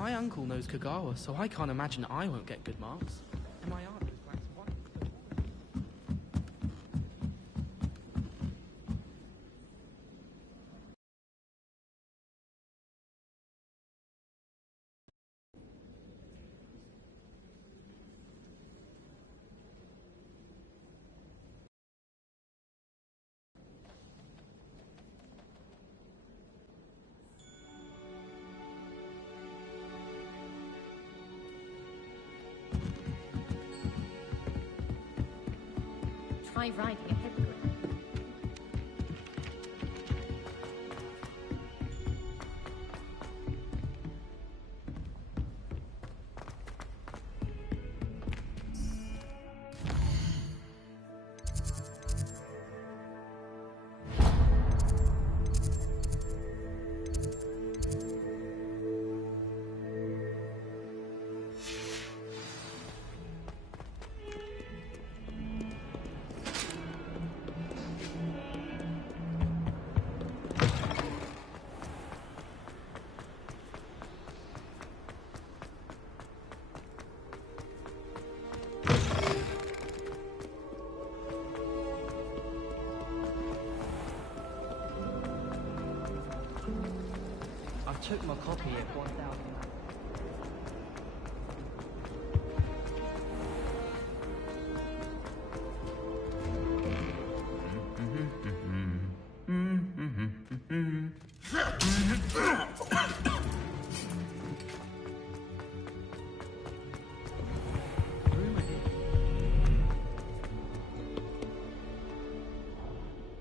My uncle knows Kagawa, so I can't imagine I won't get good marks. And my aunt knows Black Swan. Try riding a hippogriff. I took my copy at 1,000.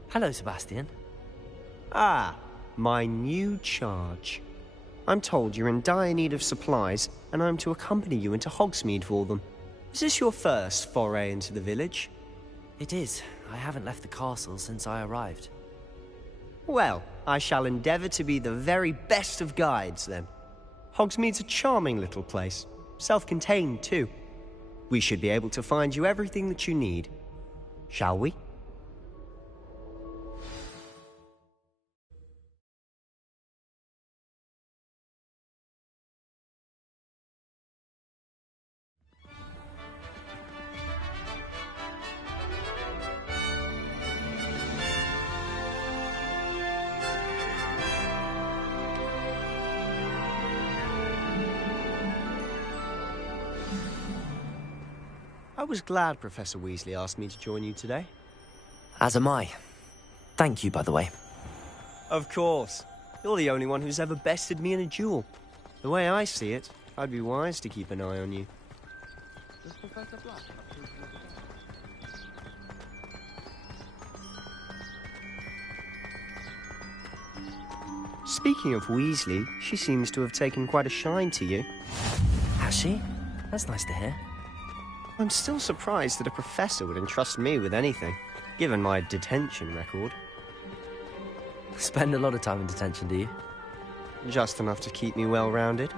Hello, Sebastian. Ah, my new charge. I'm told you're in dire need of supplies, and I'm to accompany you into Hogsmeade for them. Is this your first foray into the village? It is. I haven't left the castle since I arrived. Well, I shall endeavour to be the very best of guides, then. Hogsmeade's a charming little place. Self-contained, too. We should be able to find you everything that you need. Shall we? I was glad Professor Weasley asked me to join you today. As am I. Thank you, by the way. Of course. You're the only one who's ever bested me in a duel. The way I see it, I'd be wise to keep an eye on you. Does Professor Black have proof of the Speaking of Weasley, she seems to have taken quite a shine to you. Has she? That's nice to hear. I'm still surprised that a professor would entrust me with anything, given my detention record. Spend a lot of time in detention, do you? Just enough to keep me well-rounded.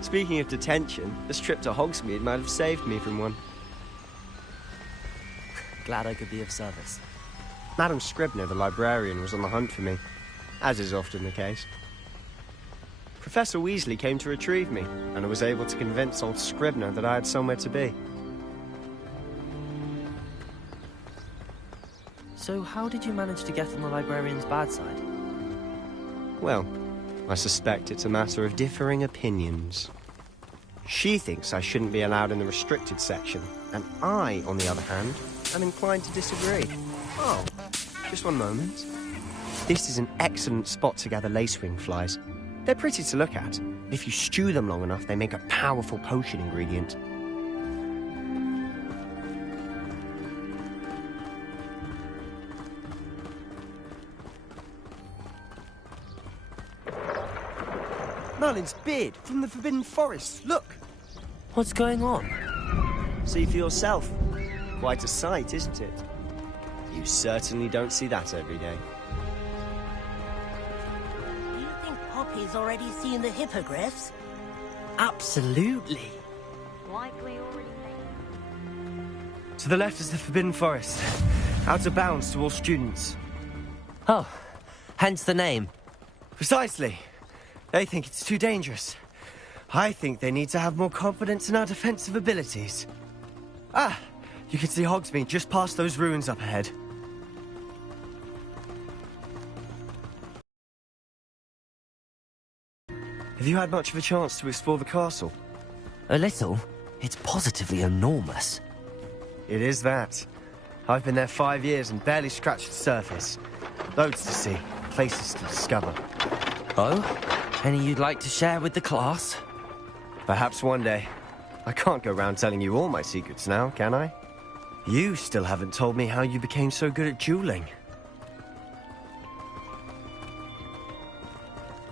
Speaking of detention, this trip to Hogsmeade might have saved me from one. Glad I could be of service. Madam Scribner, the librarian, was on the hunt for me, as is often the case. Professor Weasley came to retrieve me, and I was able to convince old Scribner that I had somewhere to be. So how did you manage to get on the librarian's bad side? Well, I suspect it's a matter of differing opinions. She thinks I shouldn't be allowed in the restricted section, and I, on the other hand, am inclined to disagree. Oh, just one moment. This is an excellent spot to gather lacewing flies. They're pretty to look at. If you stew them long enough, they make a powerful potion ingredient. Merlin's beard from the Forbidden Forest. Look! What's going on? See for yourself. Quite a sight, isn't it? You certainly don't see that every day. Poppy's already seen the hippogriffs? Absolutely. Likely already made. To the left is the Forbidden Forest. Out of bounds to all students. Oh, hence the name. Precisely. They think it's too dangerous. I think they need to have more confidence in our defensive abilities. Ah, you can see Hogsmeade just past those ruins up ahead. Have you had much of a chance to explore the castle? A little. It's positively enormous. It is that. I've been there 5 years and barely scratched the surface. Loads to see, places to discover. Oh? Any you'd like to share with the class? Perhaps one day. I can't go around telling you all my secrets now, can I? You still haven't told me how you became so good at dueling.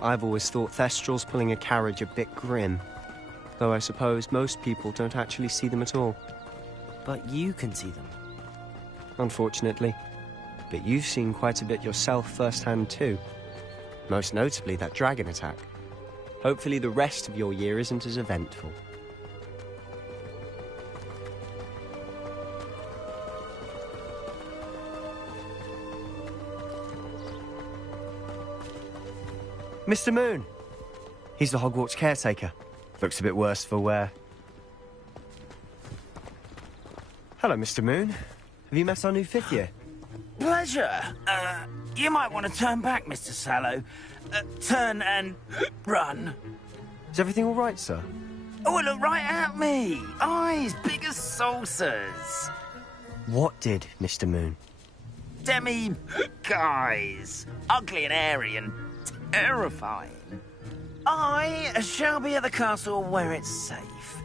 I've always thought Thestrals pulling a carriage a bit grim. Though I suppose most people don't actually see them at all. But you can see them. Unfortunately. But you've seen quite a bit yourself firsthand too. Most notably that dragon attack. Hopefully the rest of your year isn't as eventful. Mr. Moon! He's the Hogwarts caretaker. Looks a bit worse for wear. Hello, Mr. Moon. Have you met our new 5th year? Pleasure. You might want to turn back, Mr. Sallow. Turn and run. Is everything all right, sir? Oh, look right at me. Eyes big as saucers. What did, Mr. Moon? Guys. Ugly and airy and terrifying. I shall be at the castle where it's safe.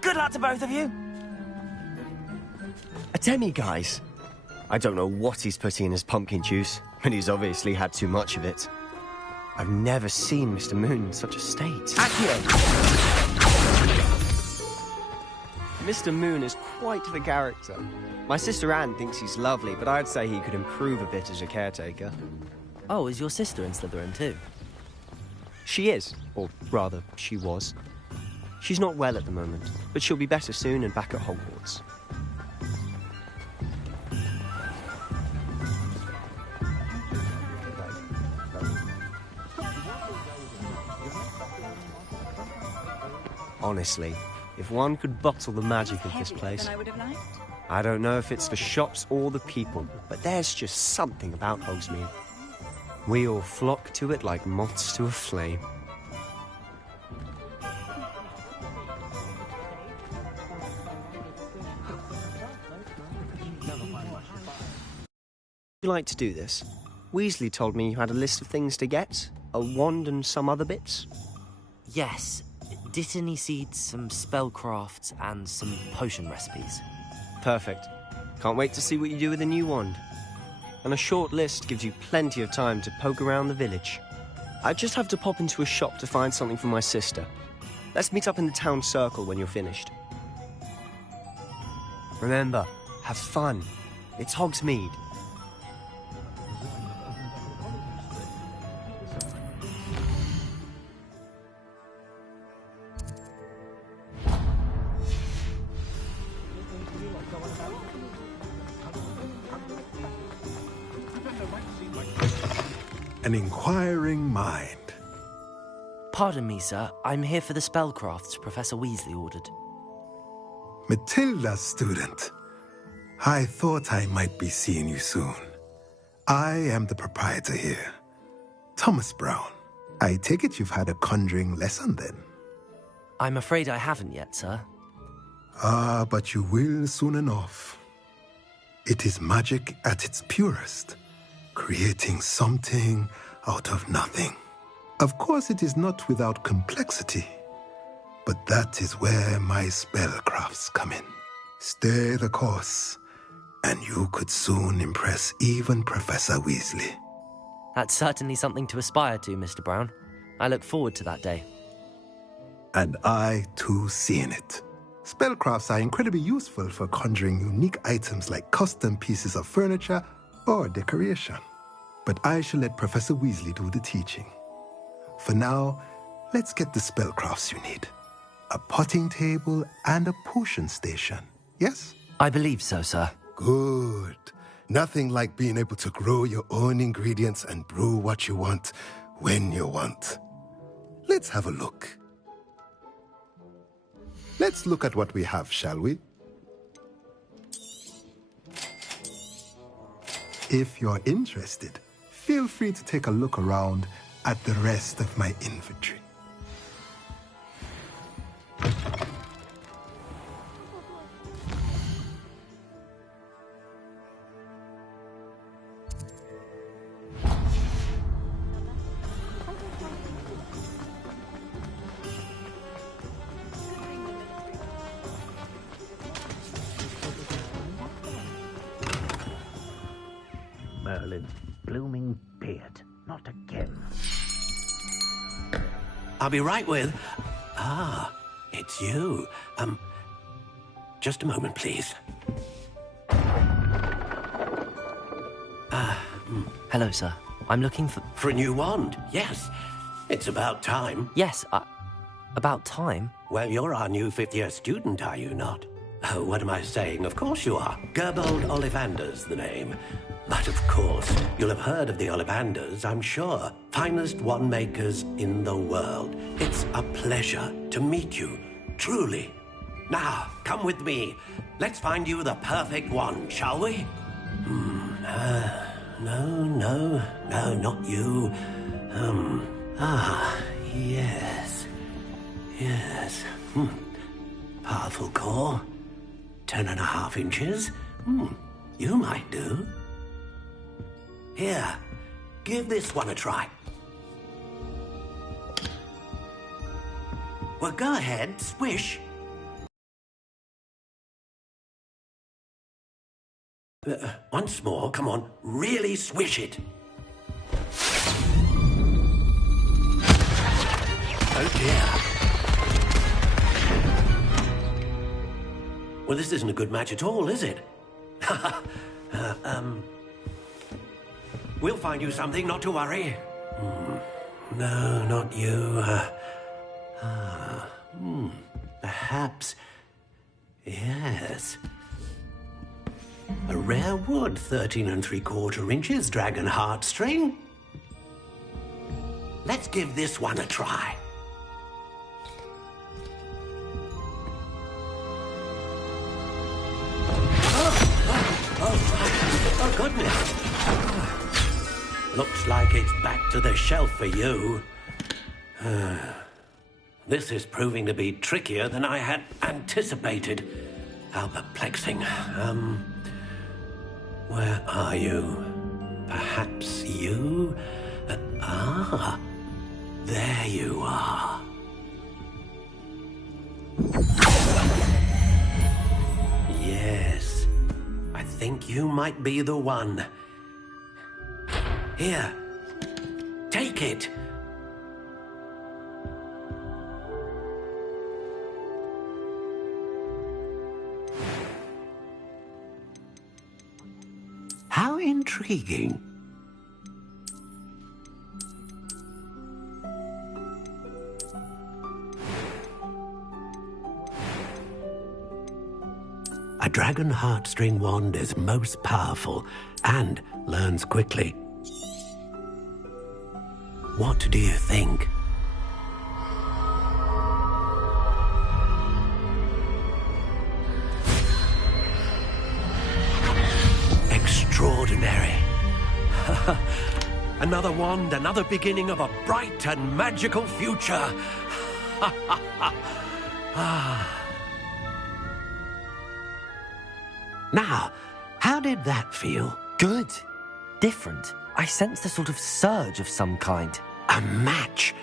Good luck to both of you. A demi-guise? I don't know what he's putting in his pumpkin juice, but he's obviously had too much of it. I've never seen Mr. Moon in such a state. Accio. Mr. Moon is quite the character. My sister Anne thinks he's lovely, but I'd say he could improve a bit as a caretaker. Oh, is your sister in Slytherin too? She is, or rather, she was. She's not well at the moment, but she'll be better soon and back at Hogwarts. Honestly, if one could bottle the magic of this place... I don't know if it's the shops or the people, but there's just something about Hogsmeade. We all flock to it like moths to a flame. Would you like to do this? Weasley told me you had a list of things to get, a wand and some other bits. Yes. Dittany seeds, some spellcrafts, and some potion recipes. Perfect. Can't wait to see what you do with the new wand. And a short list gives you plenty of time to poke around the village. I just have to pop into a shop to find something for my sister. Let's meet up in the town circle when you're finished. Remember, have fun. It's Hogsmeade. An inquiring mind. Pardon me, sir. I'm here for the spellcrafts Professor Weasley ordered. Matilda's student. I thought I might be seeing you soon. I am the proprietor here, Thomas Brown. I take it you've had a conjuring lesson then? I'm afraid I haven't yet, sir. Ah, but you will soon enough. It is magic at its purest, creating something out of nothing. Of course, it is not without complexity, but that is where my spellcrafts come in. Stay the course, and you could soon impress even Professor Weasley. That's certainly something to aspire to, Mr. Brown. I look forward to that day. And I, too, seeing it. Spellcrafts are incredibly useful for conjuring unique items like custom pieces of furniture or decoration. But I shall let Professor Weasley do the teaching. For now, let's get the spellcrafts you need. A potting table and a potion station, yes? I believe so, sir. Good. Nothing like being able to grow your own ingredients and brew what you want when you want. Let's have a look. Let's look at what we have, shall we? If you're interested, feel free to take a look around at the rest of my inventory. Merlin's blooming beard. Not again. I'll be right with... Ah, it's you. Just a moment, please. Hello, sir. I'm looking for... For a new wand, yes. It's about time. Yes, about time? Well, you're our new fifth-year student, are you not? Oh, what am I saying? Of course you are. Gerbold Ollivander's the name. But of course, you'll have heard of the Ollivanders, I'm sure. Finest wand makers in the world. It's a pleasure to meet you, truly. Now, come with me. Let's find you the perfect wand, shall we? No, not you. Yes. Powerful core. 10.5 inches. You might do. Here, give this one a try. Well, go ahead, swish. Once more, come on, really swish it. Oh dear. Well, this isn't a good match at all, is it? We'll find you something, not to worry. No, not you. Perhaps... Yes. A rare wood, 13 3/4 inches, dragon heartstring. Let's give this one a try. Oh, goodness. Looks like it's back to the shelf for you. This is proving to be trickier than I had anticipated. How perplexing. Where are you? Perhaps you? There you are. Yes, I think you might be the one. Here, take it. How intriguing. A dragon heartstring wand is most powerful and learns quickly. What do you think? Extraordinary. Another wand, another beginning of a bright and magical future. Now, how did that feel? Good. Different. I sensed a sort of surge of some kind. A match.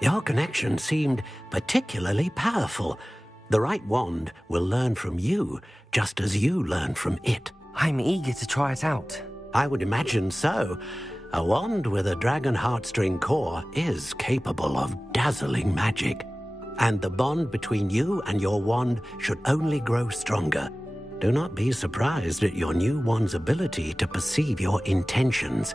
Your connection seemed particularly powerful. The right wand will learn from you, just as you learn from it. I'm eager to try it out. I would imagine so. A wand with a dragon heartstring core is capable of dazzling magic. And the bond between you and your wand should only grow stronger. Do not be surprised at your new wand's ability to perceive your intentions,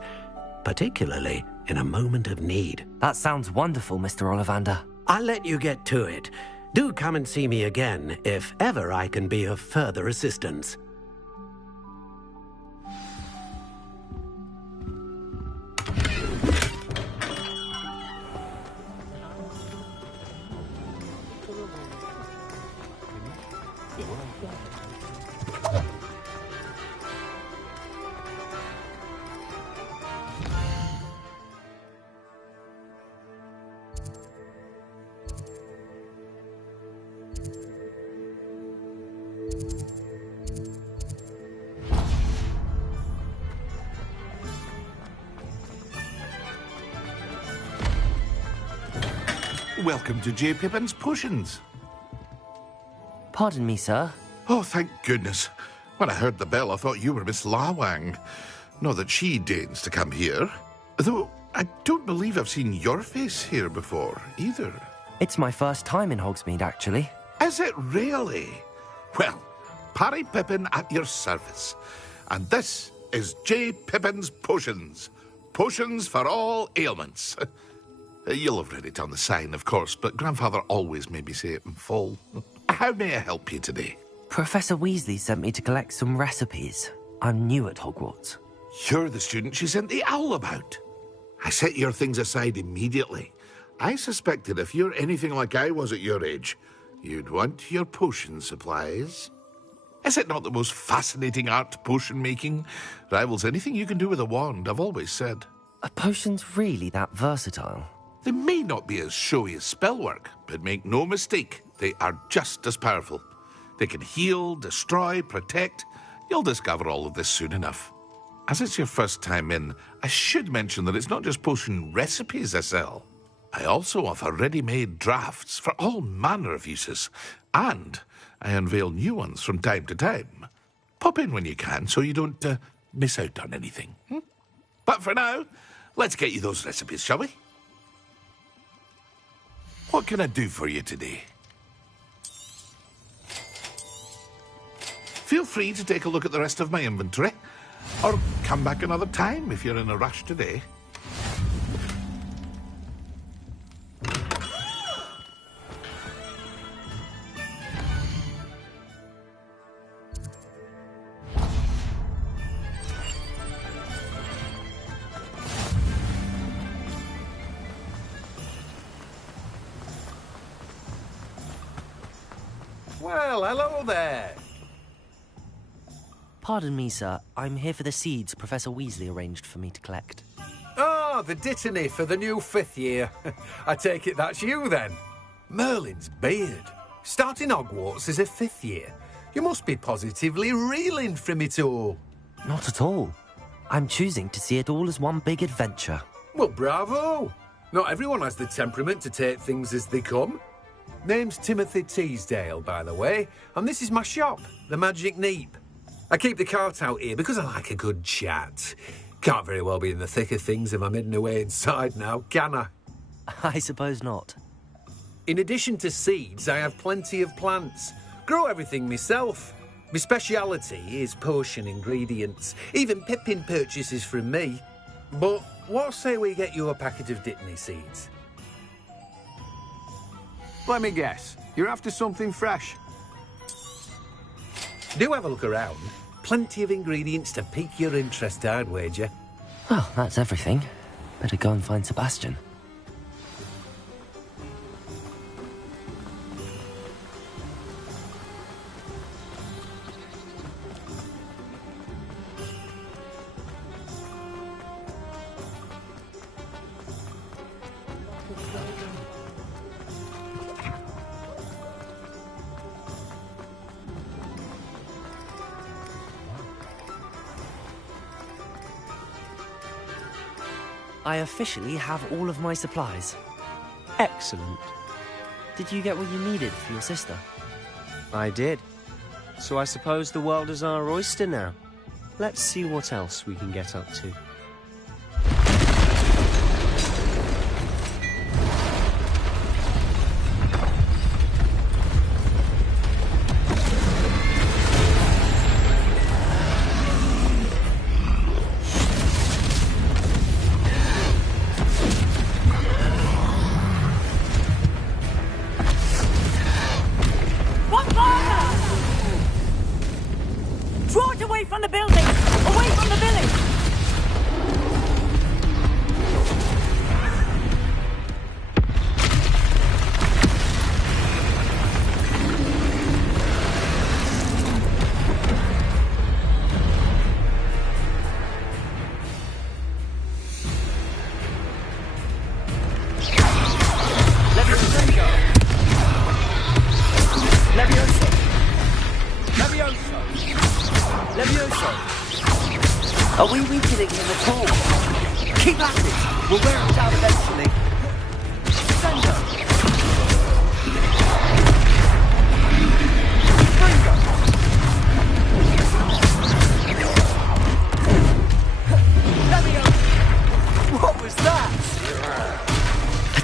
particularly in a moment of need. That sounds wonderful, Mr. Ollivander. I'll let you get to it. Do come and see me again if ever I can be of further assistance. Welcome to J. Pippin's Potions. Pardon me, sir. Oh, thank goodness. When I heard the bell, I thought you were Miss Lawang. Not that she deigns to come here. Though, I don't believe I've seen your face here before, either. It's my first time in Hogsmeade, actually. Is it really? Well, Parry Pippin at your service. And this is J. Pippin's Potions. Potions for all ailments. You'll have read it on the sign, of course, but Grandfather always made me say it in full. How may I help you today? Professor Weasley sent me to collect some recipes. I'm new at Hogwarts. You're the student she sent the owl about. I set your things aside immediately. I suspected if you're anything like I was at your age, you'd want your potion supplies. Is it not the most fascinating art, potion making? Rivals anything you can do with a wand, I've always said. Are potions really that versatile? They may not be as showy as spellwork, but make no mistake, they are just as powerful. They can heal, destroy, protect. You'll discover all of this soon enough. As it's your first time in, I should mention that it's not just potion recipes I sell. I also offer ready-made drafts for all manner of uses, and I unveil new ones from time to time. Pop in when you can so you don't miss out on anything. But for now, let's get you those recipes, shall we? What can I do for you today? Feel free to take a look at the rest of my inventory, or come back another time if you're in a rush today. Well, hello there. Pardon me, sir. I'm here for the seeds Professor Weasley arranged for me to collect. Oh, the dittany for the new 5th year. I take it that's you, then. Merlin's beard. Starting Hogwarts as a 5th year. You must be positively reeling from it all. Not at all. I'm choosing to see it all as one big adventure. Well, bravo. Not everyone has the temperament to take things as they come. Name's Timothy Teasdale, by the way, and this is my shop, the Magic Neep. I keep the cart out here because I like a good chat. Can't very well be in the thick of things if I'm hidden away inside now, can I? I suppose not. In addition to seeds, I have plenty of plants. Grow everything myself. My speciality is potion ingredients. Even Pippin purchases from me. But what say we get you a packet of Dittany seeds? Let me guess. You're after something fresh. Do have a look around. Plenty of ingredients to pique your interest, I'd wager. Well, that's everything. Better go and find Sebastian. I officially have all of my supplies. Excellent. Did you get what you needed for your sister? I did. So I suppose the world is our oyster now. Let's see what else we can get up to. Draw it away from the building! Away from the village! Are we weakening him at all? Keep at it! We'll wear him down eventually. Send her!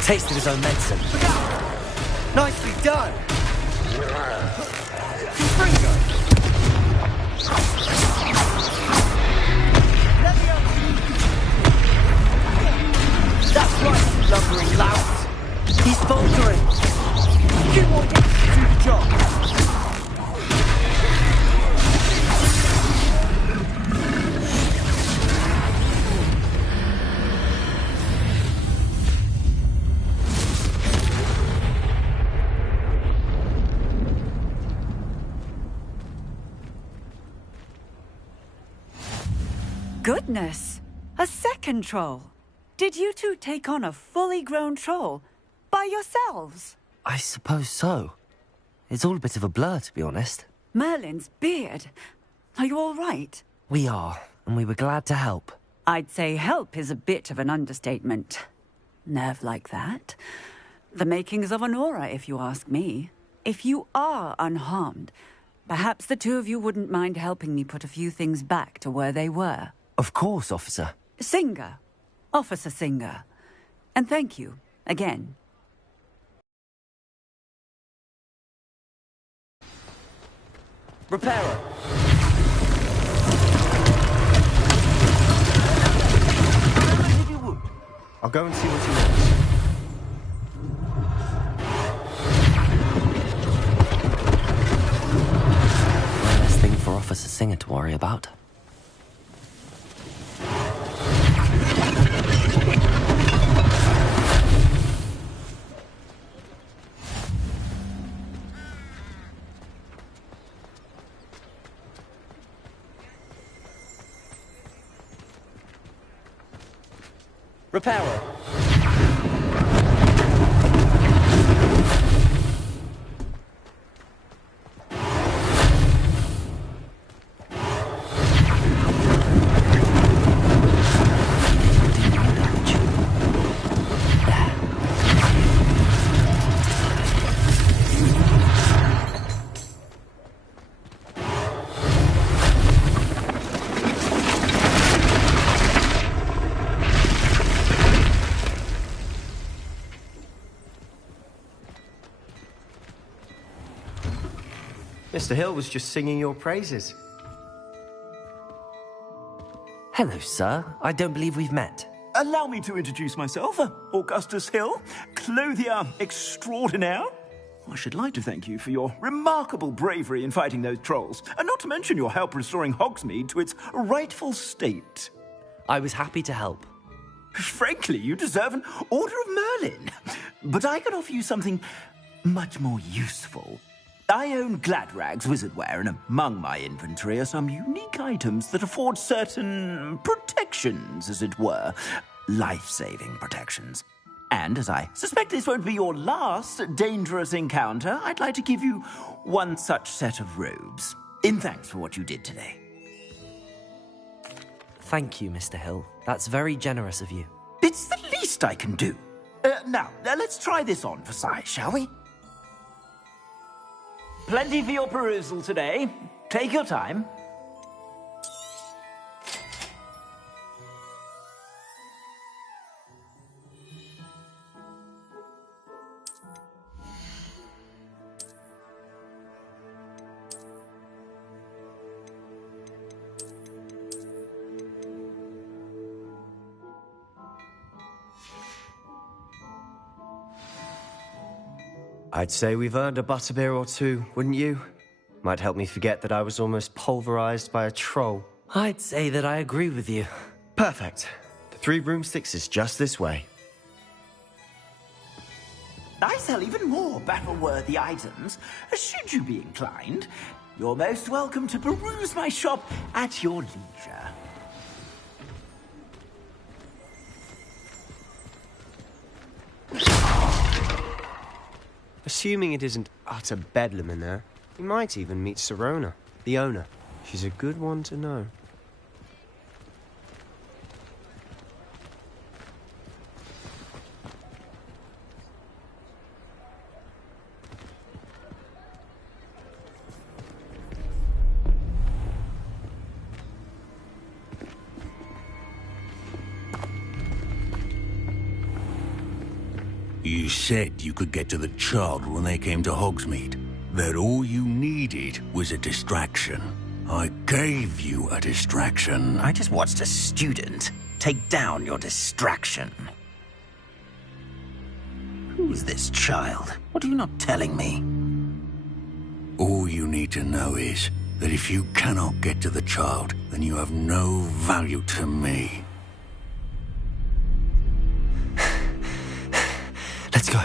taste of his own medicine. Nicely done! That's right, you lumbering lout. He's faltering. You want him to do the job. Goodness! A second troll! Did you two take on a fully grown troll? By yourselves? I suppose so. It's all a bit of a blur, to be honest. Merlin's beard. Are you all right? We are, and we were glad to help. I'd say help is a bit of an understatement. Nerve like that. The makings of an aura, if you ask me. If you are unharmed, perhaps the two of you wouldn't mind helping me put a few things back to where they were. Of course, officer. Singer. Officer Singer. And thank you, again. Repairer. I'll go and see what he wants. One less thing for Officer Singer to worry about. Repairer. Mr. Hill was just singing your praises. Hello, sir. I don't believe we've met. Allow me to introduce myself, Augustus Hill, clothier extraordinaire. I should like to thank you for your remarkable bravery in fighting those trolls, and not to mention your help restoring Hogsmeade to its rightful state. I was happy to help. Frankly, you deserve an Order of Merlin. But I can offer you something much more useful. I own Gladrag's wizardware, and among my inventory are some unique items that afford certain protections, as it were. Life-saving protections. And as I suspect this won't be your last dangerous encounter, I'd like to give you one such set of robes, in thanks for what you did today. Thank you, Mr. Hill. That's very generous of you. It's the least I can do. Now, let's try this on for size, shall we? Plenty for your perusal today. Take your time. I'd say we've earned a butterbeer or two, wouldn't you? Might help me forget that I was almost pulverized by a troll. I'd say that I agree with you. Perfect. The 3 broomsticks is just this way. I sell even more battle-worthy items. Should you be inclined, you're most welcome to peruse my shop at your leisure. Assuming it isn't utter bedlam in there, you might even meet Sirona, the owner. She's a good one to know. You said you could get to the child when they came to Hogsmeade. That all you needed was a distraction. I gave you a distraction. I just watched a student take down your distraction. Who's this child? What are you not telling me? All you need to know is that if you cannot get to the child, then you have no value to me. Let's go.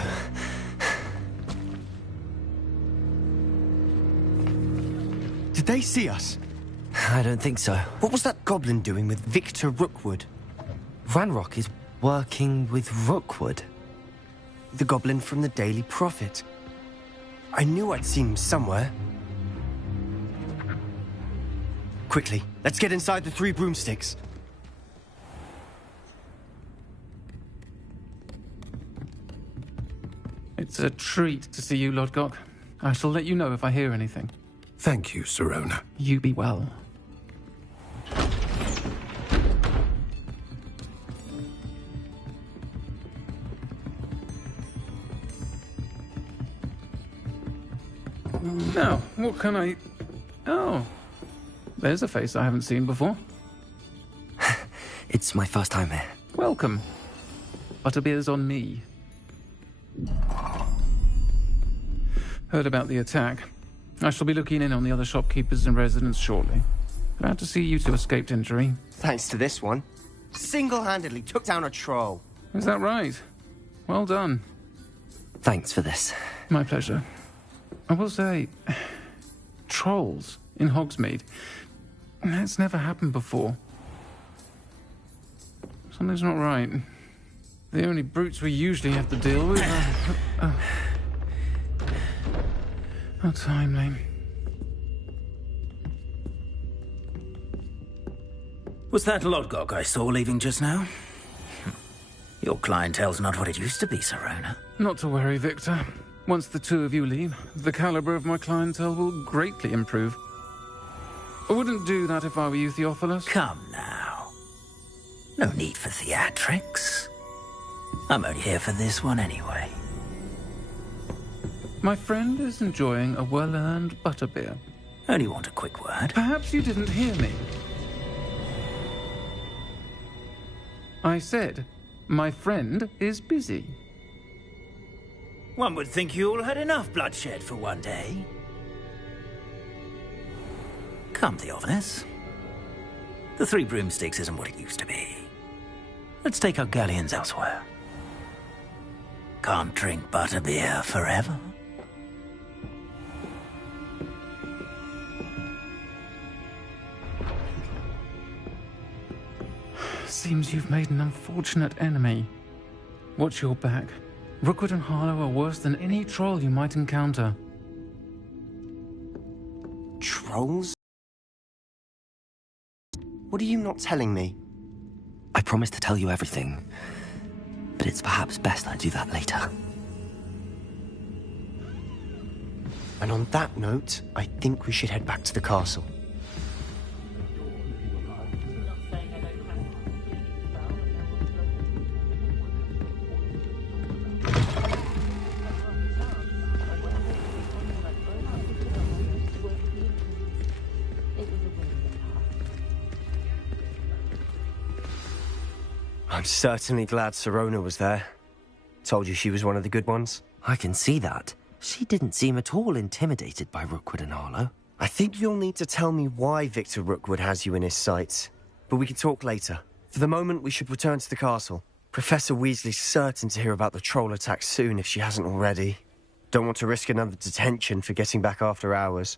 Did they see us? I don't think so. What was that goblin doing with Victor Rookwood? Ranrock is working with Rookwood. The goblin from the Daily Prophet. I knew I'd seen him somewhere. Quickly, let's get inside the 3 broomsticks. It's a treat to see you, Lodgok. I shall let you know if I hear anything. Thank you, Sirona. You be well. Now, what can I... Oh, there's a face I haven't seen before. It's my first time here. Welcome. Butterbeer's on me. Heard about the attack. I shall be looking in on the other shopkeepers and residents shortly. Glad to see you two escaped injury. Thanks to this one. Single-handedly took down a troll. Is that right? Well done. Thanks for this. My pleasure. I will say, trolls in Hogsmeade. That's never happened before. Something's not right. The only brutes we usually have to deal with are... How timely. Was that Lodgok I saw leaving just now? Your clientele's not what it used to be, Sirona. Not to worry, Victor. Once the two of you leave, the caliber of my clientele will greatly improve. I wouldn't do that if I were you, Theophilus. Come now. No need for theatrics. I'm only here for this one anyway. My friend is enjoying a well-earned butterbeer. Only want a quick word. Perhaps you didn't hear me. I said, my friend is busy. One would think you all had enough bloodshed for one day. Come, Theophilus. The 3 broomsticks isn't what it used to be. Let's take our galleons elsewhere. Can't drink butterbeer forever. Seems you've made an unfortunate enemy. Watch your back. Rookwood and Harlow are worse than any troll you might encounter. Trolls? What are you not telling me? I promised to tell you everything, but it's perhaps best I do that later. And on that note, I think we should head back to the castle. I'm certainly glad Sirona was there. Told you she was one of the good ones. I can see that. She didn't seem at all intimidated by Rookwood and Harlow. I think you'll need to tell me why Victor Rookwood has you in his sights. But we can talk later. For the moment, we should return to the castle. Professor Weasley's certain to hear about the troll attack soon if she hasn't already. Don't want to risk another detention for getting back after hours.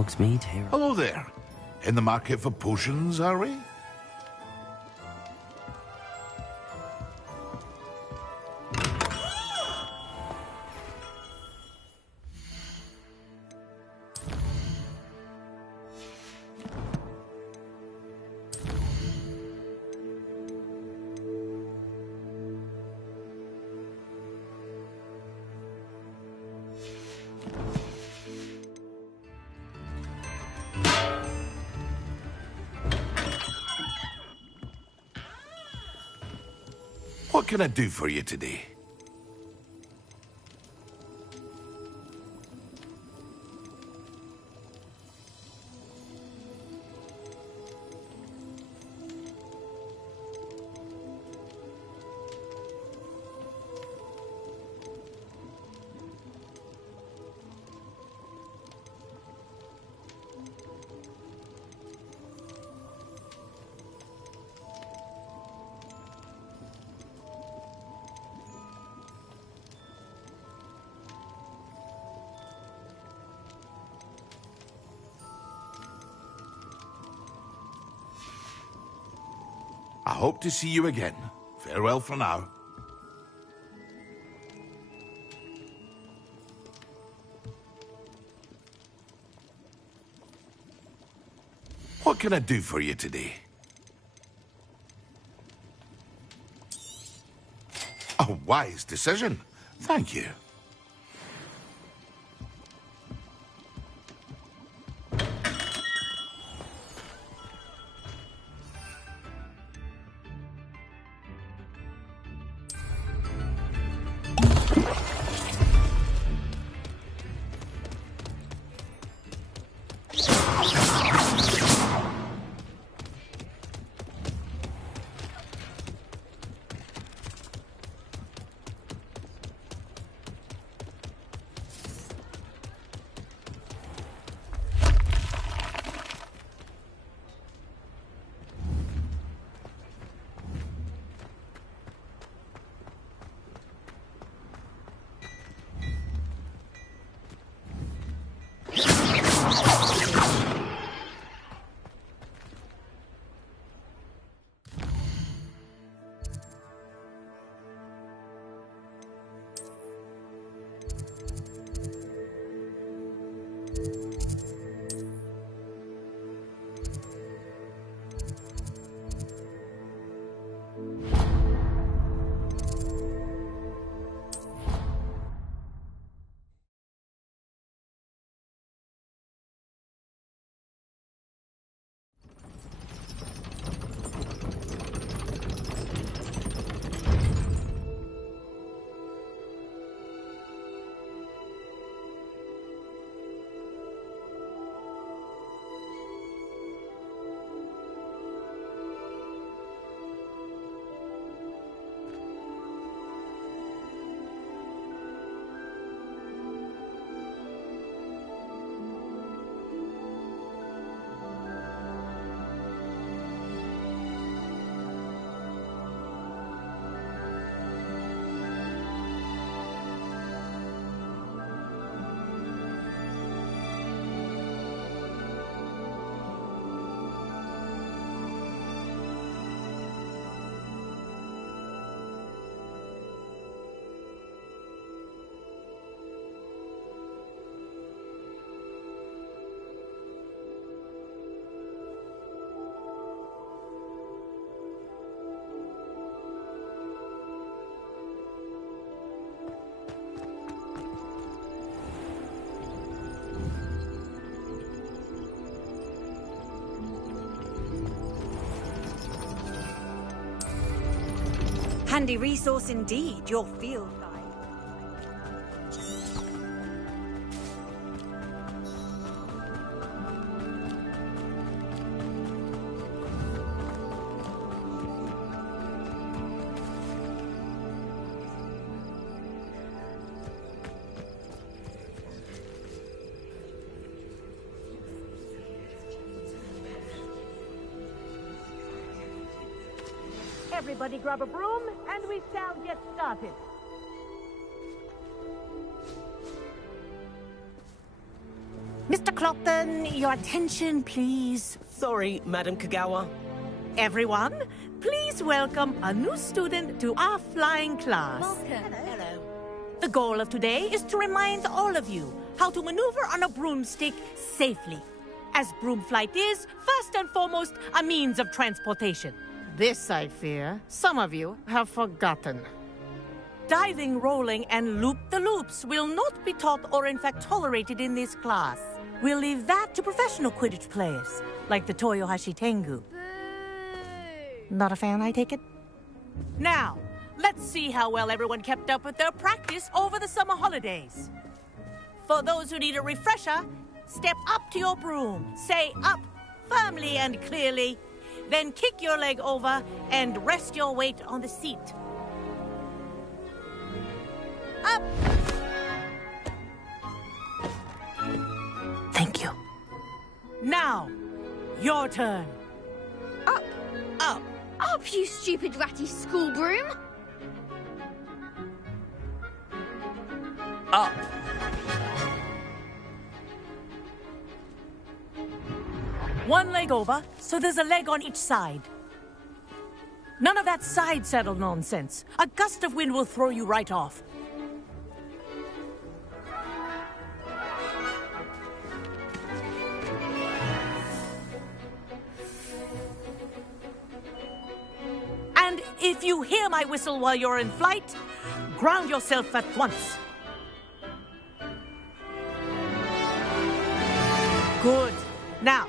Hogsmeade here. Hello there. In the market for potions, are we? What can I do for you today? I hope to see you again. Farewell for now. What can I do for you today? A wise decision. Thank you. Handy resource indeed, your field guide. Everybody grab a broom, and we shall get started. Mr. Clopton, your attention, please. Sorry, Madam Kagawa. Everyone, please welcome a new student to our flying class. Welcome. Hello. The goal of today is to remind all of you how to maneuver on a broomstick safely, as broom flight is, first and foremost, a means of transportation. This, I fear, some of you have forgotten. Diving, rolling, and loop-the-loops will not be taught or in fact tolerated in this class. We'll leave that to professional Quidditch players, like the Toyohashi Tengu. Not a fan, I take it? Now, let's see how well everyone kept up with their practice over the summer holidays. For those who need a refresher, step up to your broom, say up firmly and clearly, then kick your leg over and rest your weight on the seat. Up! Thank you. Now, your turn. Up. Up. Up, you stupid ratty school broom. Up. One leg over, so there's a leg on each side. None of that side saddle nonsense. A gust of wind will throw you right off. And if you hear my whistle while you're in flight, ground yourself at once. Good. Now,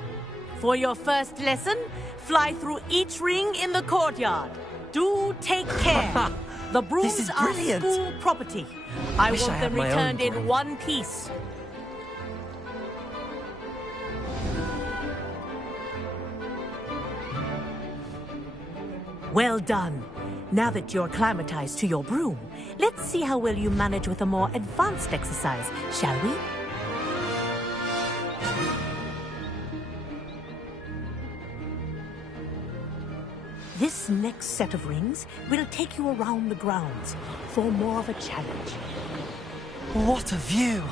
for your first lesson, fly through each ring in the courtyard. Do take care. The brooms This is are brilliant. school property. I Wish I want had them my own returned in broom. one piece. Well done. Now that you're acclimatized to your broom, let's see how well you manage with a more advanced exercise, shall we? This next set of rings will take you around the grounds for more of a challenge. What a view!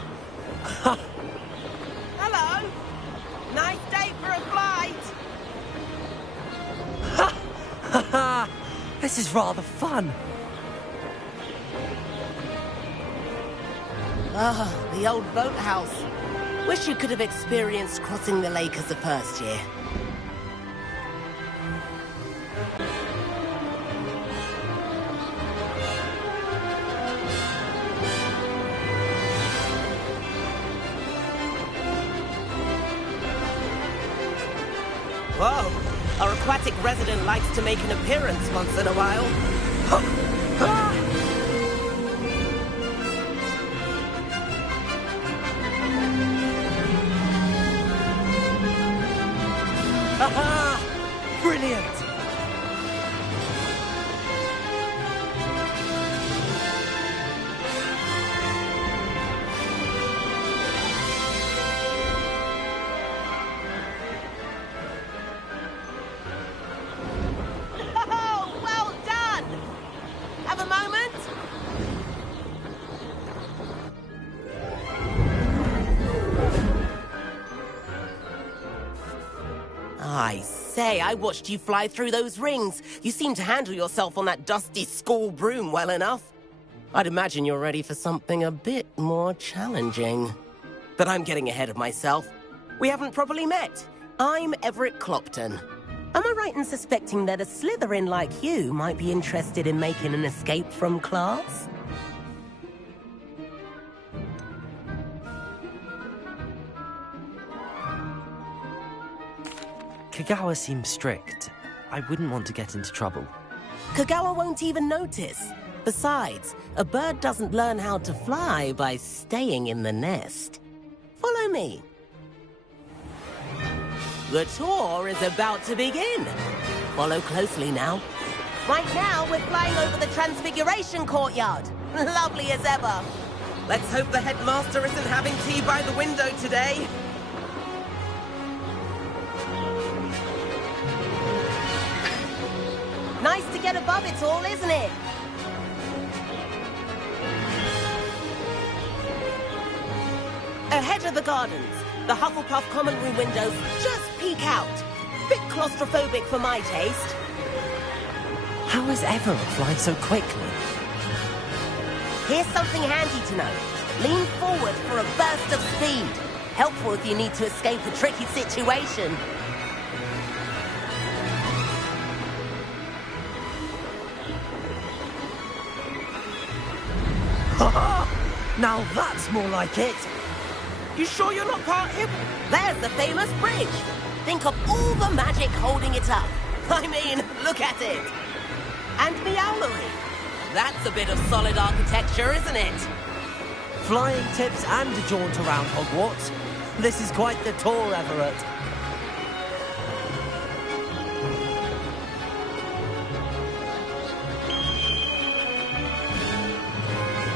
Hello! Nice day for a flight! This is rather fun. Ah, the old boathouse. Wish you could have experienced crossing the lake as a first year. Whoa! Our aquatic resident likes to make an appearance once in a while. Aha! Brilliant! Oh, well done! Have a moment? I say, I watched you fly through those rings. You seem to handle yourself on that dusty school broom well enough. I'd imagine you're ready for something a bit more challenging. But I'm getting ahead of myself. We haven't properly met. I'm Everett Clopton. Am I right in suspecting that a Slytherin like you might be interested in making an escape from class? Kagawa seems strict. I wouldn't want to get into trouble. Kagawa won't even notice. Besides, a bird doesn't learn how to fly by staying in the nest. Follow me. The tour is about to begin. Follow closely now. Right now, we're flying over the Transfiguration Courtyard. Lovely as ever. Let's hope the headmaster isn't having tea by the window today. Nice to get above it all, isn't it? Ahead of the gardens. The Hufflepuff common room windows just peek out. Bit claustrophobic for my taste. How is everyone flying so quickly? Here's something handy to know. Lean forward for a burst of speed. Helpful if you need to escape a tricky situation. Now that's more like it. You sure you're not part him? There's the famous bridge. Think of all the magic holding it up. I mean, look at it. And Meowlery. That's a bit of solid architecture, isn't it? Flying tips and a jaunt around Hogwarts. This is quite the tour, Everett.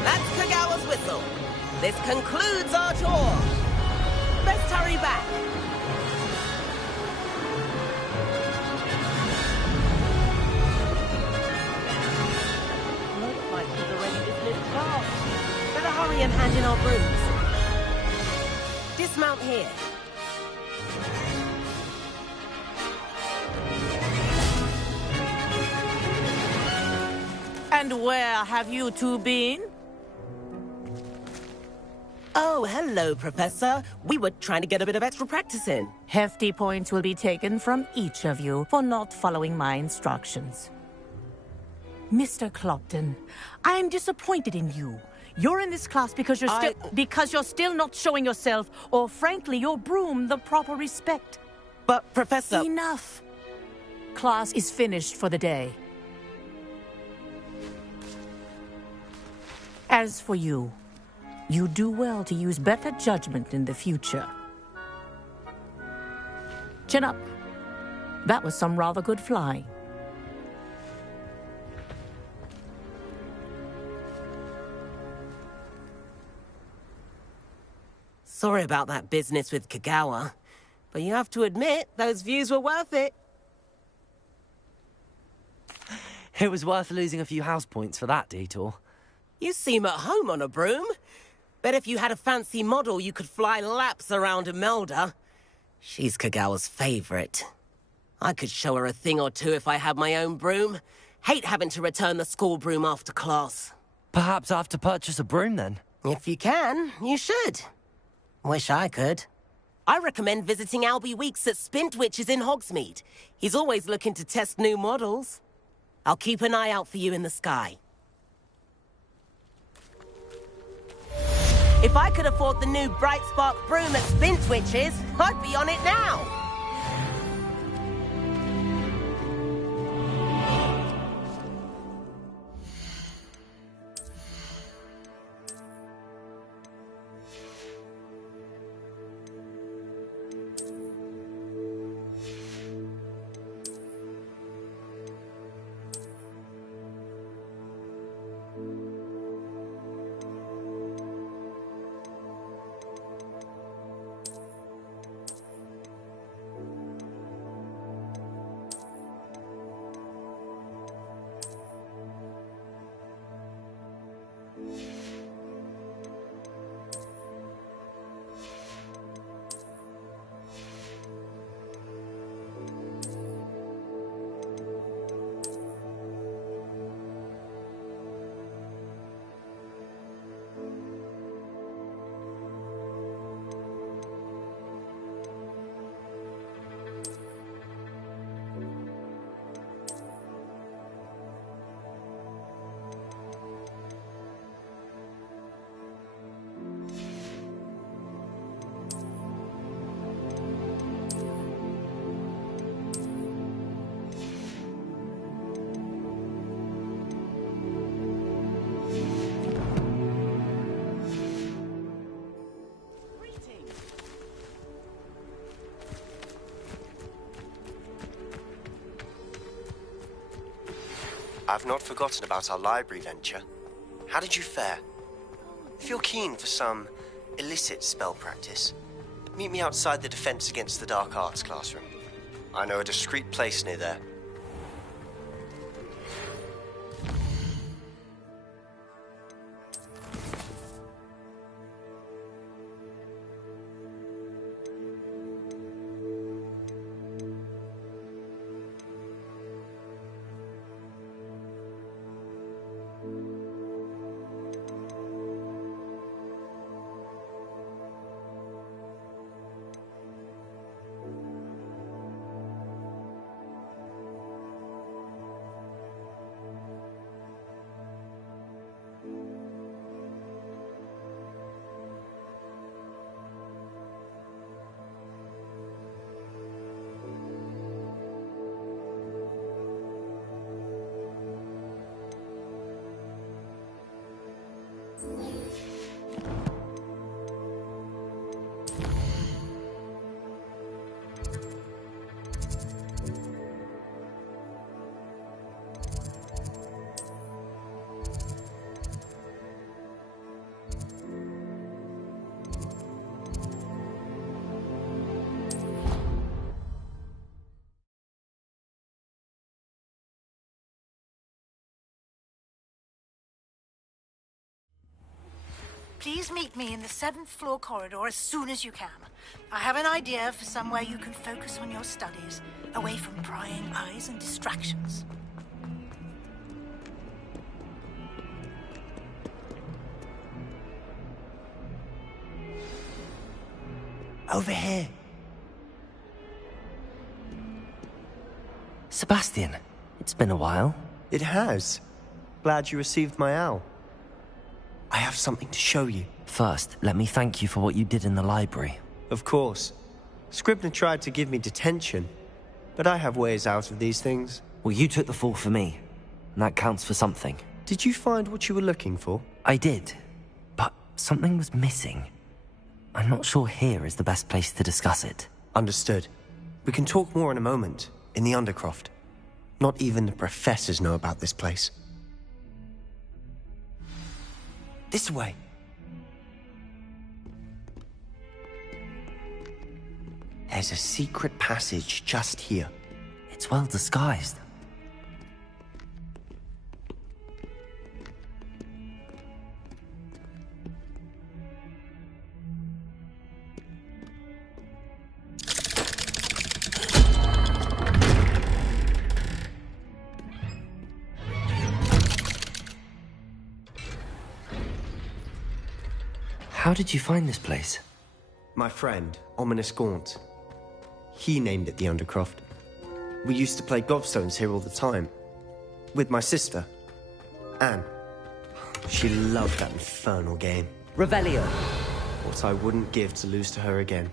That's Kagawa's whistle. This concludes our tour. Best hurry back. Looks like she's already dismissed class. Better hurry and hand in our brooms. Dismount here. And where have you two been? Oh, hello, Professor. We were trying to get a bit of extra practice in. Hefty points will be taken from each of you for not following my instructions. Mr. Clopton, I'm disappointed in you. You're in this class because you're still not showing yourself, or frankly, your broom the proper respect. But, Professor... Enough. Class is finished for the day. As for you, you do well to use better judgment in the future. Chin up. That was some rather good flying. Sorry about that business with Kagawa, but you have to admit, those views were worth it. It was worth losing a few house points for that detour. You seem at home on a broom. Bet if you had a fancy model, you could fly laps around Imelda. She's Kagawa's favorite. I could show her a thing or two if I had my own broom. Hate having to return the school broom after class. Perhaps I have to purchase a broom then? If you can, you should. Wish I could. I recommend visiting Albie Weeks at Spintwitches in Hogsmeade. He's always looking to test new models. I'll keep an eye out for you in the sky. If I could afford the new Bright Spark broom at Spintwitches, I'd be on it now. I've not forgotten about our library venture. How did you fare? If you're keen for some illicit spell practice, meet me outside the Defense Against the Dark Arts classroom. I know a discreet place near there. Please meet me in the 7th floor corridor as soon as you can. I have an idea for somewhere you can focus on your studies, away from prying eyes and distractions. Over here. Sebastian, it's been a while. It has. Glad you received my owl. I have something to show you. First, let me thank you for what you did in the library. Of course. Scribner tried to give me detention, but I have ways out of these things. Well, you took the fall for me, and that counts for something. Did you find what you were looking for? I did, but something was missing. I'm not sure here is the best place to discuss it. Understood. We can talk more in a moment, in the Undercroft. Not even the professors know about this place. This way. There's a secret passage just here. It's well disguised. How did you find this place? My friend, Ominous Gaunt. He named it the Undercroft. We used to play gobstones here all the time. With my sister, Anne. She loved that infernal game. Revelio. What I wouldn't give to lose to her again.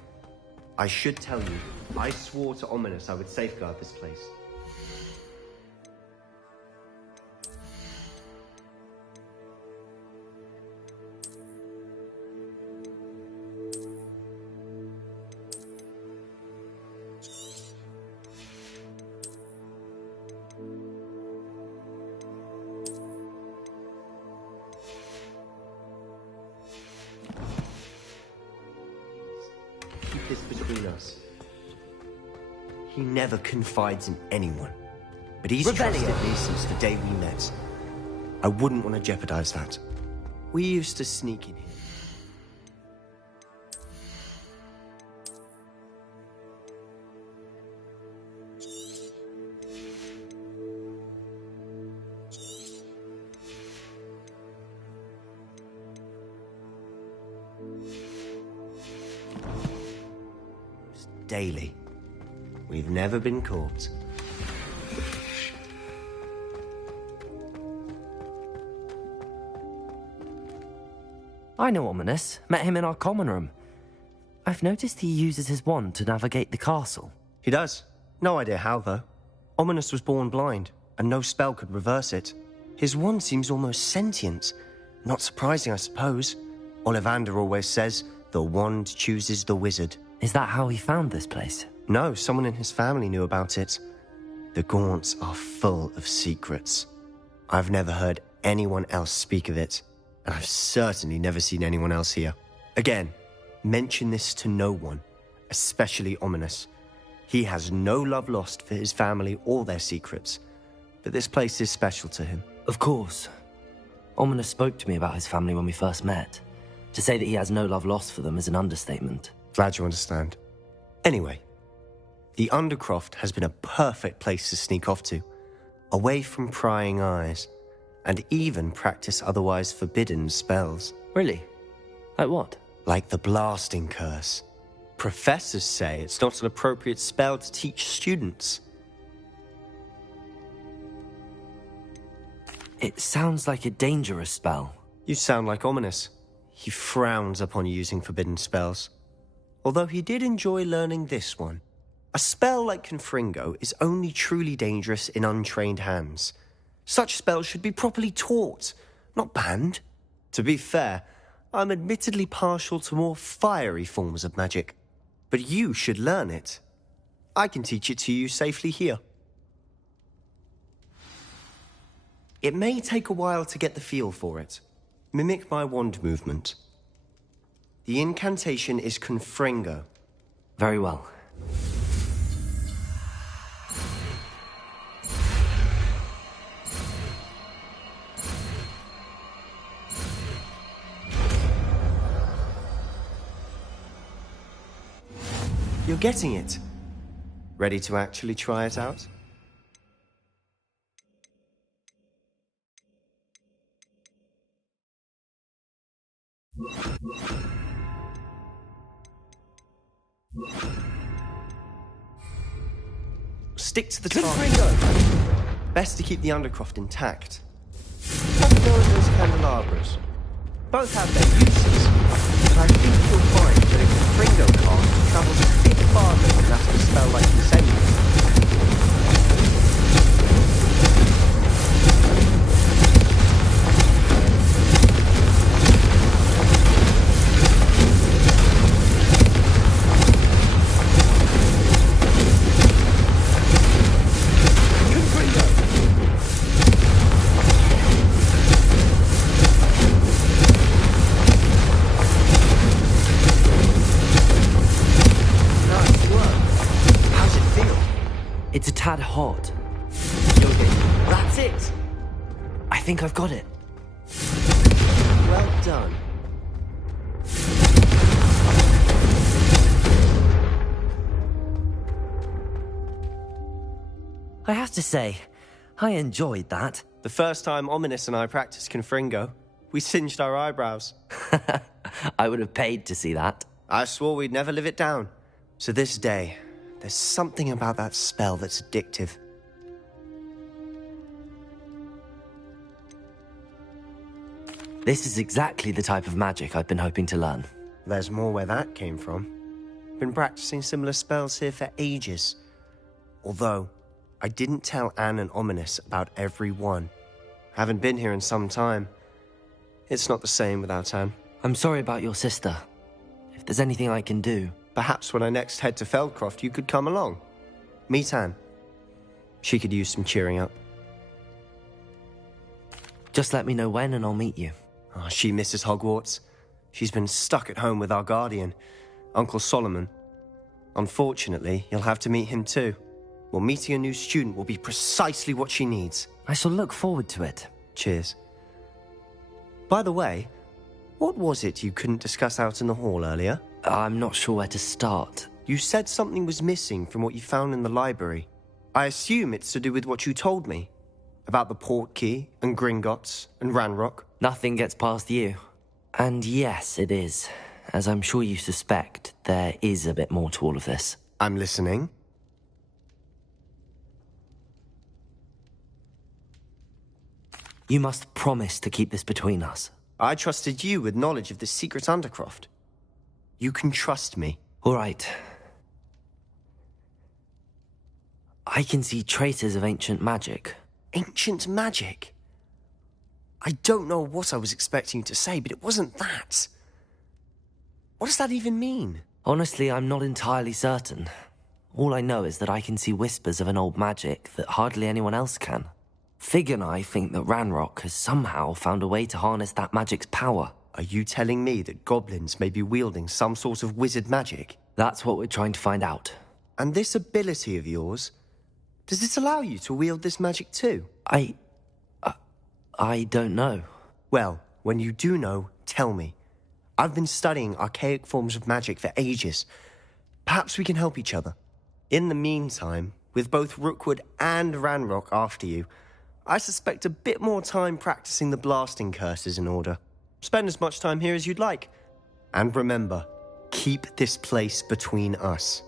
I should tell you, I swore to Ominous I would safeguard this place. Keep this between us. He never confides in anyone. But he's trusted me since the day we met. I wouldn't want to jeopardize that. We used to sneak in here. Daily. We've never been caught. I know Ominous. Met him in our common room. I've noticed he uses his wand to navigate the castle. He does. No idea how, though. Ominous was born blind, and no spell could reverse it. His wand seems almost sentient. Not surprising, I suppose. Ollivander always says, the wand chooses the wizard. Is that how he found this place? No, someone in his family knew about it. The Gaunts are full of secrets. I've never heard anyone else speak of it, and I've certainly never seen anyone else here. Again, mention this to no one, especially Ominous. He has no love lost for his family or their secrets, but this place is special to him. Of course. Ominous spoke to me about his family when we first met. To say that he has no love lost for them is an understatement. Glad you understand. Anyway, the Undercroft has been a perfect place to sneak off to, away from prying eyes, and even practice otherwise forbidden spells. Really? Like what? Like the blasting curse. Professors say it's not an appropriate spell to teach students. It sounds like a dangerous spell. You sound like Ominous. He frowns upon using forbidden spells. Although he did enjoy learning this one. A spell like Confringo is only truly dangerous in untrained hands. Such spells should be properly taught, not banned. To be fair, I'm admittedly partial to more fiery forms of magic. But you should learn it. I can teach it to you safely here. It may take a while to get the feel for it. Mimic my wand movement. The incantation is Confringo. Very well. You're getting it. Ready to actually try it out? Stick to the target. Best to keep the undercroft intact. Have a go at those candelabras. Both have their uses, but I think you'll find that a Confringo cast travels a bit farther than that of a spell like Incendiary. It's a tad hot. That's it! I think I've got it. Well done. I have to say, I enjoyed that. The first time Ominous and I practiced Confringo, we singed our eyebrows. I would have paid to see that. I swore we'd never live it down. So this day, there's something about that spell that's addictive. This is exactly the type of magic I've been hoping to learn. There's more where that came from. Been practicing similar spells here for ages. Although, I didn't tell Anne and Ominous about every one. Haven't been here in some time. It's not the same without Anne. I'm sorry about your sister. If there's anything I can do... Perhaps when I next head to Feldcroft, you could come along. Meet Anne. She could use some cheering up. Just let me know when and I'll meet you. Oh, she misses Hogwarts. She's been stuck at home with our guardian, Uncle Solomon. Unfortunately, you'll have to meet him too. Well, meeting a new student will be precisely what she needs. I shall look forward to it. Cheers. By the way, what was it you couldn't discuss out in the hall earlier? I'm not sure where to start. You said something was missing from what you found in the library. I assume it's to do with what you told me. About the Portkey, and Gringotts, and Ranrock. Nothing gets past you. And yes, it is. As I'm sure you suspect, there is a bit more to all of this. I'm listening. You must promise to keep this between us. I trusted you with knowledge of the secret Undercroft. You can trust me. All right. I can see traces of ancient magic. Ancient magic? I don't know what I was expecting you to say, but it wasn't that. What does that even mean? Honestly, I'm not entirely certain. All I know is that I can see whispers of an old magic that hardly anyone else can. Fig and I think that Ranrock has somehow found a way to harness that magic's power. Are you telling me that goblins may be wielding some sort of wizard magic? That's what we're trying to find out. And this ability of yours, does it allow you to wield this magic too? I don't know. Well, when you do know, tell me. I've been studying archaic forms of magic for ages. Perhaps we can help each other. In the meantime, with both Rookwood and Ranrock after you, I suspect a bit more time practicing the blasting curses in order. Spend as much time here as you'd like. And remember, keep this place between us.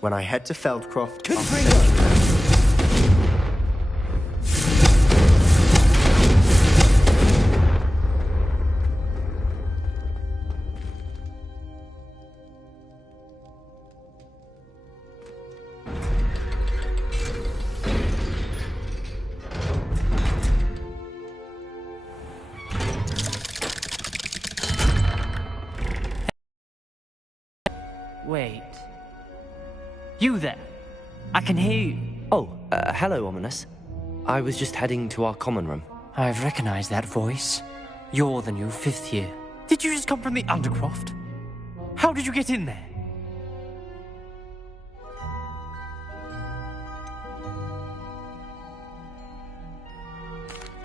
When I head to Feldcroft, I'll send you. You there? I can hear you. Oh, hello, Ominous. I was just heading to our common room. I've recognized that voice. You're the new 5th year. Did you just come from the Undercroft? How did you get in there?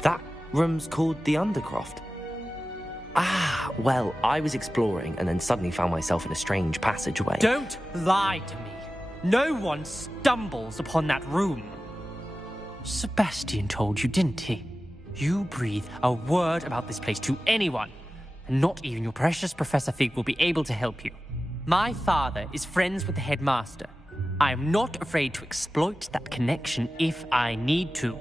That room's called the Undercroft. Ah, well, I was exploring and then suddenly found myself in a strange passageway. Don't lie to me. No one stumbles upon that room. Sebastian told you, didn't he? You breathe a word about this place to anyone, and not even your precious Professor Fig will be able to help you. My father is friends with the headmaster. I am not afraid to exploit that connection if I need to.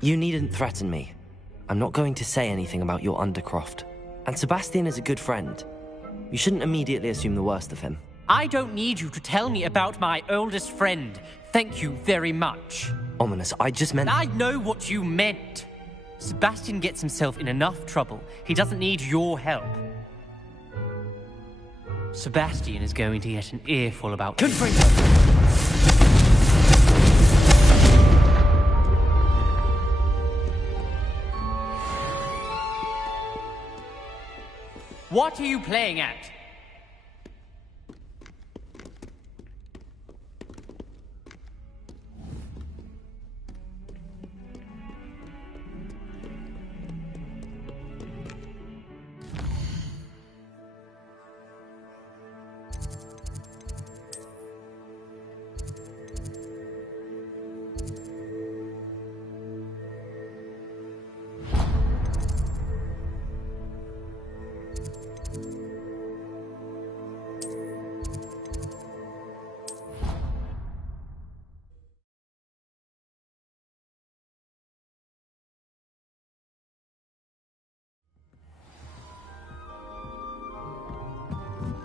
You needn't threaten me. I'm not going to say anything about your Undercroft. And Sebastian is a good friend. You shouldn't immediately assume the worst of him. I don't need you to tell me about my oldest friend. Thank you very much. Ominous, I just meant... I know what you meant. Sebastian gets himself in enough trouble. He doesn't need your help. Sebastian is going to get an earful about... Confringo! What are you playing at?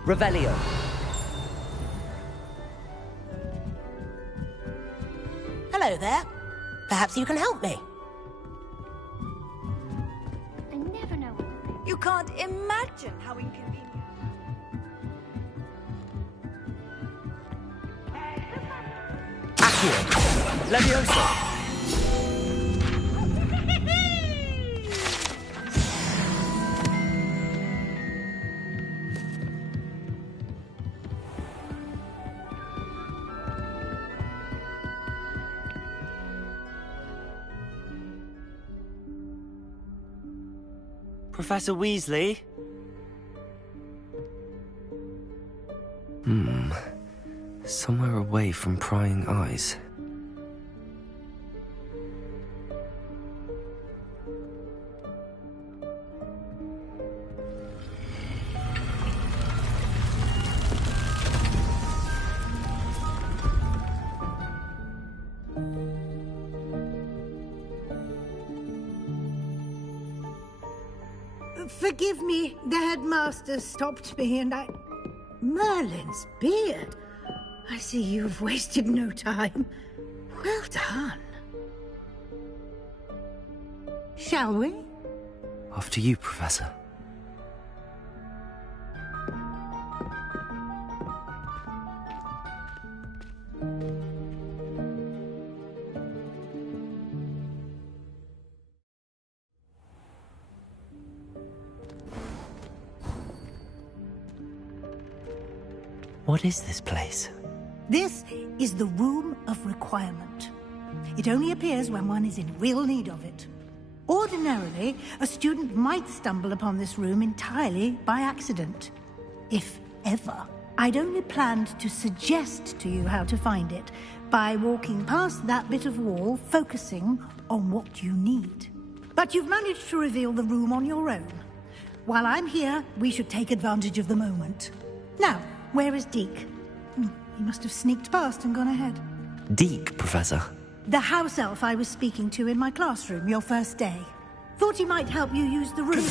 Revelio. Hello there. Perhaps you can help me. I never know. You can't imagine how inconvenient. Accio. Levioso. Professor Weasley? Somewhere away from prying eyes. Forgive me, the headmaster stopped me and I... Merlin's beard. I see you've wasted no time. Well done. Shall we? After you, Professor. What is this place? This is the Room of Requirement. It only appears when one is in real need of it. Ordinarily, a student might stumble upon this room entirely by accident. If ever. I'd only planned to suggest to you how to find it by walking past that bit of wall, focusing on what you need. But you've managed to reveal the room on your own. While I'm here, we should take advantage of the moment. Now, where is Deke? He must have sneaked past and gone ahead. Deke, Professor. The house elf I was speaking to in my classroom your first day. Thought he might help you use the room.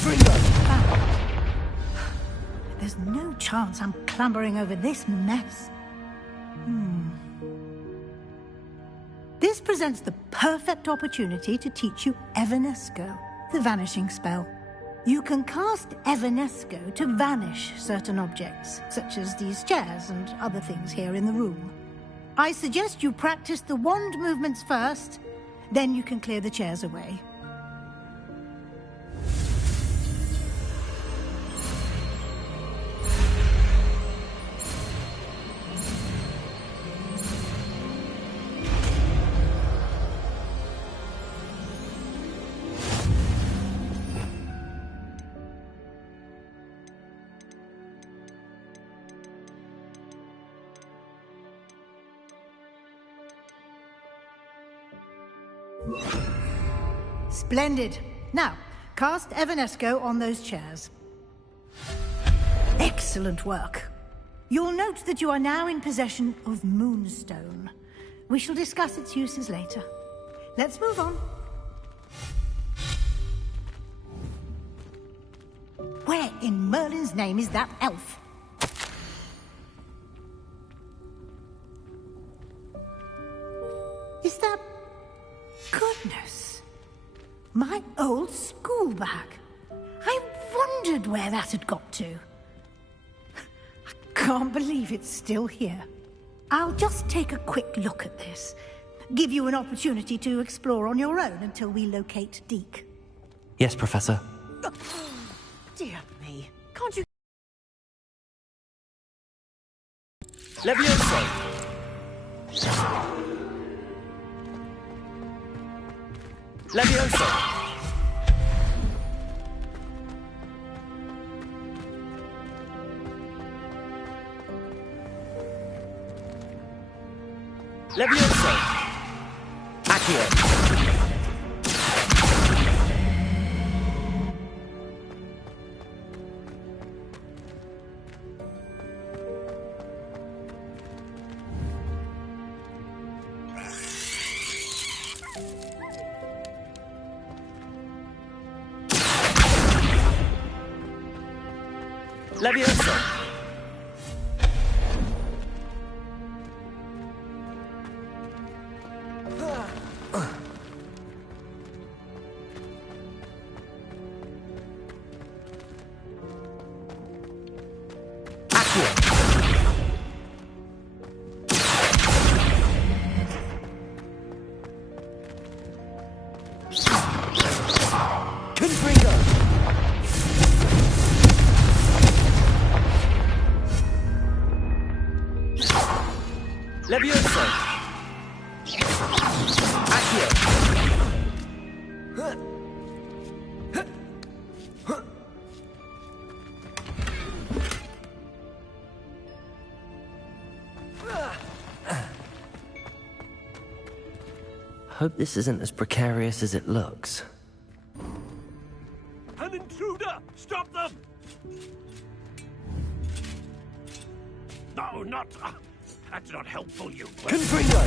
There's no chance I'm clambering over this mess. This presents the perfect opportunity to teach you Evanesco, the vanishing spell. You can cast Evanesco to vanish certain objects, such as these chairs and other things here in the room. I suggest you practice the wand movements first, then you can clear the chairs away. Splendid. Now, cast Evanesco on those chairs. Excellent work. You'll note that you are now in possession of Moonstone. We shall discuss its uses later. Let's move on. Where in Merlin's name is that elf? Is that... Goodness. My old school bag. I wondered where that had got to. I can't believe it's still here. I'll just take a quick look at this. Give you an opportunity to explore on your own until we locate Deke. Yes, Professor. Dear me. Can't you... Levioso! Levioso! Levioso! Accio! Levioso! Levioso! Accio! Hope this isn't as precarious as it looks. An intruder! Stop them! No, not... that's not helpful, you... Confringo!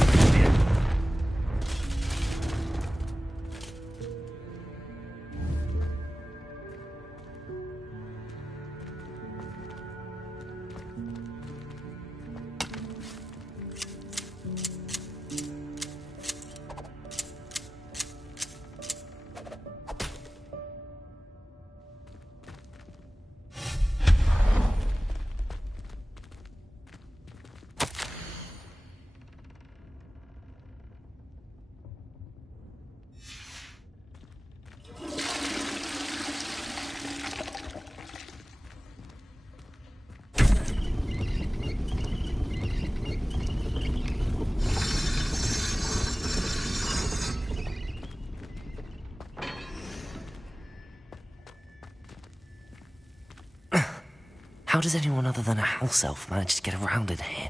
How does anyone other than a house elf manage to get around in here?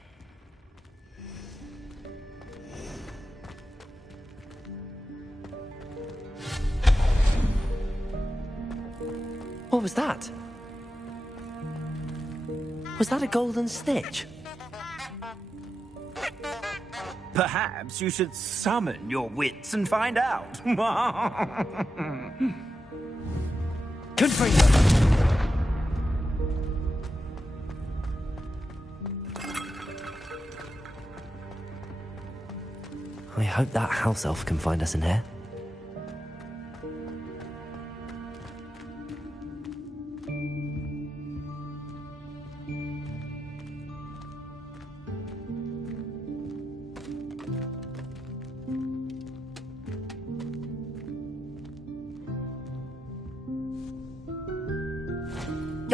What was that? Was that a golden snitch? Perhaps you should summon your wits and find out. Confringo! I hope that house elf can find us in here.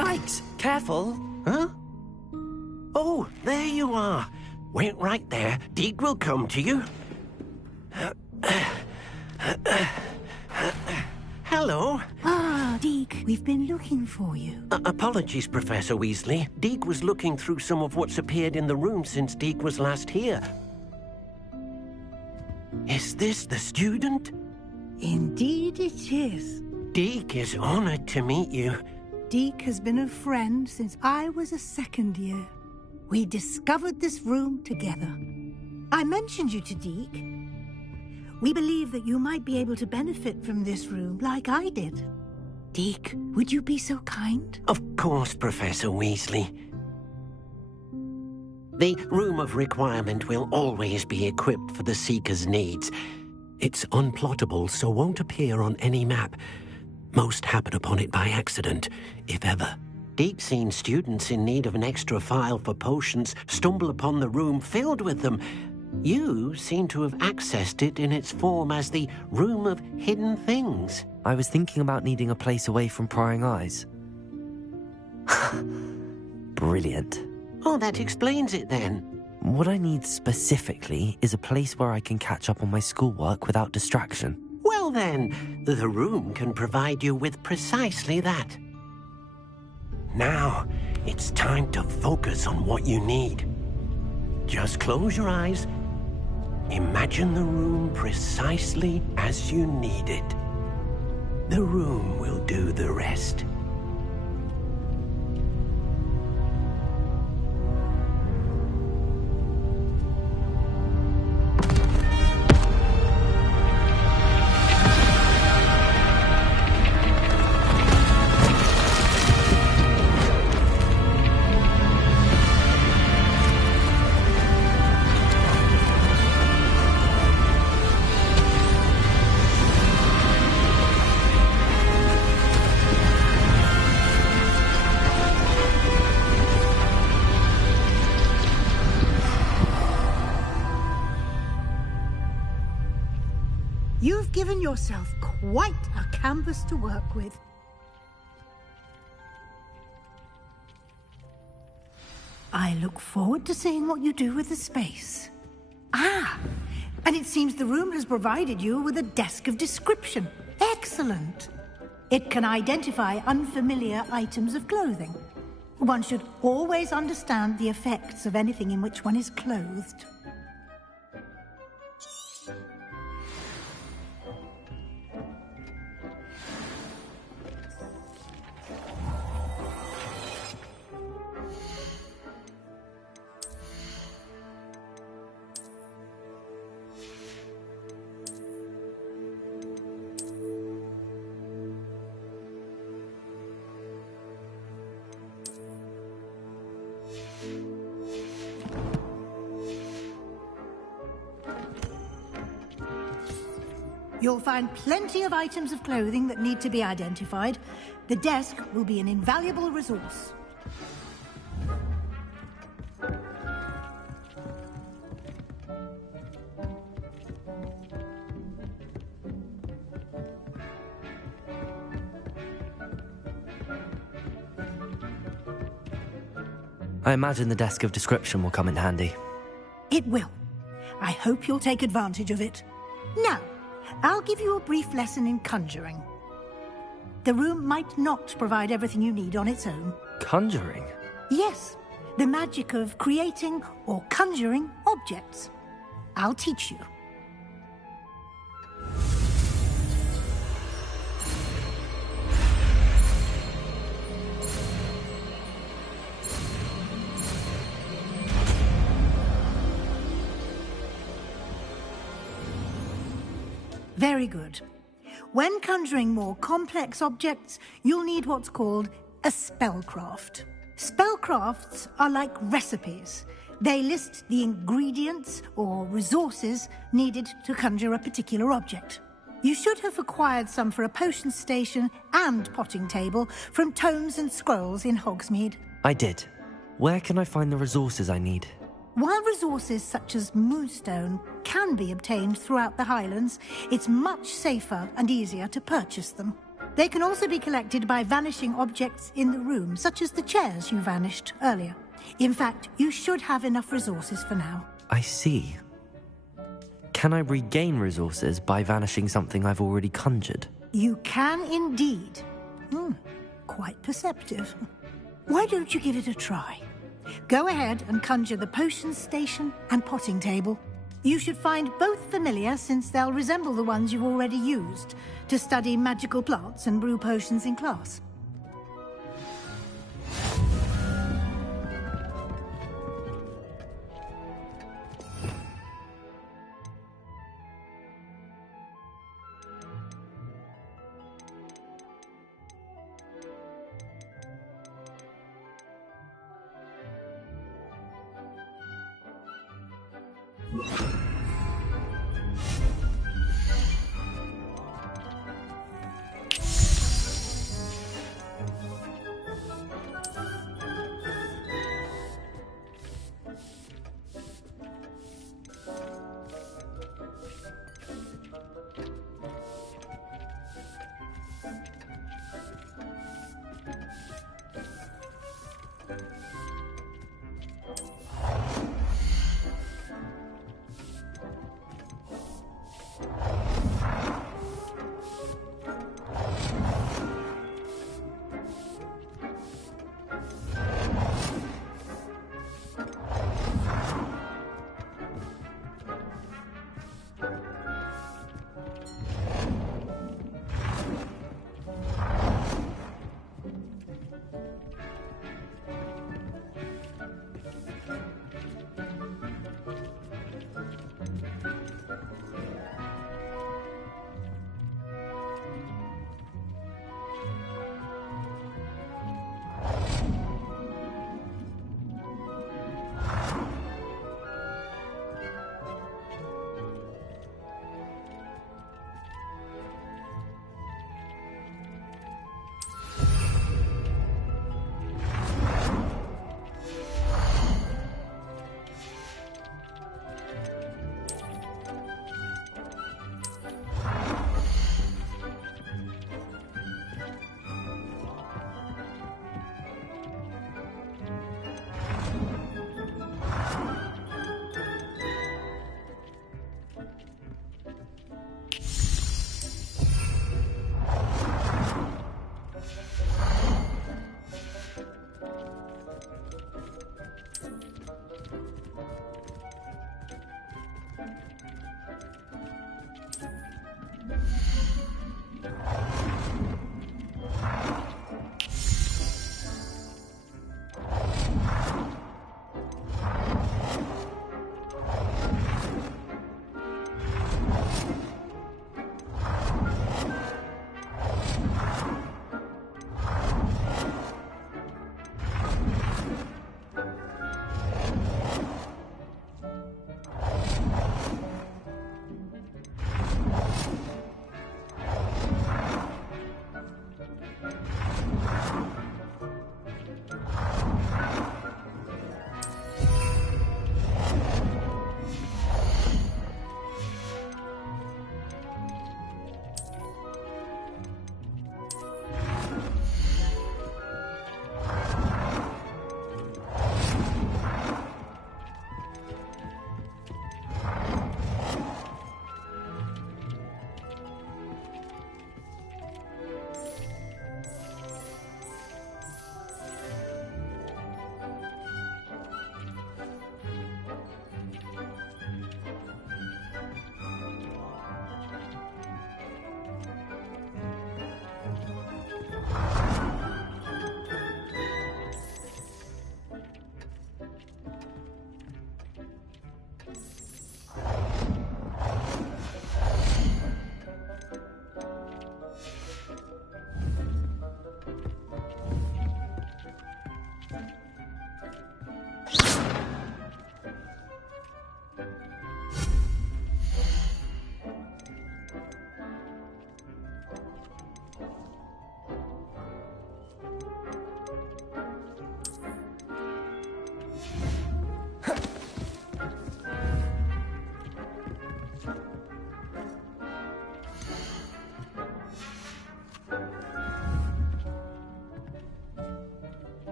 Yikes! Careful! Huh? Oh, there you are. Wait right there. Deke will come to you. Hello. Ah, Deke, we've been looking for you. Apologies, Professor Weasley. Deke was looking through some of what's appeared in the room since Deke was last here. Is this the student? Indeed it is. Deke is honored to meet you. Deke has been a friend since I was a second year. We discovered this room together. I mentioned you to Deke. We believe that you might be able to benefit from this room like I did. Deke, would you be so kind? Of course, Professor Weasley. The Room of Requirement will always be equipped for the Seeker's needs. It's unplottable, so won't appear on any map. Most happen upon it by accident, if ever. Deke's seen students in need of an extra file for potions stumble upon the room filled with them. You seem to have accessed it in its form as the Room of Hidden Things. I was thinking about needing a place away from prying eyes. Brilliant. Oh, that explains it then. What I need specifically is a place where I can catch up on my schoolwork without distraction. Well then, the room can provide you with precisely that. Now, it's time to focus on what you need. Just close your eyes. Imagine the room precisely as you need it. The room will do the rest. You've given yourself quite a canvas to work with. I look forward to seeing what you do with the space. Ah, and it seems the room has provided you with a desk of description. Excellent. It can identify unfamiliar items of clothing. One should always understand the effects of anything in which one is clothed. You'll find plenty of items of clothing that need to be identified. The desk will be an invaluable resource. I imagine the desk of description will come in handy. It will. I hope you'll take advantage of it. Now, I'll give you a brief lesson in conjuring. The room might not provide everything you need on its own. Conjuring? Yes, the magic of creating or conjuring objects. I'll teach you. Very good. When conjuring more complex objects, you'll need what's called a spellcraft. Spellcrafts are like recipes. They list the ingredients or resources needed to conjure a particular object. You should have acquired some for a potion station and potting table from tomes and scrolls in Hogsmeade. I did. Where can I find the resources I need? While resources such as moonstone can be obtained throughout the Highlands, it's much safer and easier to purchase them. They can also be collected by vanishing objects in the room, such as the chairs you vanished earlier. In fact, you should have enough resources for now. I see. Can I regain resources by vanishing something I've already conjured? You can indeed. Quite perceptive. Why don't you give it a try? Go ahead and conjure the potion station and potting table. You should find both familiar, since they'll resemble the ones you've already used to study magical plants and brew potions in class.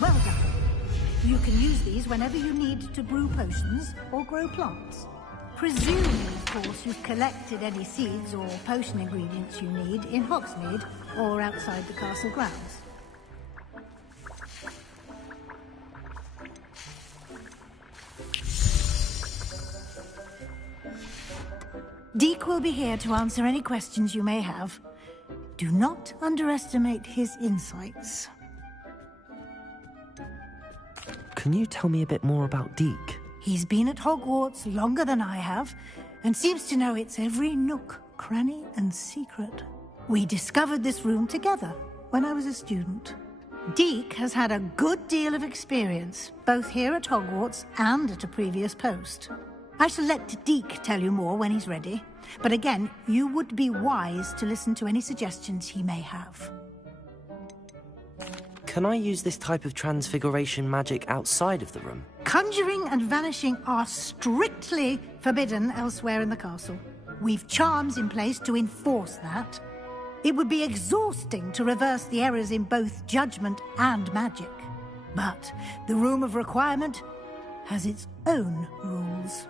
Well done. You can use these whenever you need to brew potions or grow plants. Presuming, of course, you've collected any seeds or potion ingredients you need in Hogsmeade or outside the castle grounds. Deek will be here to answer any questions you may have. Do not underestimate his insights. Can you tell me a bit more about Deek? He's been at Hogwarts longer than I have, and seems to know its every nook, cranny, and secret. We discovered this room together when I was a student. Deek has had a good deal of experience, both here at Hogwarts and at a previous post. I shall let Deek tell you more when he's ready, but again, you would be wise to listen to any suggestions he may have. Can I use this type of transfiguration magic outside of the room? Conjuring and vanishing are strictly forbidden elsewhere in the castle. We've charms in place to enforce that. It would be exhausting to reverse the errors in both judgment and magic. But the Room of Requirement has its own rules.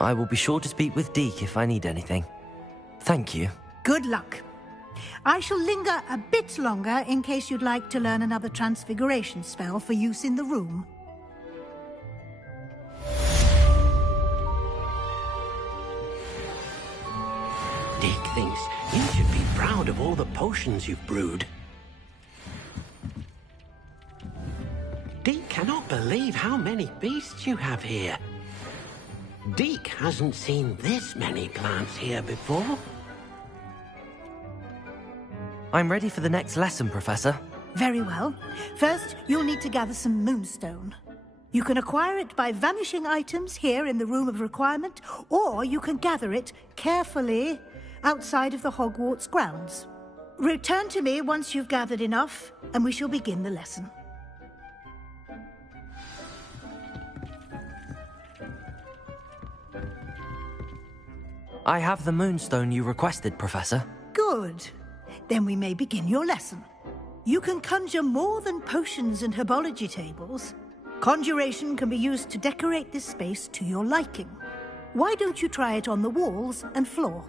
I will be sure to speak with Deek if I need anything. Thank you. Good luck. I shall linger a bit longer in case you'd like to learn another transfiguration spell for use in the room. Deek thinks you should be proud of all the potions you've brewed. Deek cannot believe how many beasts you have here. Deek hasn't seen this many plants here before. I'm ready for the next lesson, Professor. Very well. First, you'll need to gather some moonstone. You can acquire it by vanishing items here in the Room of Requirement, or you can gather it carefully outside of the Hogwarts grounds. Return to me once you've gathered enough, and we shall begin the lesson. I have the moonstone you requested, Professor. Good. Then we may begin your lesson. You can conjure more than potions and herbology tables. Conjuration can be used to decorate this space to your liking. Why don't you try it on the walls and floor?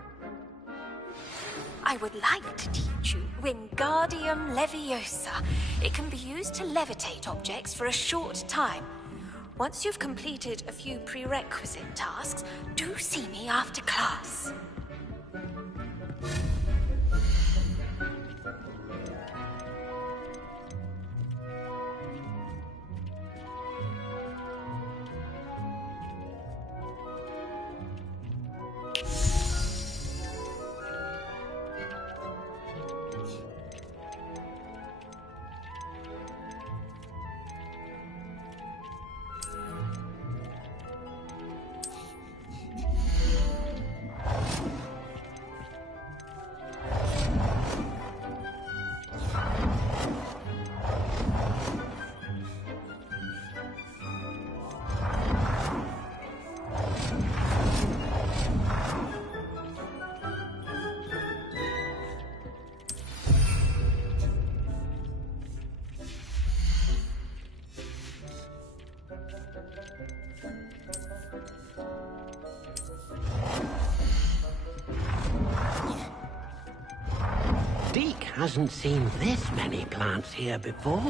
I would like to teach you Wingardium Leviosa. It can be used to levitate objects for a short time. Once you've completed a few prerequisite tasks, do see me after class. Deek hasn't seen this many plants here before.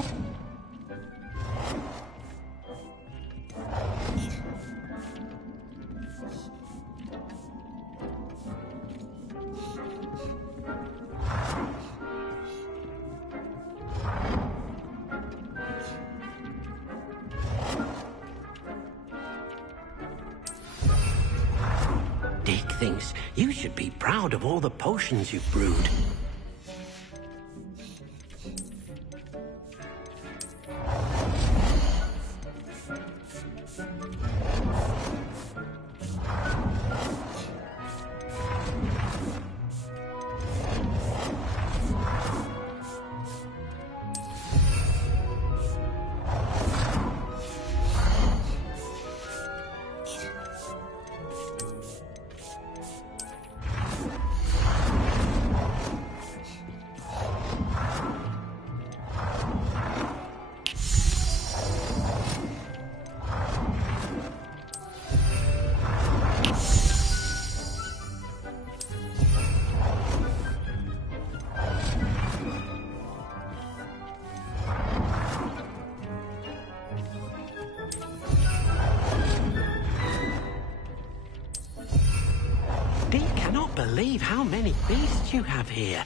Deek Dick thinks you should be proud of all the potions you've brewed. Believe how many beasts you have here.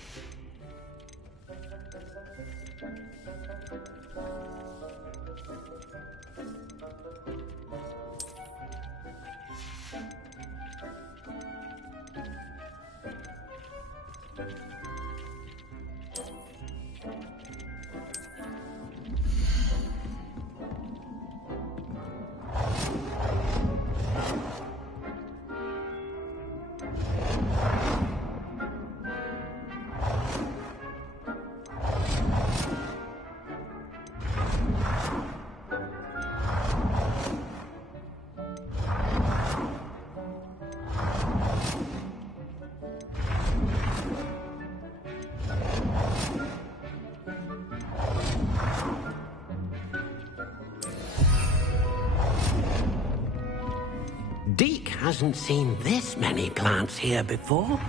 Deke hasn't seen this many plants here before.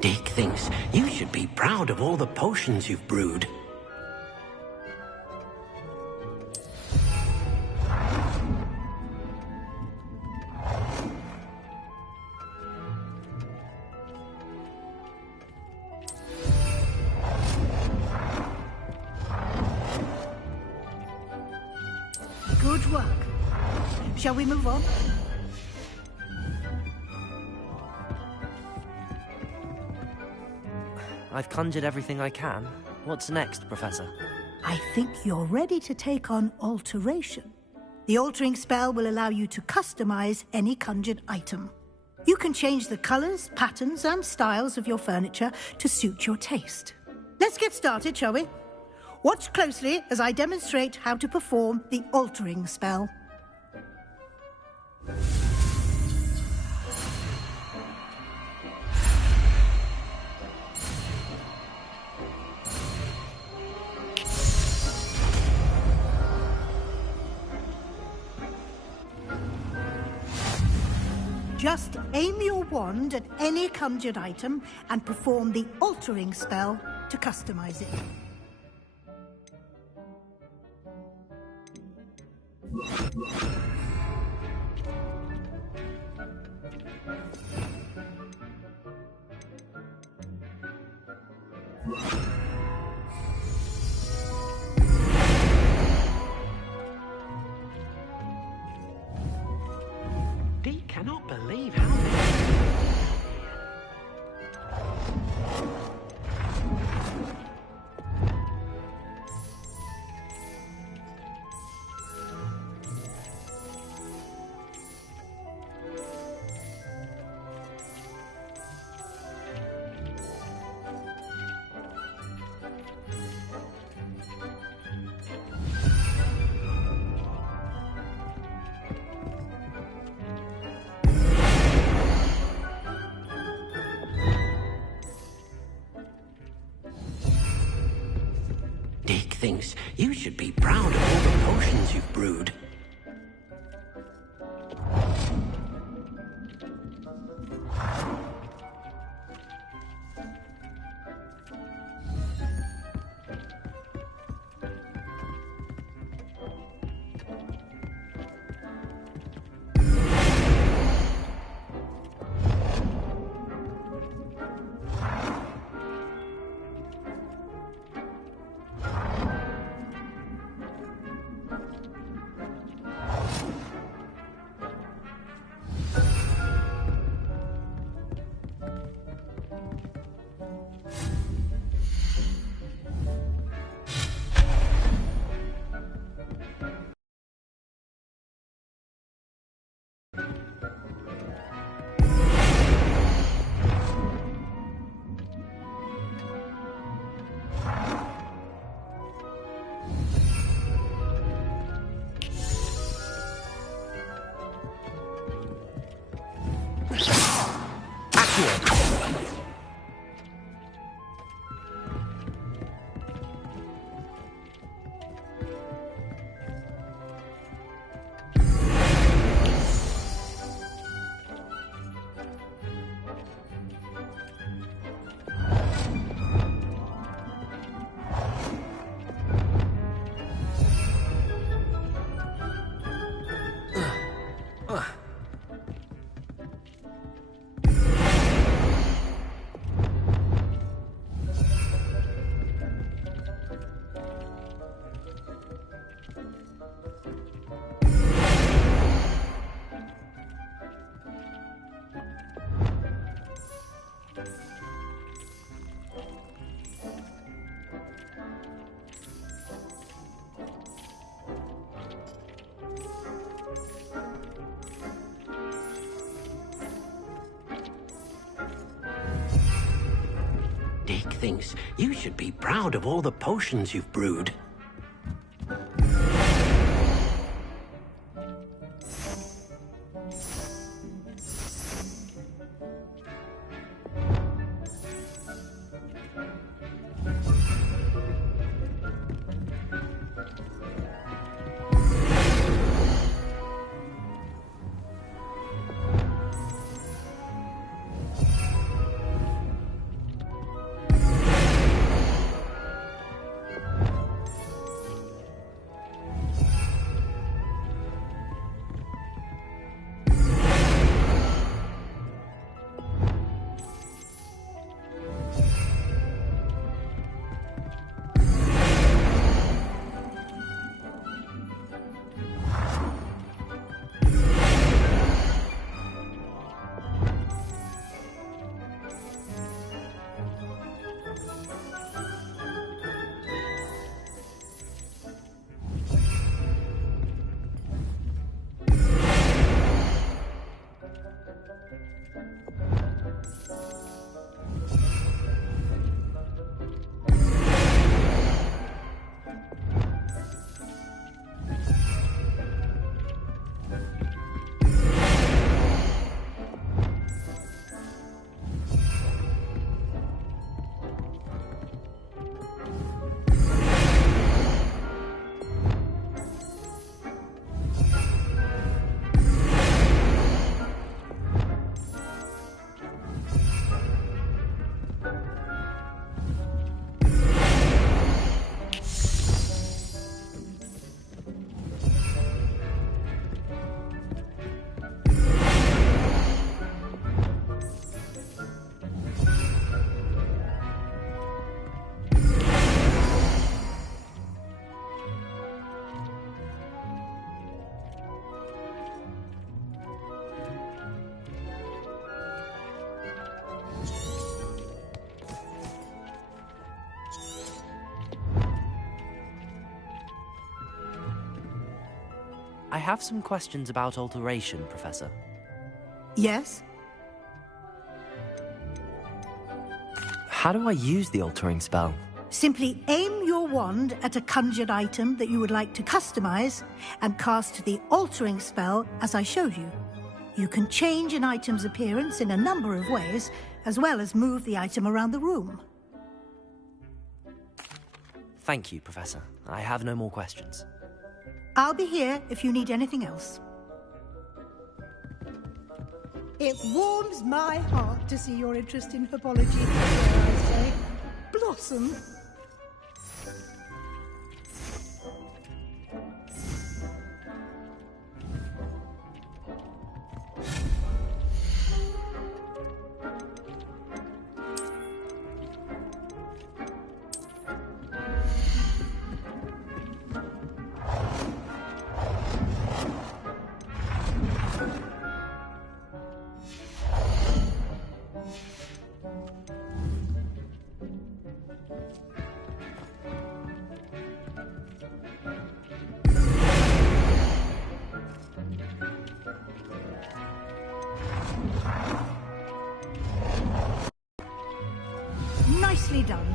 Deke thinks you should be proud of all the potions you've brewed. Good work. Shall we move on? I've conjured everything I can. What's next, Professor? I think you're ready to take on alteration. The altering spell will allow you to customize any conjured item. You can change the colors, patterns, and styles of your furniture to suit your taste. Let's get started, shall we? Watch closely as I demonstrate how to perform the altering spell. Just aim your wand at any conjured item and perform the altering spell to customize it. Deke cannot believe how many... Deke thinks you should be proud of all the potions you've brewed. Dick thinks you should be proud of all the potions you've brewed. I have some questions about alteration, Professor. Yes? How do I use the altering spell? Simply aim your wand at a conjured item that you would like to customize and cast the altering spell as I showed you. You can change an item's appearance in a number of ways, as well as move the item around the room. Thank you, Professor. I have no more questions. I'll be here if you need anything else. It warms my heart to see your interest in herbology, dare I say. Blossom. Nicely done.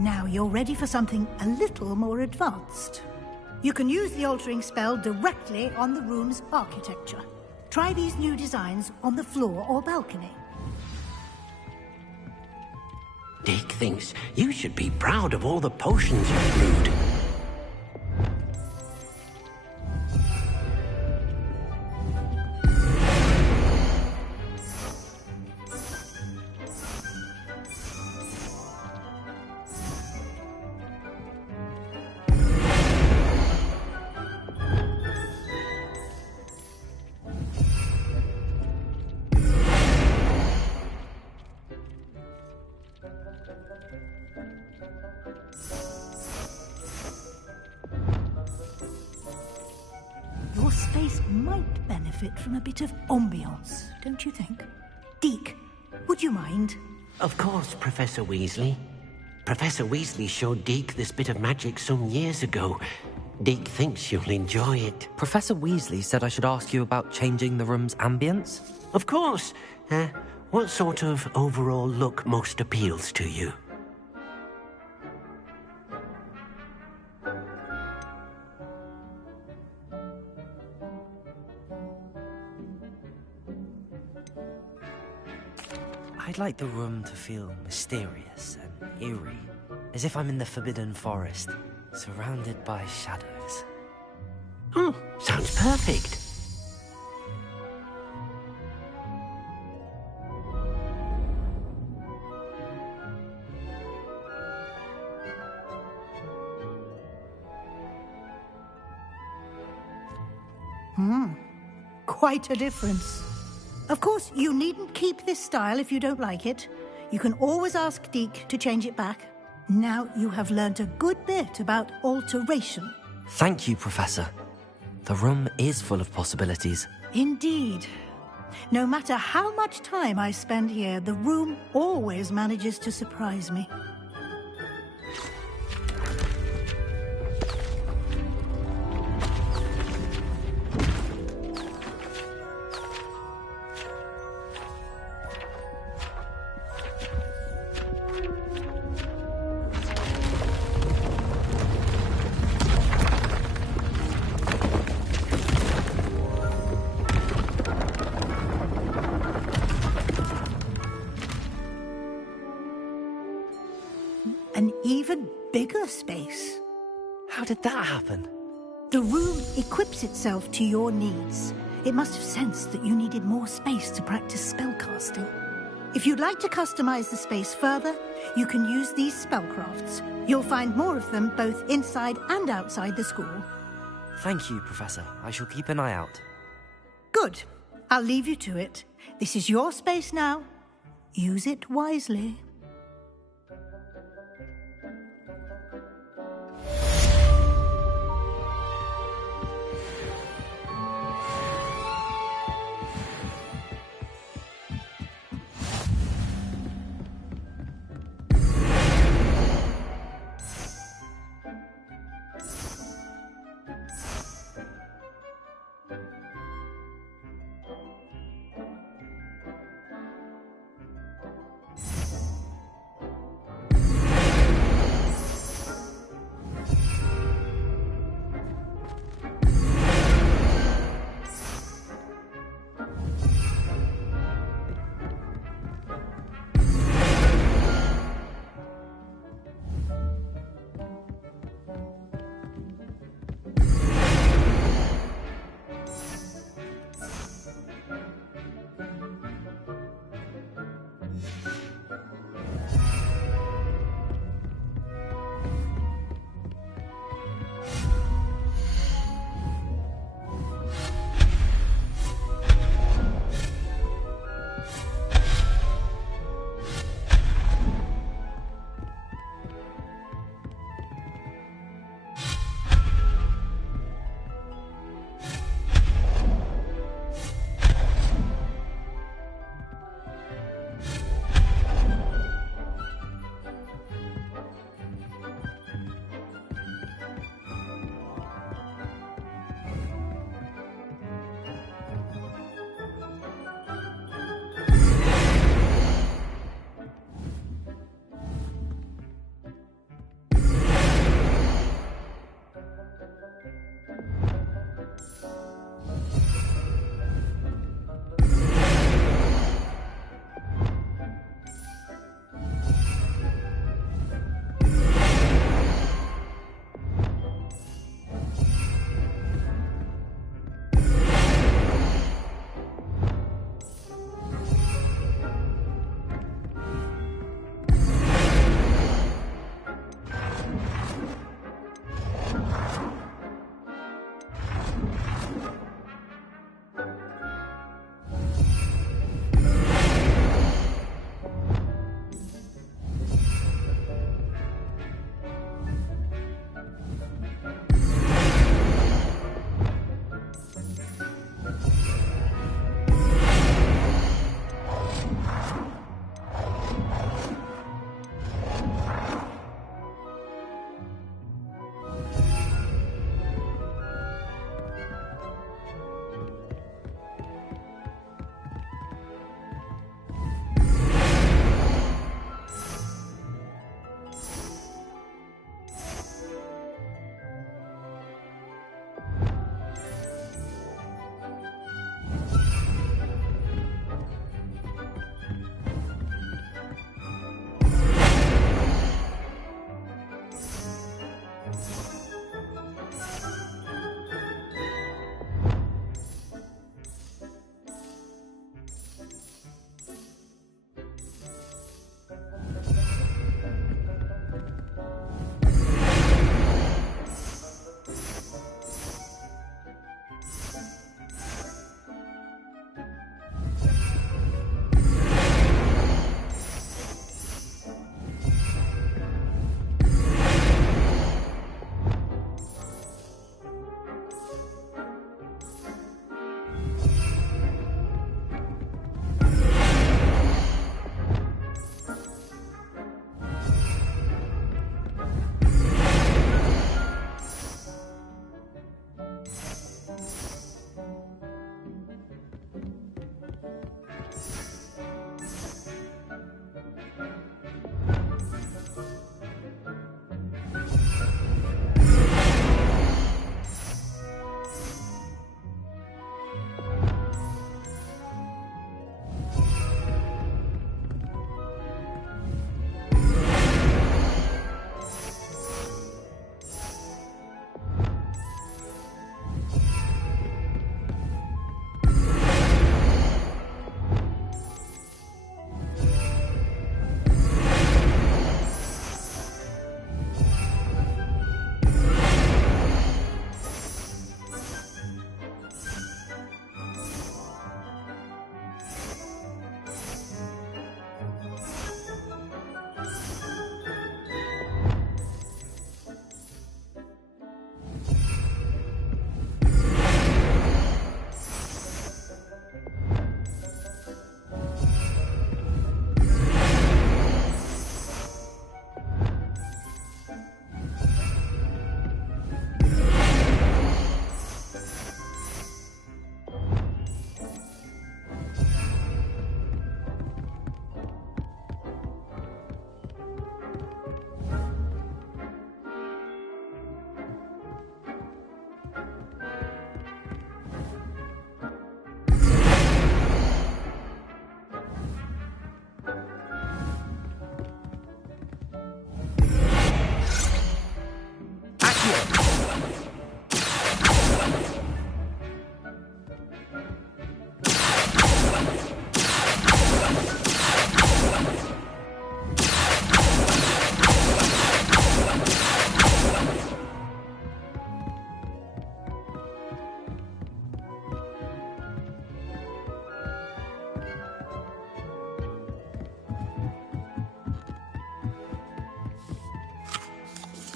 Now you're ready for something a little more advanced. You can use the altering spell directly on the room's architecture. Try these new designs on the floor or balcony. Dick thinks you should be proud of all the potions you've brewed. Your space might benefit from a bit of ambiance, don't you think? Deke, would you mind? Of course, Professor Weasley. Professor Weasley showed Deke this bit of magic some years ago. Deke thinks you'll enjoy it. Professor Weasley said I should ask you about changing the room's ambience? Of course. What sort of overall look most appeals to you? I'd like the room to feel mysterious and eerie, as if I'm in the Forbidden Forest, surrounded by shadows. Oh, sounds perfect. Quite a difference. Of course, you needn't keep this style if you don't like it. You can always ask Deke to change it back. Now you have learnt a good bit about alteration. Thank you, Professor. The room is full of possibilities. Indeed. No matter how much time I spend here, the room always manages to surprise me. An even bigger space. How did that happen? The room equips itself to your needs. It must have sensed that you needed more space to practice spellcasting. If you'd like to customize the space further, you can use these spellcrafts. You'll find more of them both inside and outside the school. Thank you, Professor. I shall keep an eye out. Good. I'll leave you to it. This is your space now. Use it wisely.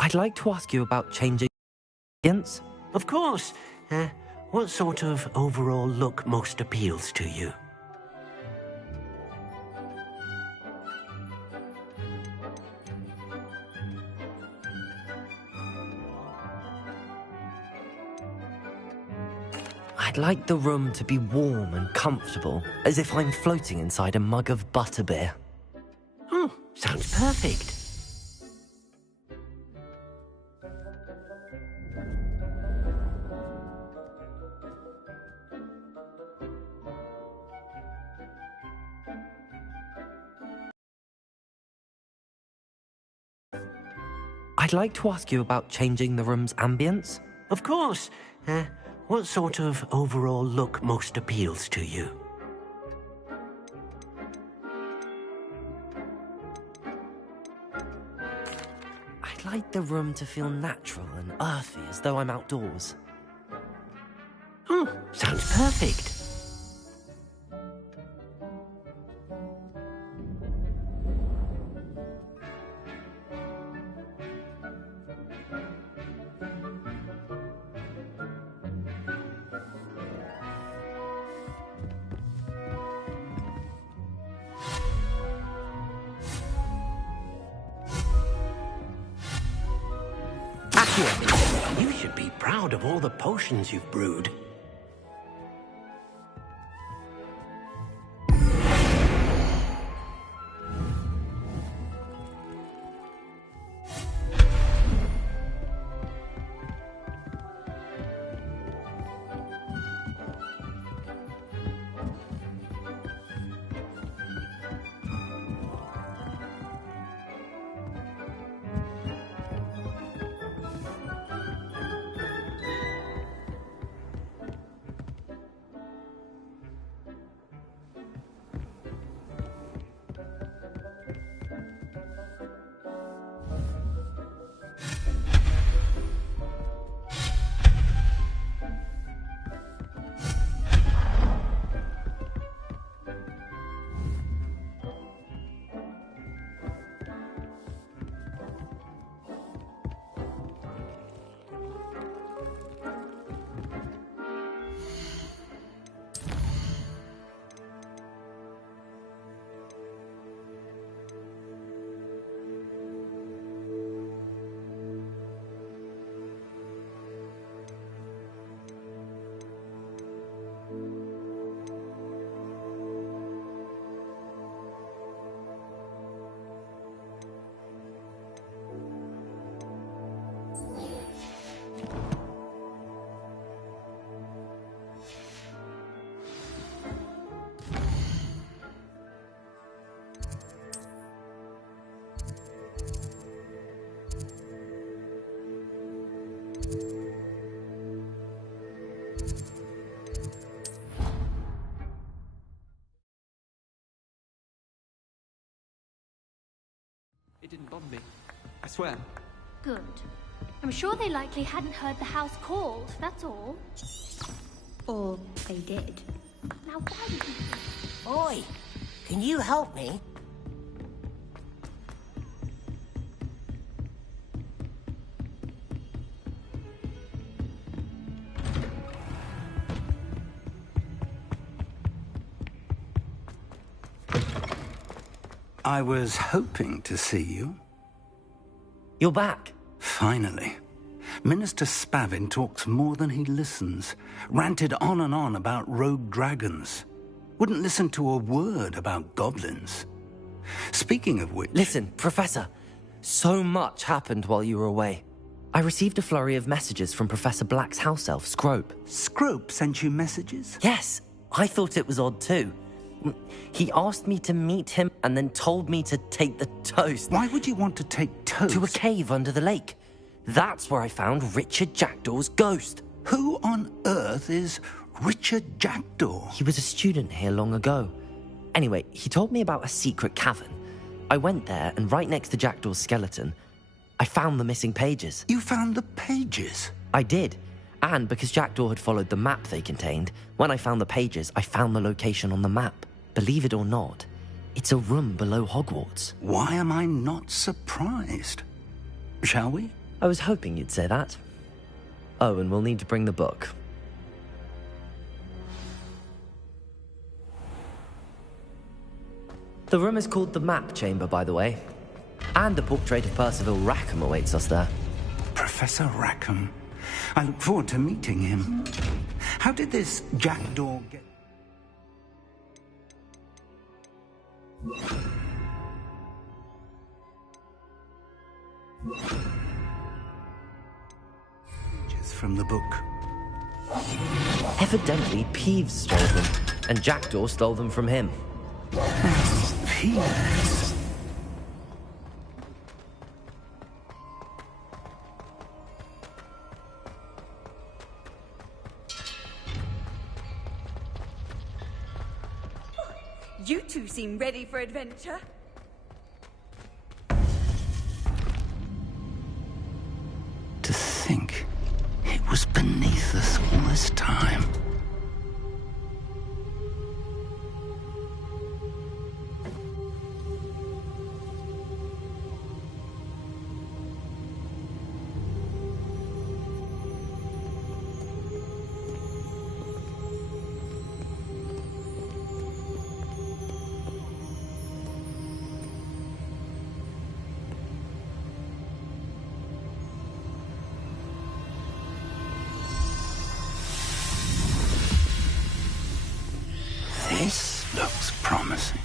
I'd like to ask you about changing ambience. Of course. What sort of overall look most appeals to you? I'd like the room to be warm and comfortable, as if I'm floating inside a mug of butterbeer. Oh, sounds perfect. I'd like to ask you about changing the room's ambience. Of course. What sort of overall look most appeals to you? I'd like the room to feel natural and earthy, as though I'm outdoors. Oh, sounds perfect. You should be proud of all the potions you've brewed. It didn't bother me. I swear. Good. I'm sure they likely hadn't heard the house called, that's all. Or they did. Now why did you... Oi! Can you help me? I was hoping to see you. You're back. Finally. Minister Spavin talks more than he listens. Ranted on and on about rogue dragons. Wouldn't listen to a word about goblins. Speaking of which... Listen, Professor. So much happened while you were away. I received a flurry of messages from Professor Black's house elf, Scrope. Scrope sent you messages? Yes. I thought it was odd too. He asked me to meet him and then told me to take the toast. Why would you want to take toast? To a cave under the lake. That's where I found Richard Jackdaw's ghost. Who on earth is Richard Jackdaw? He was a student here long ago. Anyway, he told me about a secret cavern. I went there, and right next to Jackdaw's skeleton, I found the missing pages. You found the pages? I did. And because Jackdaw had followed the map they contained, when I found the pages, I found the location on the map. Believe it or not, it's a room below Hogwarts. Why am I not surprised? Shall we? I was hoping you'd say that. Oh, and we'll need to bring the book. The room is called the Map Chamber, by the way. And a portrait of Percival Rackham awaits us there. Professor Rackham. I look forward to meeting him. How did this jackdaw get... Pages from the book. Evidently, Peeves stole them, and Jackdaw stole them from him. Peeves? You two seem ready for adventure. To think it was beneath us all this time. This looks promising.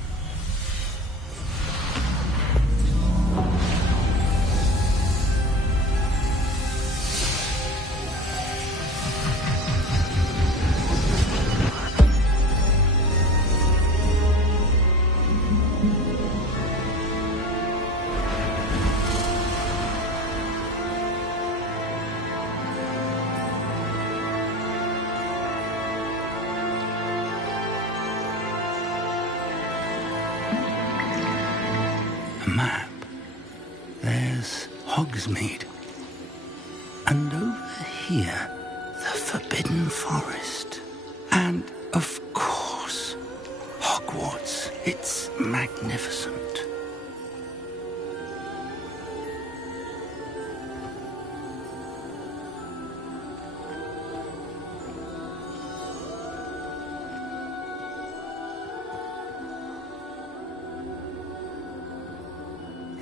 Map. There's Hogsmeade. And over here, the Forbidden Forest. And, of course, Hogwarts. It's magnificent.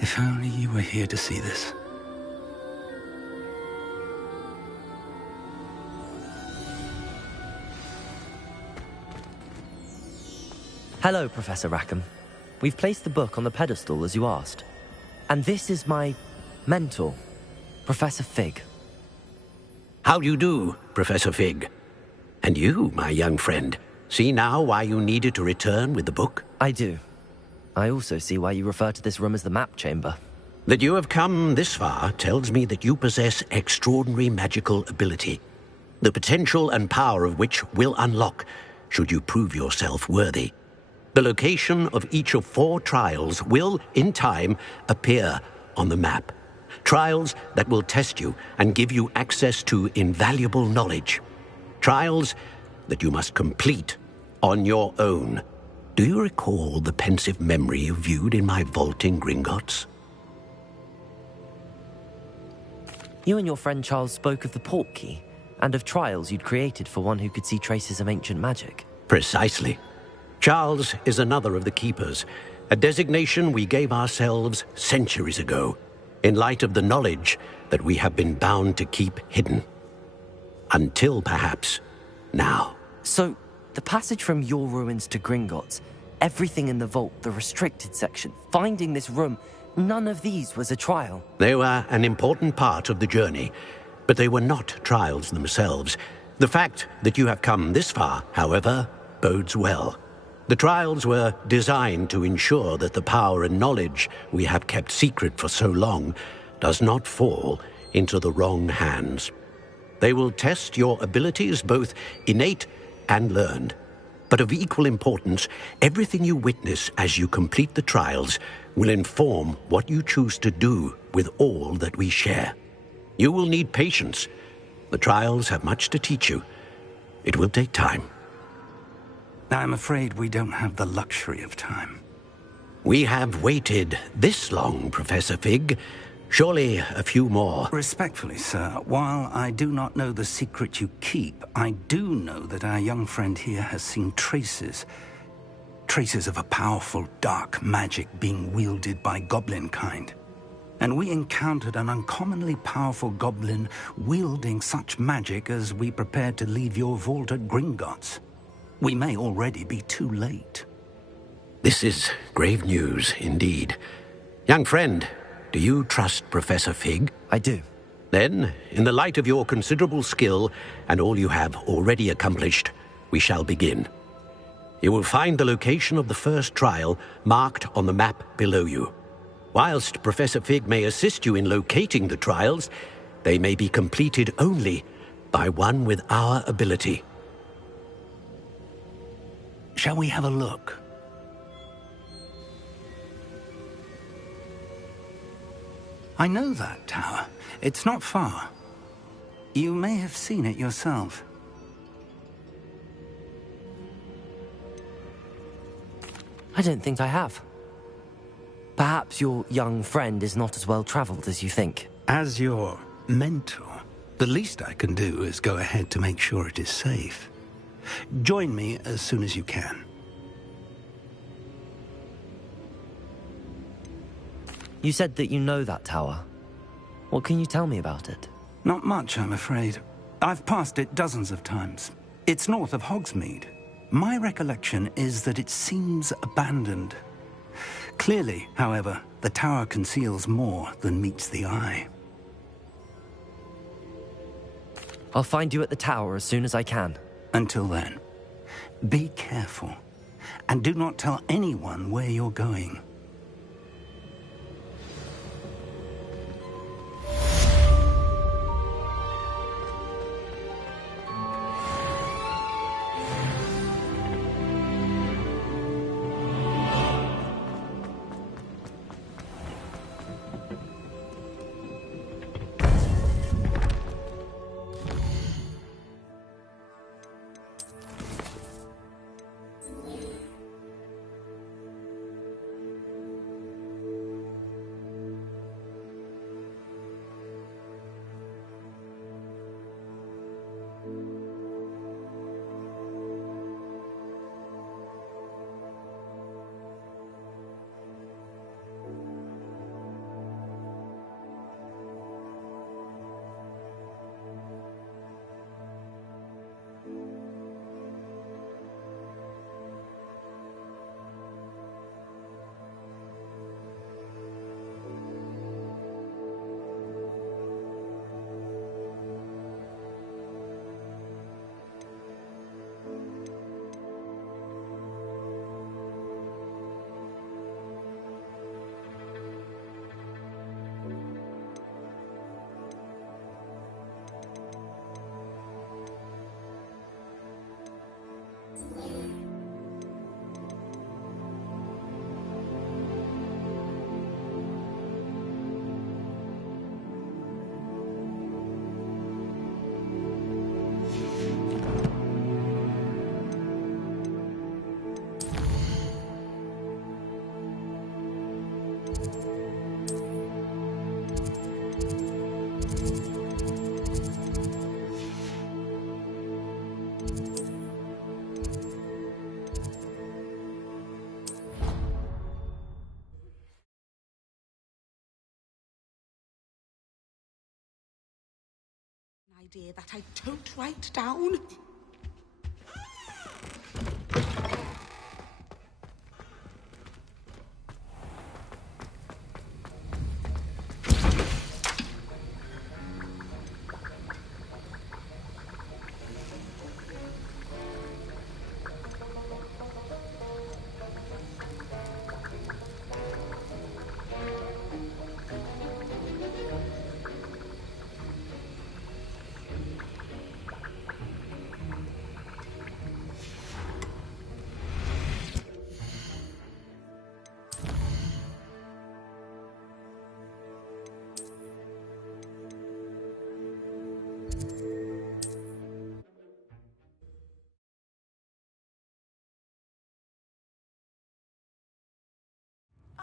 If only you were here to see this. Hello, Professor Rackham. We've placed the book on the pedestal as you asked. And this is my mentor, Professor Fig. How do you do, Professor Fig? And you, my young friend, see now why you needed to return with the book? I do. I also see why you refer to this room as the Map Chamber. That you have come this far tells me that you possess extraordinary magical ability, the potential and power of which will unlock should you prove yourself worthy. The location of each of 4 trials will, in time, appear on the map. Trials that will test you and give you access to invaluable knowledge. Trials that you must complete on your own. Do you recall the pensive memory you viewed in my vault in Gringotts? You and your friend Charles spoke of the Portkey, and of trials you'd created for one who could see traces of ancient magic. Precisely. Charles is another of the Keepers, a designation we gave ourselves centuries ago, in light of the knowledge that we have been bound to keep hidden. Until, perhaps, now. So, the passage from your ruins to Gringotts, everything in the vault, the restricted section, finding this room, none of these was a trial. They were an important part of the journey, but they were not trials themselves. The fact that you have come this far, however, bodes well. The trials were designed to ensure that the power and knowledge we have kept secret for so long does not fall into the wrong hands. They will test your abilities, both innate and learned. But of equal importance, everything you witness as you complete the trials will inform what you choose to do with all that we share. You will need patience. The trials have much to teach you. It will take time. I'm afraid we don't have the luxury of time. We have waited this long, Professor Fig, Surely a few more. Respectfully, sir, while I do not know the secret you keep, I do know that our young friend here has seen traces of a powerful dark magic being wielded by goblin kind. And we encountered an uncommonly powerful goblin wielding such magic as we prepared to leave your vault at Gringotts. We may already be too late. This is grave news indeed. Young friend, do you trust Professor Fig? I do. Then, in the light of your considerable skill and all you have already accomplished, we shall begin. You will find the location of the first trial marked on the map below you. Whilst Professor Fig may assist you in locating the trials, they may be completed only by one with our ability. Shall we have a look? I know that tower. It's not far. You may have seen it yourself. I don't think I have. Perhaps your young friend is not as well traveled as you think. As your mentor, the least I can do is go ahead to make sure it is safe. Join me as soon as you can. You said that you know that tower. What can you tell me about it? Not much, I'm afraid. I've passed it dozens of times. It's north of Hogsmeade. My recollection is that it seems abandoned. Clearly, however, the tower conceals more than meets the eye. I'll find you at the tower as soon as I can. Until then, be careful, and do not tell anyone where you're going. Idea that I don't write down.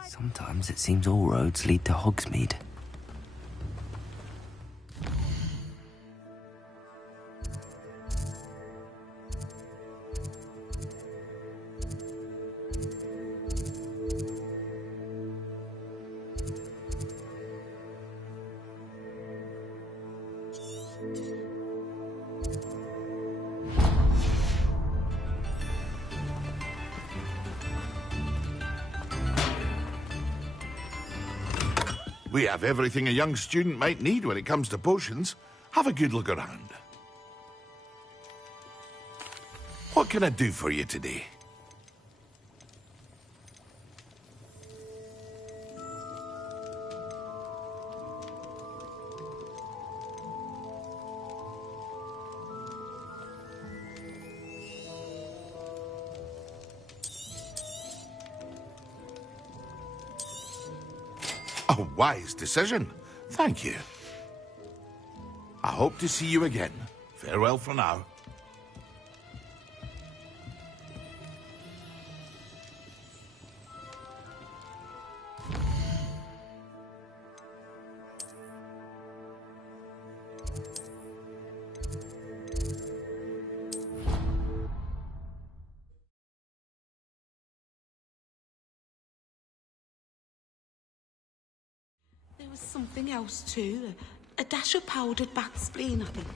Sometimes it seems all roads lead to Hogsmeade. We have everything a young student might need when it comes to potions. Have a good look around. What can I do for you today? A wise decision. Thank you. I hope to see you again. Farewell for now. There was something else too. A dash of powdered bat spleen, I think.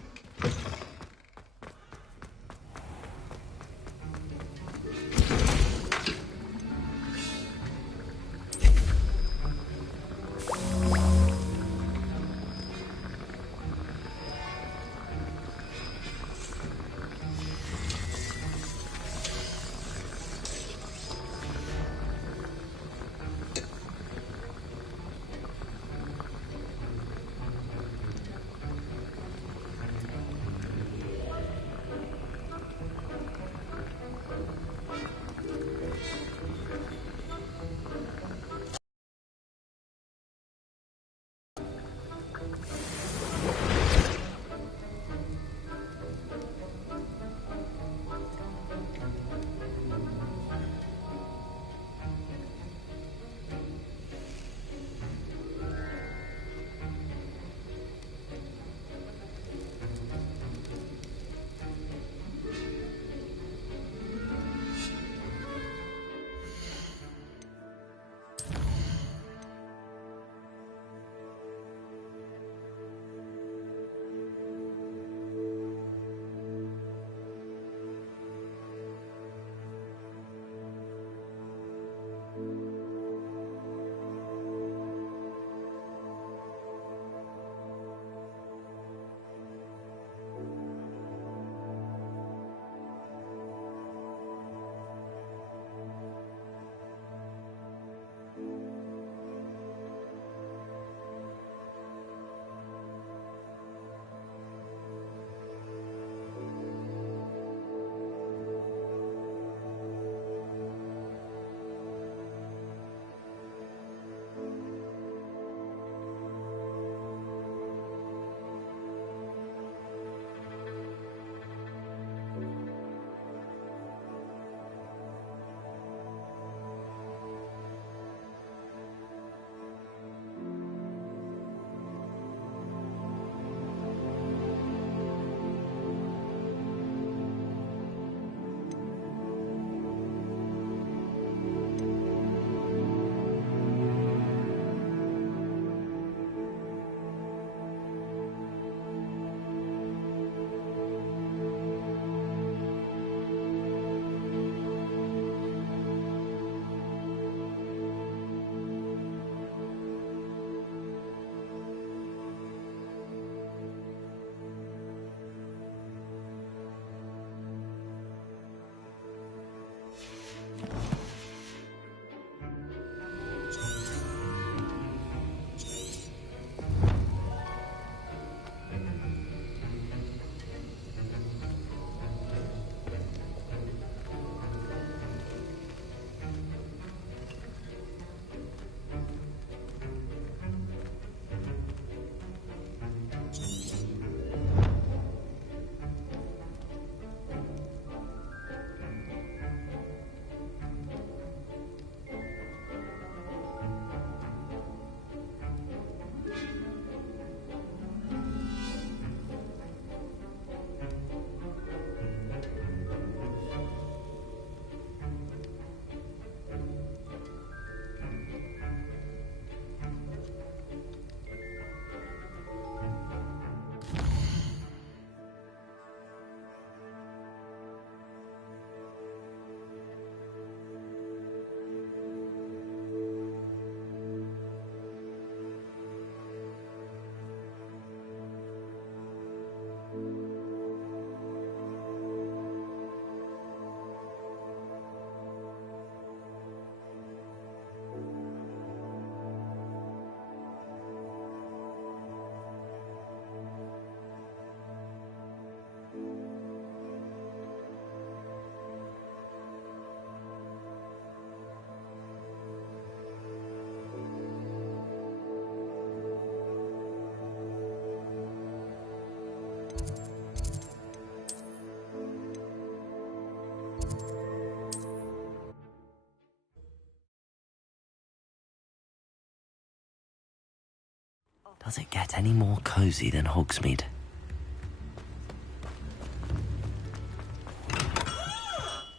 Does it get any more cozy than Hogsmeade?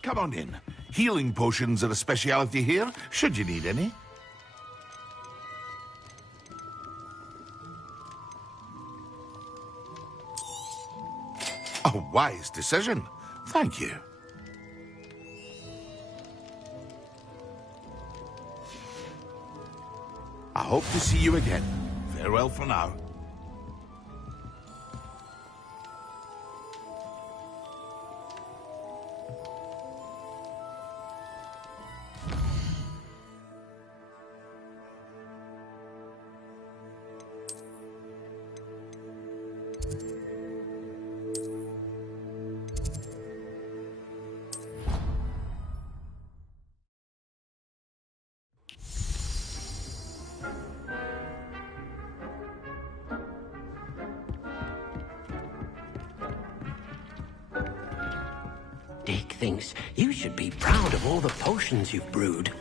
Come on in. Healing potions are a speciality here, should you need any. A wise decision. Thank you. I hope to see you again. Farewell for now. Dick thinks you should be proud of all the potions you've brewed.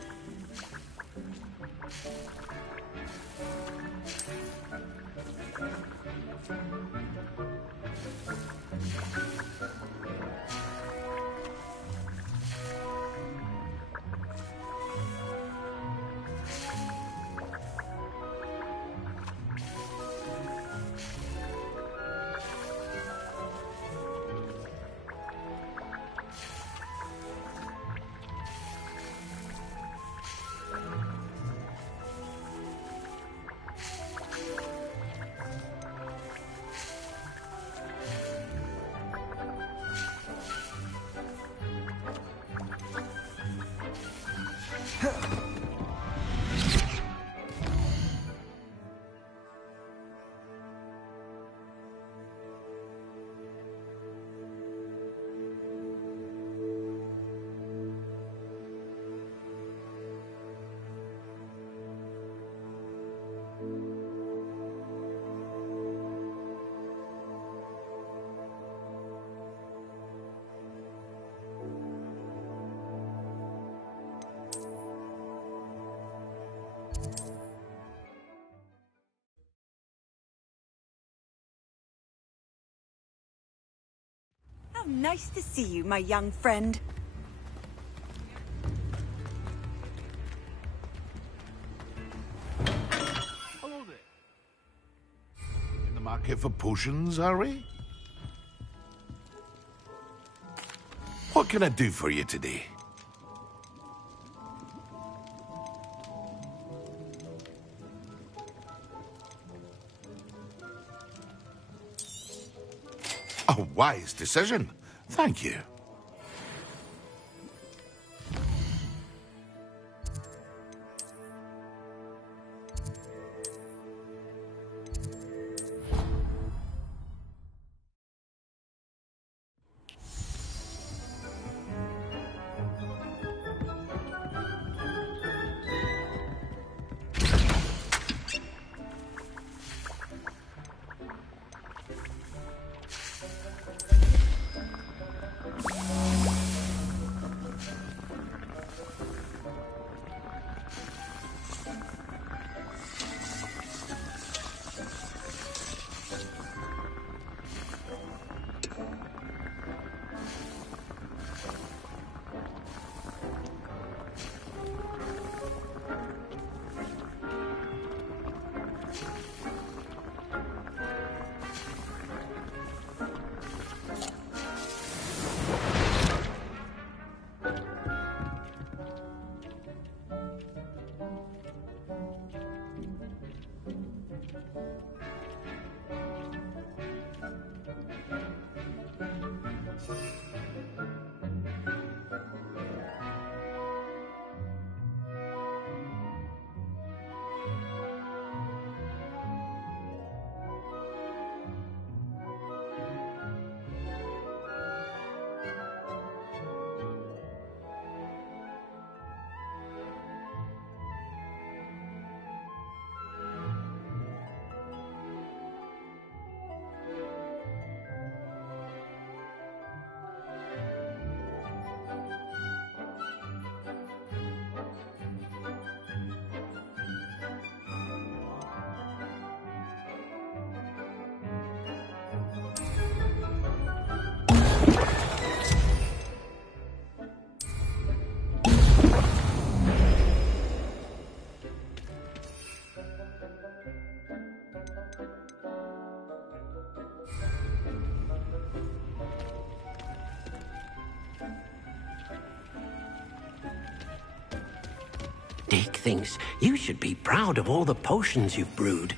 How nice to see you, my young friend. Hello there. In the market for potions, are we? What can I do for you today? A wise decision. Thank you. Dick thinks you should be proud of all the potions you've brewed.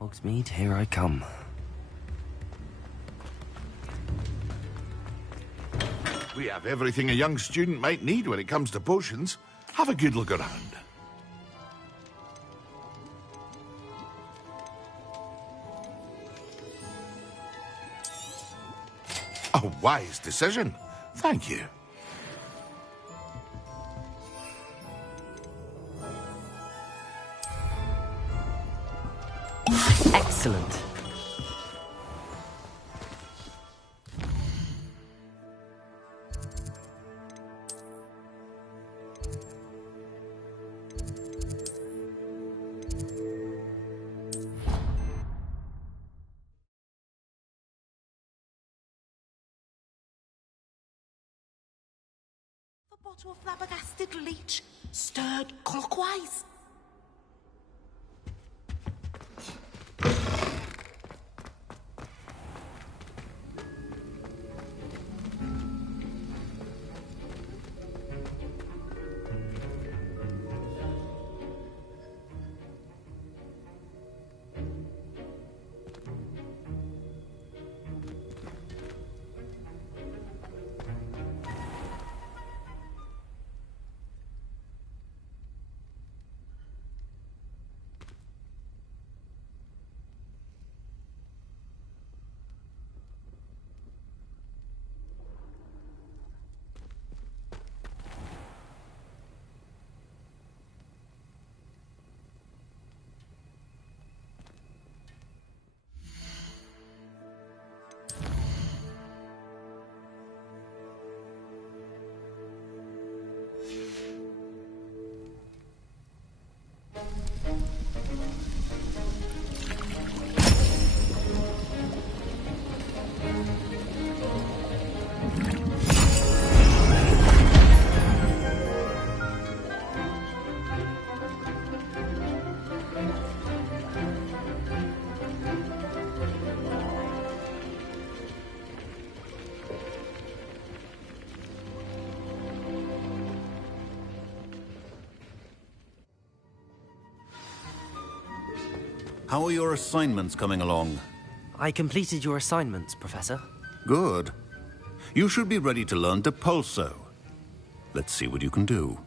Hogsmeade, here I come. We have everything a young student might need when it comes to potions. Have a good look around. A wise decision. Thank you. Excellent. The bottle of flabbergasted leech, stirred clockwise. How are your assignments coming along? I completed your assignments, Professor. Good. You should be ready to learn Depulso. Let's see what you can do.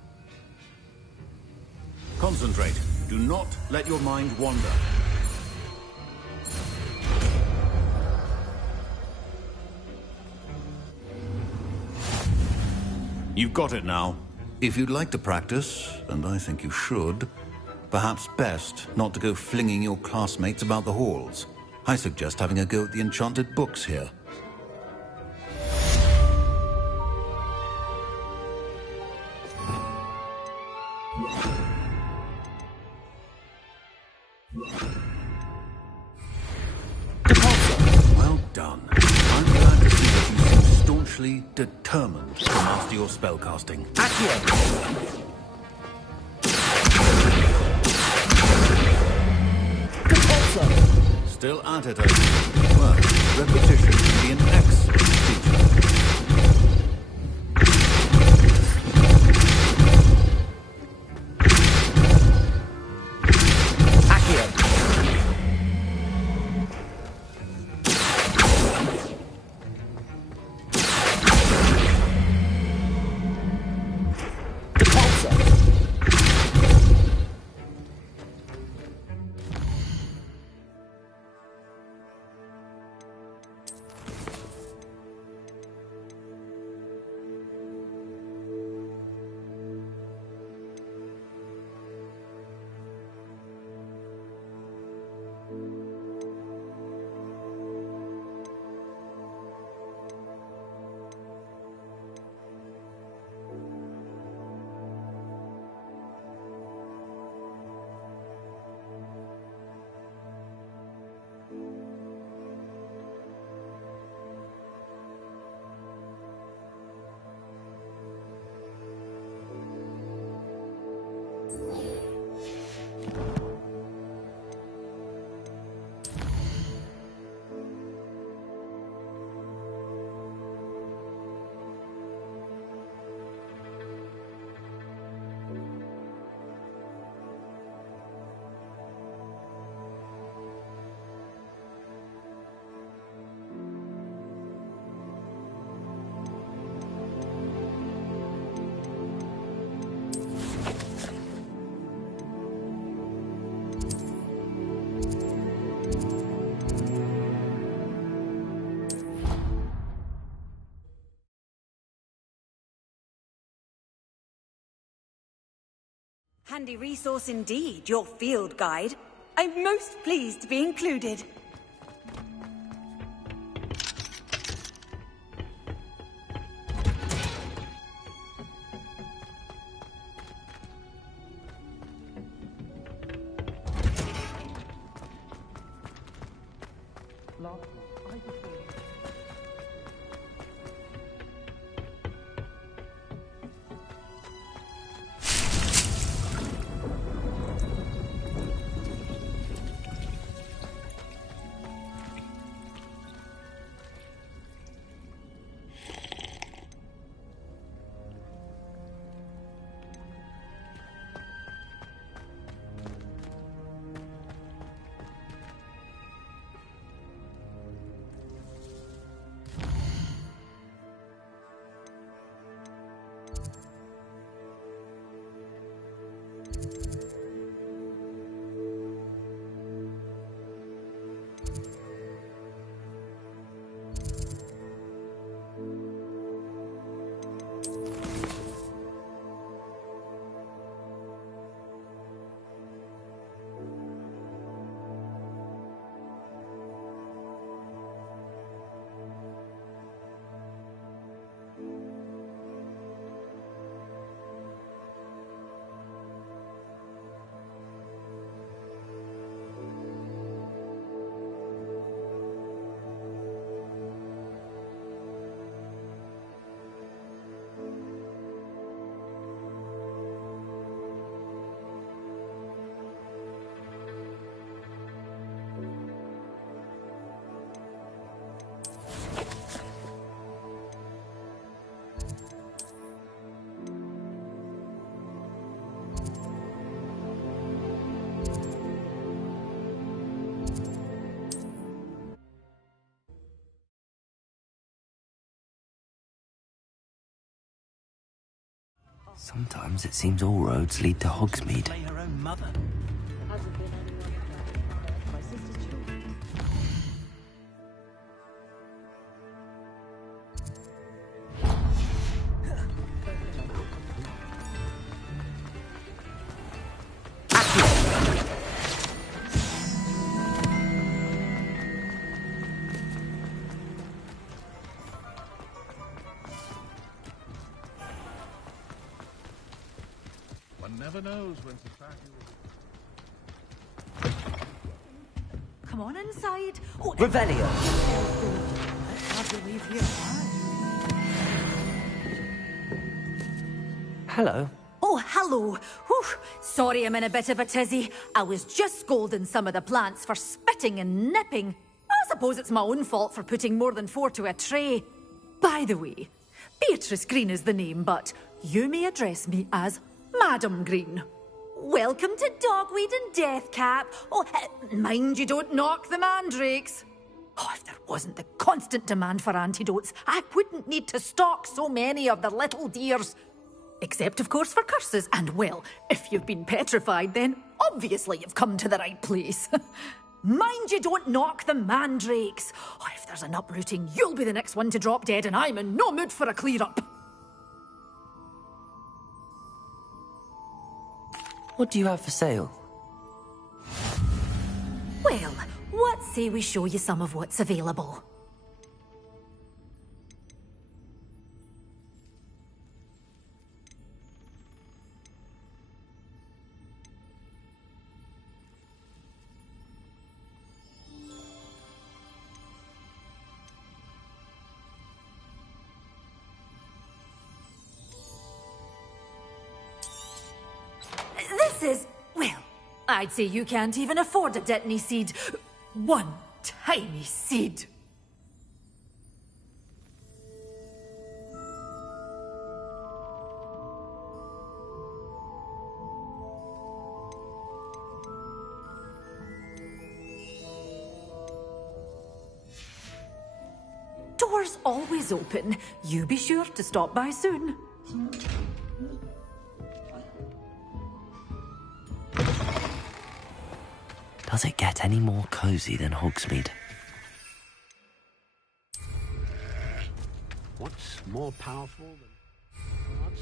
Concentrate. Do not let your mind wander. You've got it now. If you'd like to practice, and I think you should, perhaps best not to go flinging your classmates about the halls. I suggest having a go at the enchanted books here. Well done. I'm glad to see that you seem staunchly determined to master your spellcasting. Accio! Still at it, well, repetition can be an excellent teacher. Handy resource indeed, your field guide. I'm most pleased to be included. Sometimes it seems all roads lead to Hogsmeade. Her own mother. One never knows when society will... Come on inside. Oh, Revelio. I can't believe you're alive. Hello. Oh, hello. Whew. Sorry I'm in a bit of a tizzy. I was just scolding some of the plants for spitting and nipping. I suppose it's my own fault for putting more than 4 to a tray. By the way, Beatrice Green is the name, but you may address me as Madam Green. Welcome to Dogweed and Deathcap. Oh, mind you don't knock the mandrakes. Oh, if there wasn't the constant demand for antidotes, I wouldn't need to stock so many of the little dears. Except, of course, for curses. And, well, if you've been petrified, then obviously you've come to the right place. Mind you don't knock the mandrakes. Oh, if there's an uprooting, you'll be the next one to drop dead, and I'm in no mood for a clear-up. What do you have for sale? Well, what say we show you some of what's available? This traces! Well, I'd say you can't even afford a Detony seed. One tiny seed. Door's always open. You be sure to stop by soon. Does it get any more cozy than Hogsmeade? What's more powerful than gods?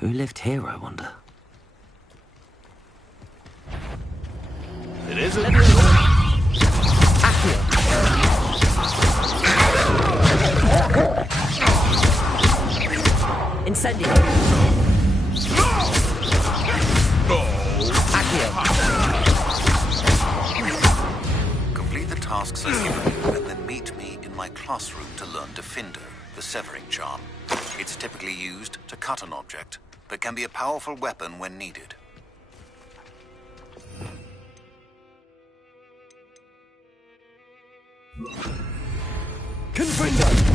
Who lived here, I wonder? It isn't. Incendio. Complete the tasks I give you and then meet me in my classroom to learn Diffindo, the severing charm. It's typically used to cut an object, but can be a powerful weapon when needed. Confringo!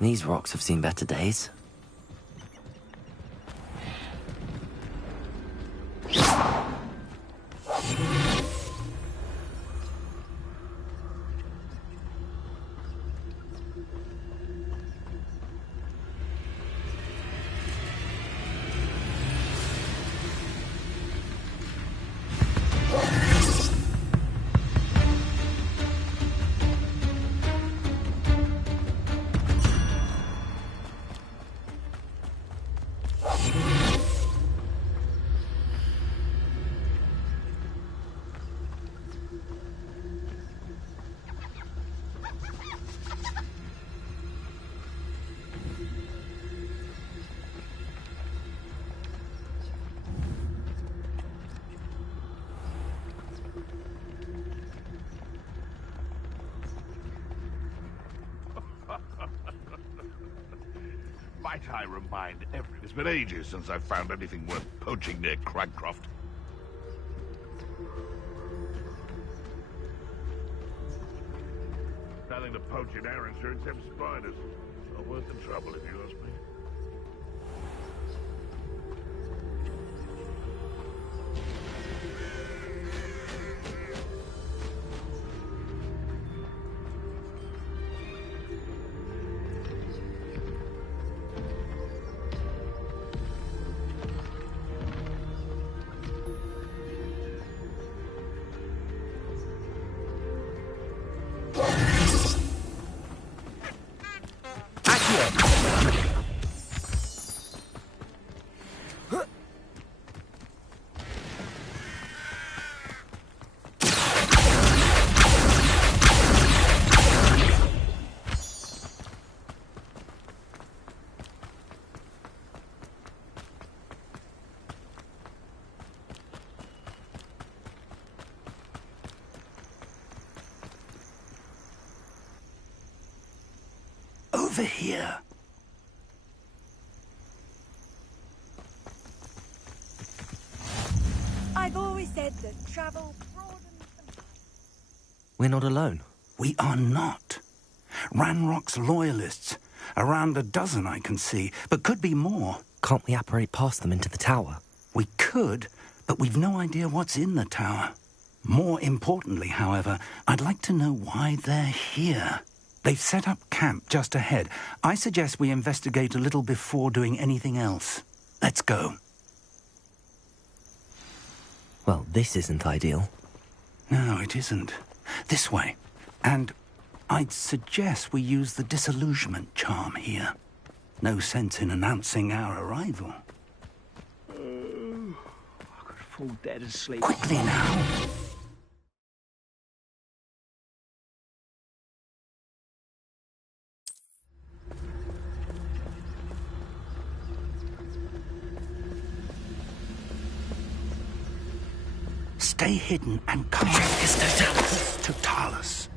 These rocks have seen better days. Might I remind everyone, it's been ages since I've found anything worth poaching near Cragcroft. Nothing to poach in Arrowshire except spiders. Not worth the trouble, if you ask me. Over here. I've always said that travel broadens the... We're not alone. We are not. Ranrock's loyalists. Around a dozen I can see, but could be more. Can't we apparate past them into the tower? We could, but we've no idea what's in the tower. More importantly, however, I'd like to know why they're here. They've set up camp just ahead. I suggest we investigate a little before doing anything else. Let's go. Well, this isn't ideal. No, it isn't. This way. And I'd suggest we use the disillusionment charm here. No sense in announcing our arrival. I could fall dead asleep. Quickly now. Stay hidden and come on. Totalis.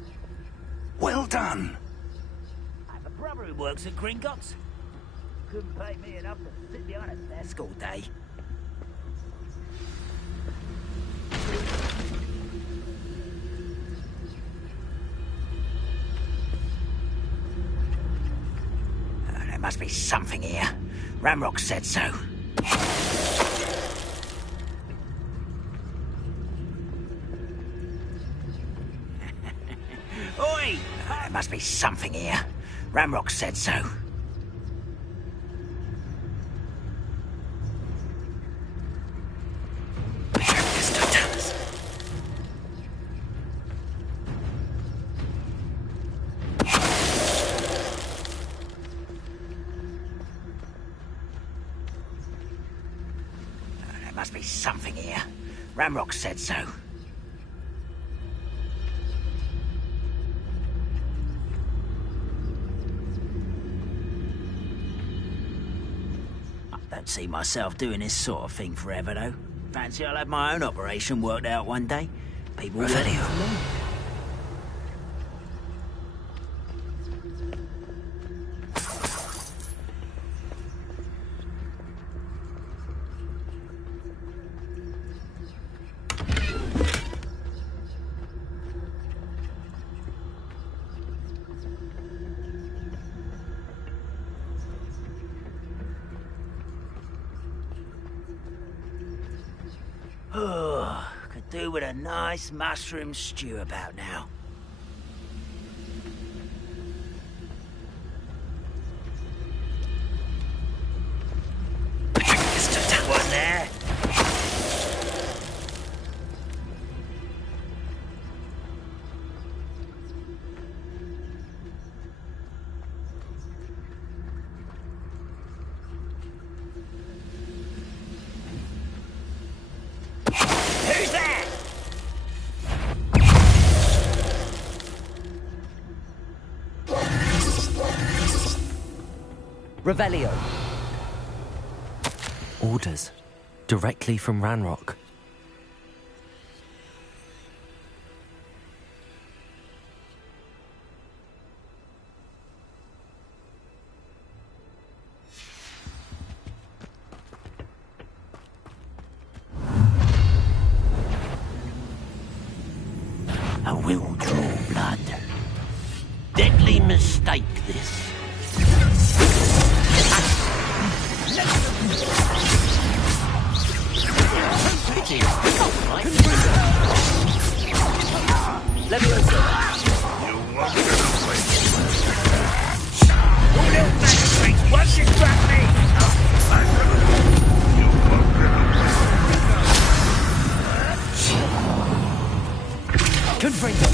Well done. I have a brother who works at Gringotts. Couldn't pay me enough to sit behind a desk all day. There must be something here. Ranrock said so. Oi! There must be something here. Ranrock said so. be something here. Ramrock said so. I don't see myself doing this sort of thing forever, though. Fancy I'll have my own operation worked out one day. People will hear from me. Oh, could do with a nice mushroom stew about now. One there. Who's there? Revelio. Orders. Directly from Ranrock. I will draw blood. Deadly mistake, this. Pity. Leviosa. You won't get away. All little magistrates, once you grab me! You won't get away. Confringo.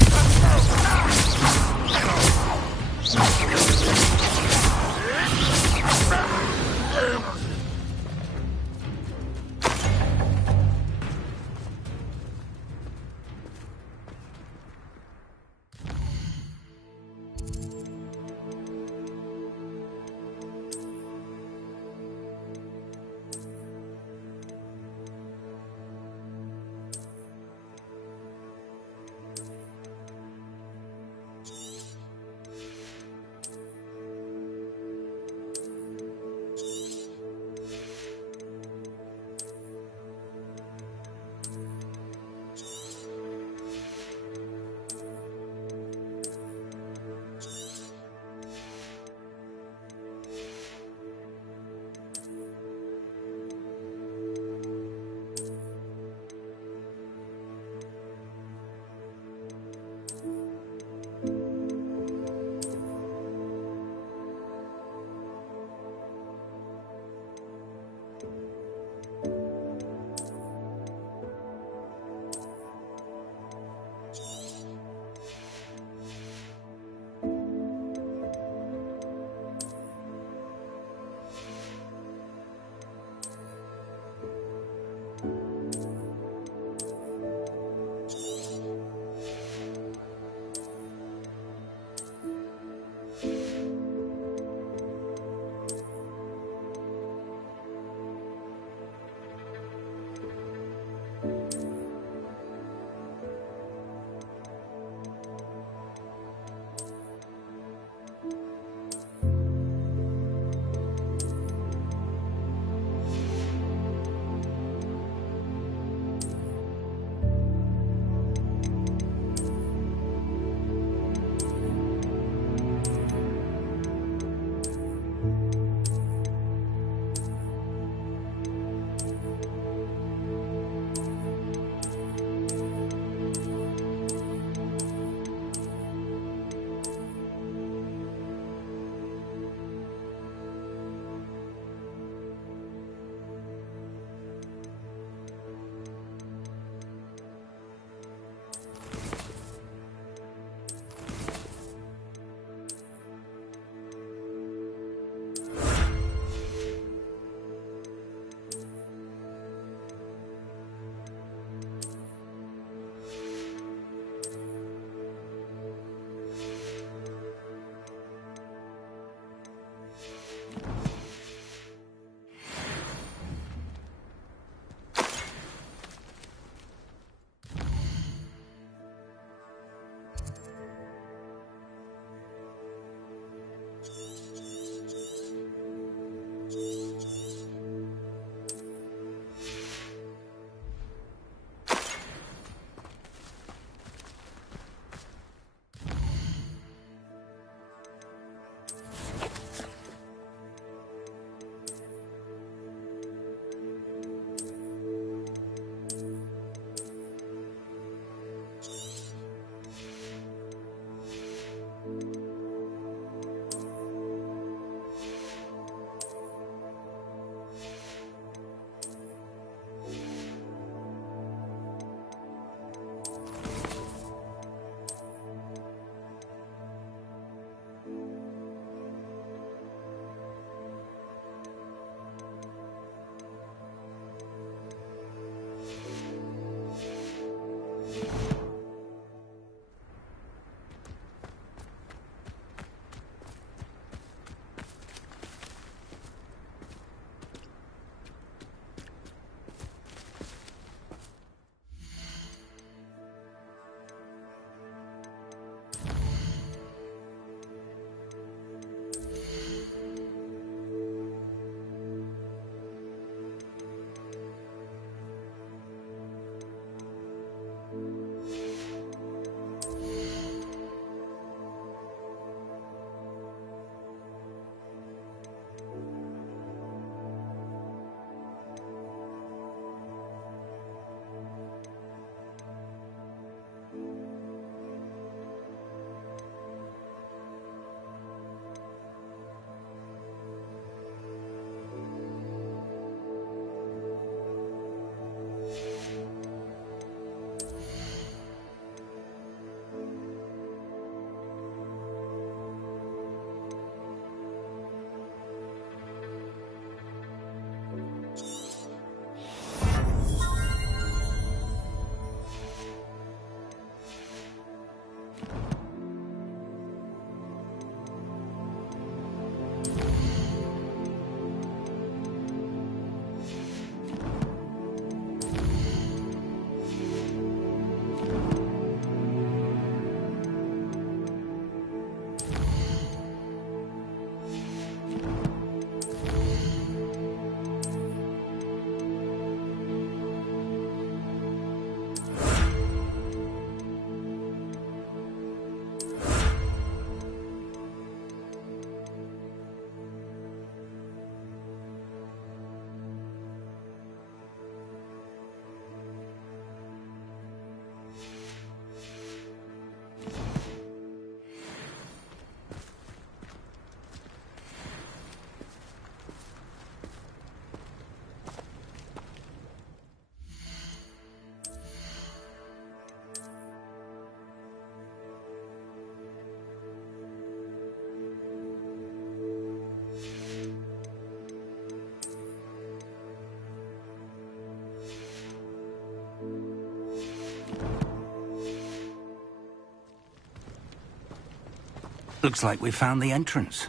Looks like we found the entrance.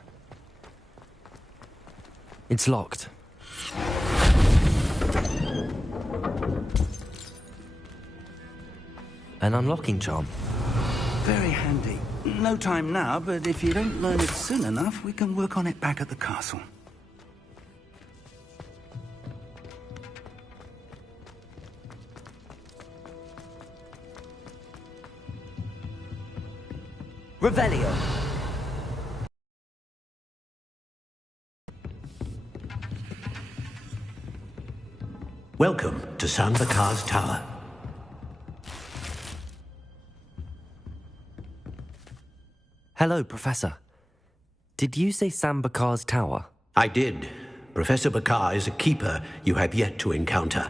It's locked. An unlocking charm. Very handy. No time now, but if you don't learn it soon enough, we can work on it back at the castle. Revelio. Welcome to San Bakar's Tower. Hello, Professor. Did you say Sam Bakar's tower? I did. Professor Bakar is a keeper you have yet to encounter.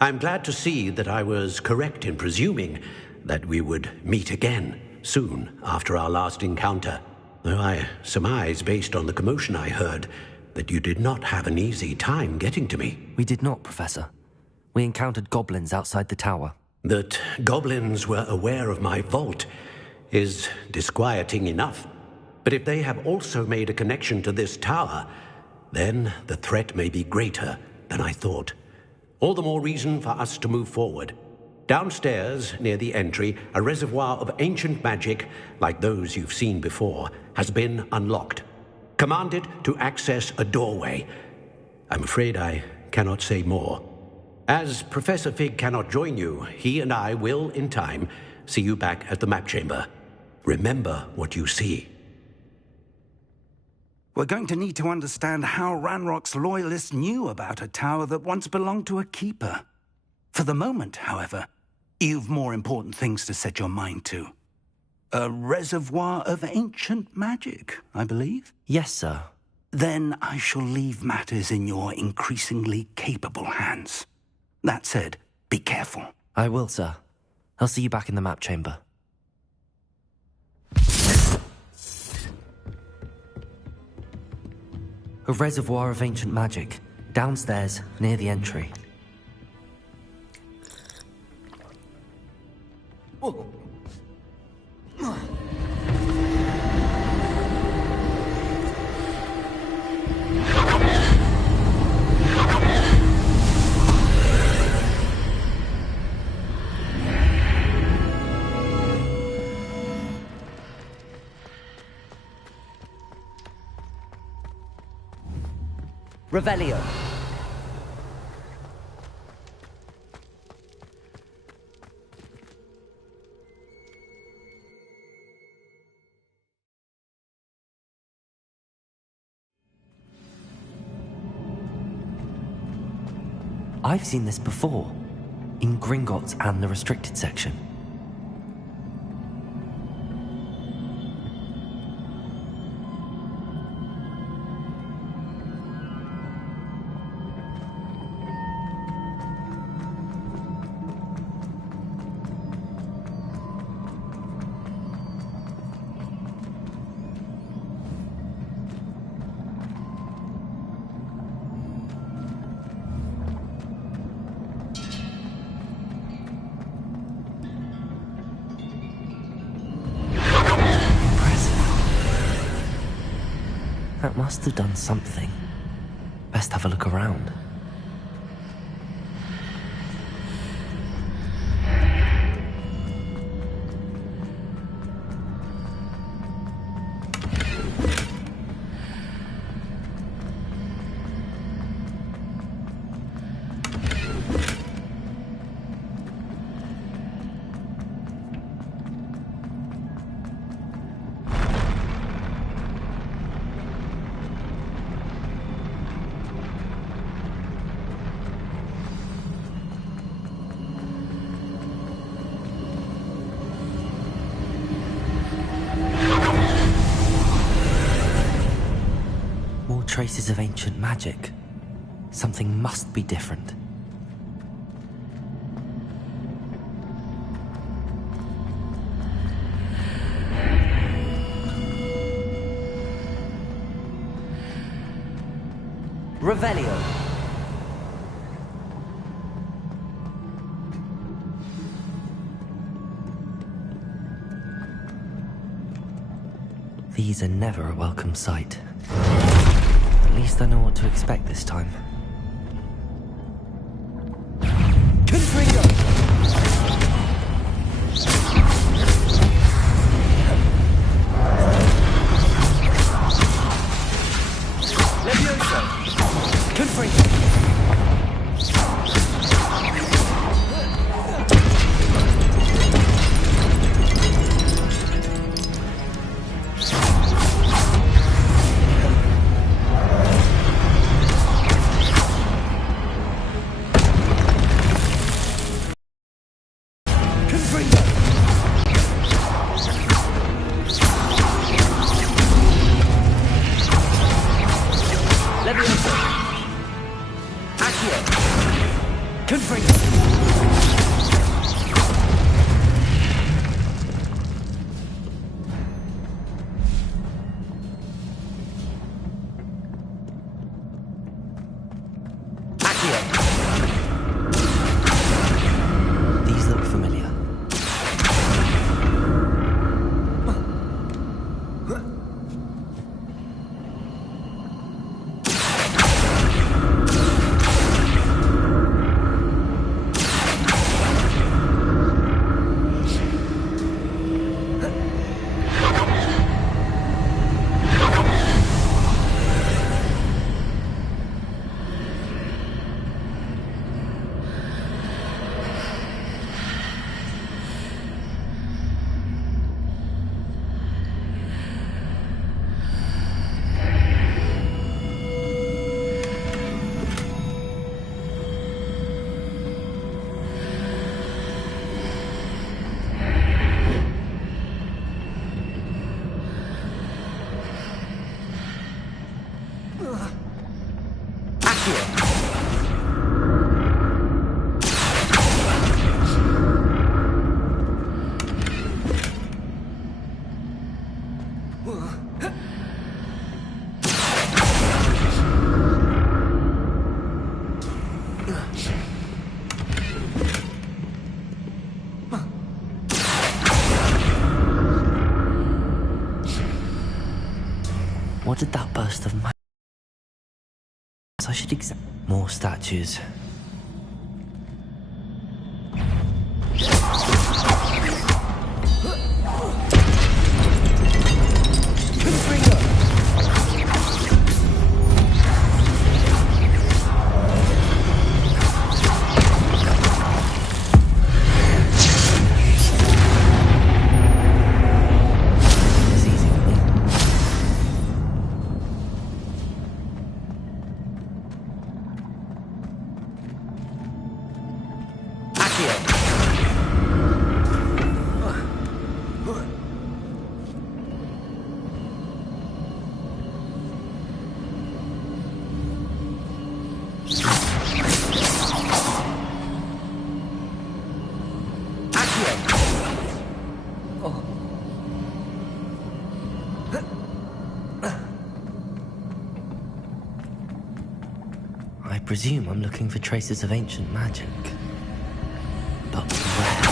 I'm glad to see that I was correct in presuming that we would meet again soon after our last encounter, though I surmise, based on the commotion I heard, that you did not have an easy time getting to me. We did not, Professor. We encountered goblins outside the tower. That goblins were aware of my vault is disquieting enough. But if they have also made a connection to this tower, then the threat may be greater than I thought. All the more reason for us to move forward. Downstairs, near the entry, a reservoir of ancient magic, like those you've seen before, has been unlocked. Commanded to access a doorway. I'm afraid I cannot say more. As Professor Fig cannot join you, he and I will, in time, see you back at the map chamber. Remember what you see. We're going to need to understand how Ranrock's loyalists knew about a tower that once belonged to a keeper. For the moment, however, you've more important things to set your mind to. A reservoir of ancient magic, I believe? Yes, sir. Then I shall leave matters in your increasingly capable hands. That said, be careful. I will, sir. I'll see you back in the map chamber. A reservoir of ancient magic, downstairs, near the entry. Revelio. I've seen this before, in Gringotts and the restricted section. That must have done something. Best have a look around. Traces of ancient magic. Something must be different. Revelio. These are never a welcome sight. At least I know what to expect this time. These look familiar. What did that burst of magic? I should examine more statues. I presume I'm looking for traces of ancient magic. But where?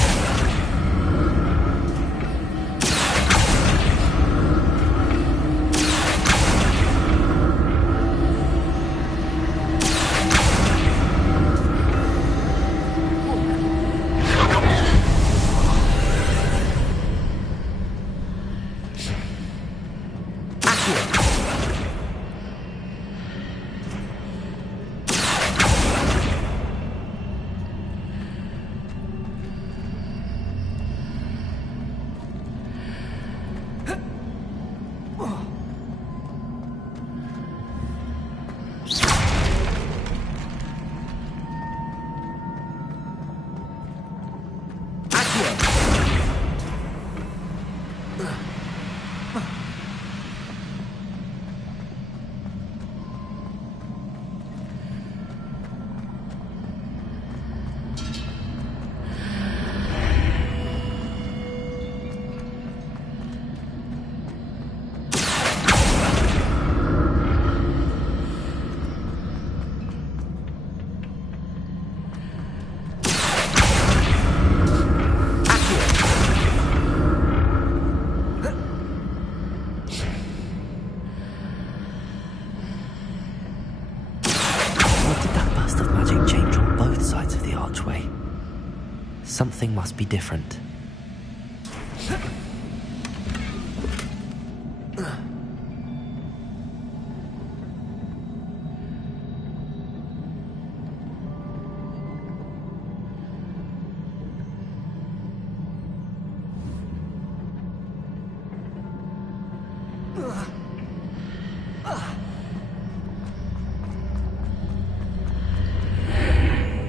Something must be different.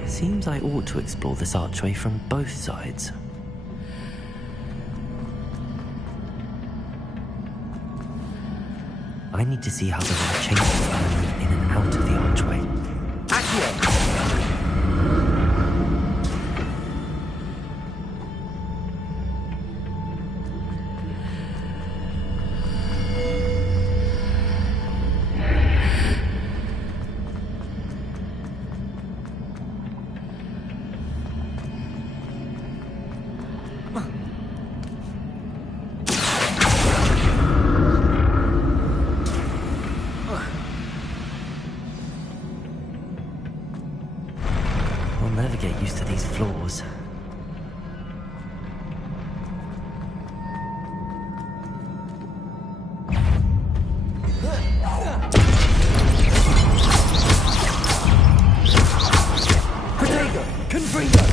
Seems I ought to explore this archway from both sides. I need to see how the room changes when I move in and out of the archway. Accio! I'll never get used to these floors. Protego! Confringo!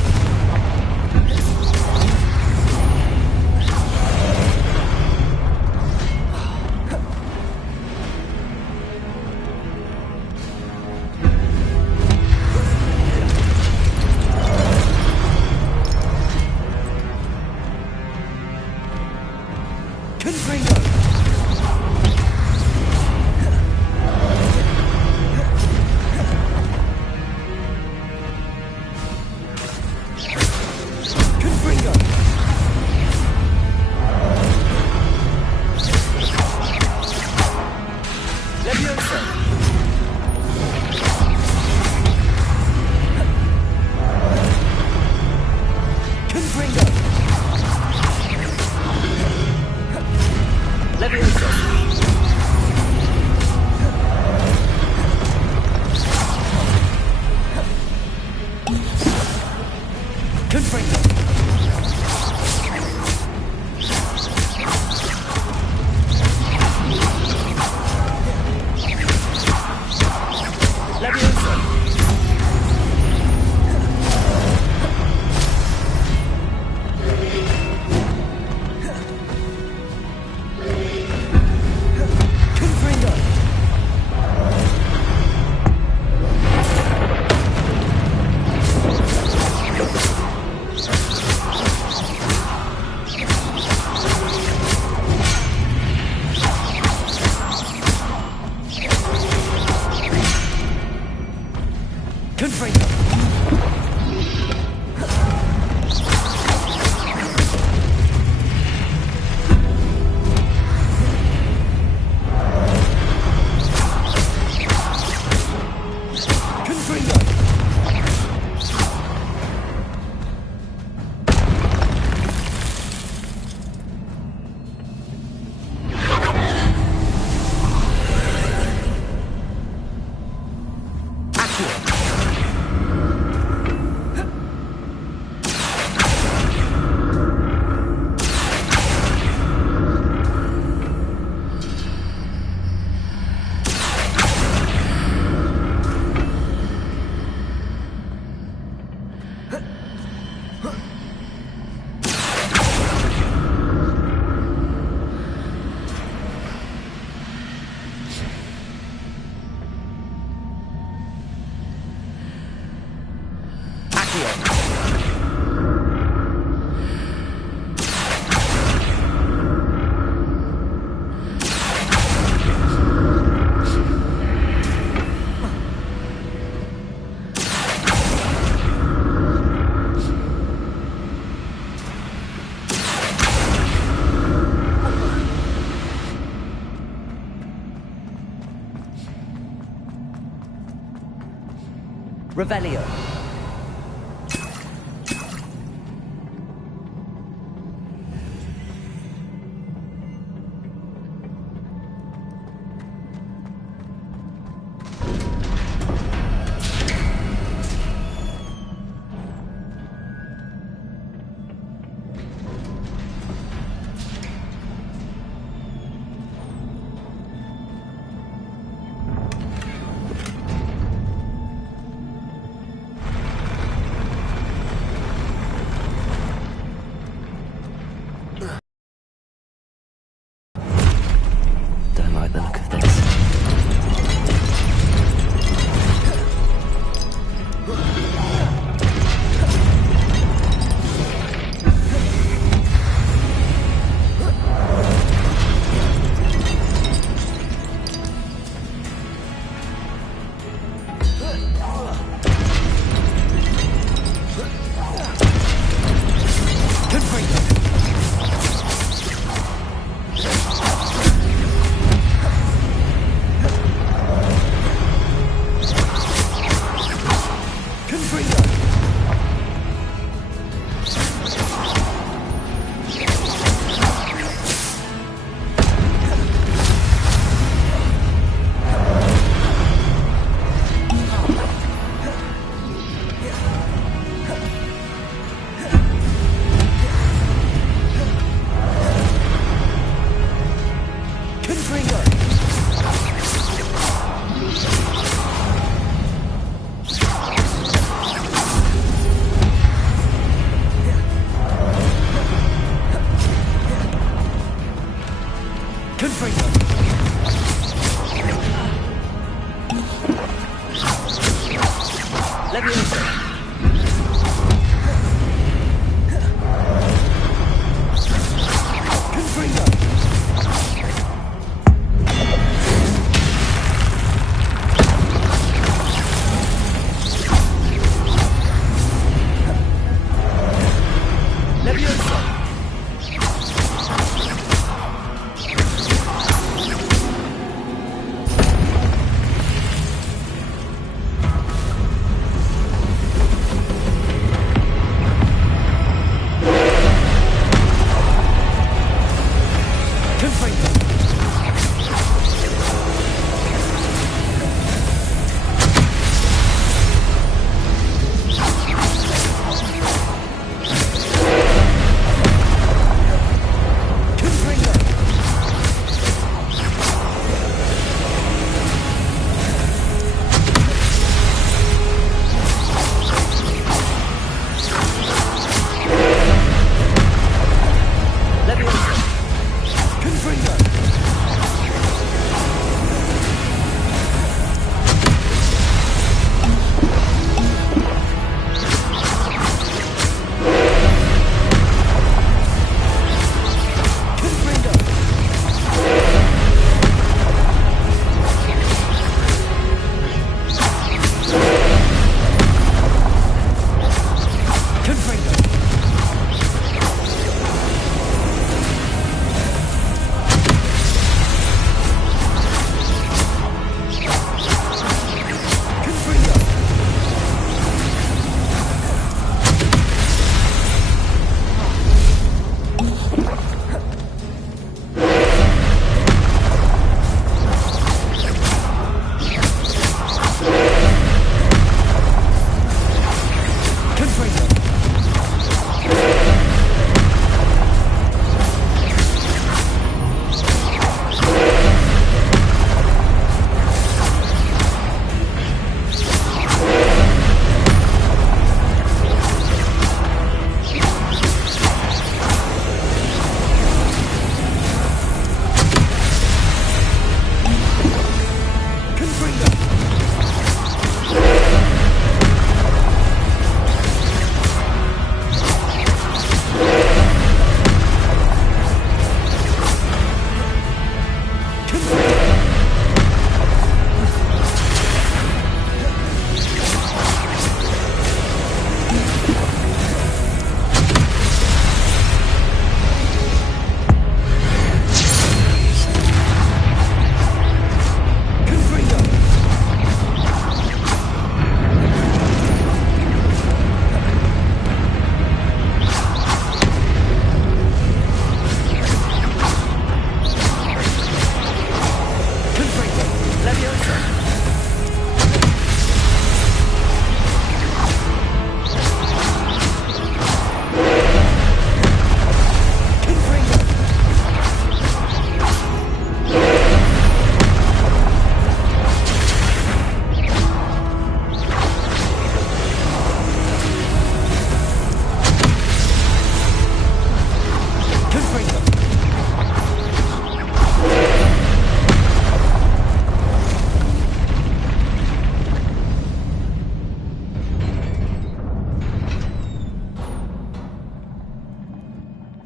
Revelio.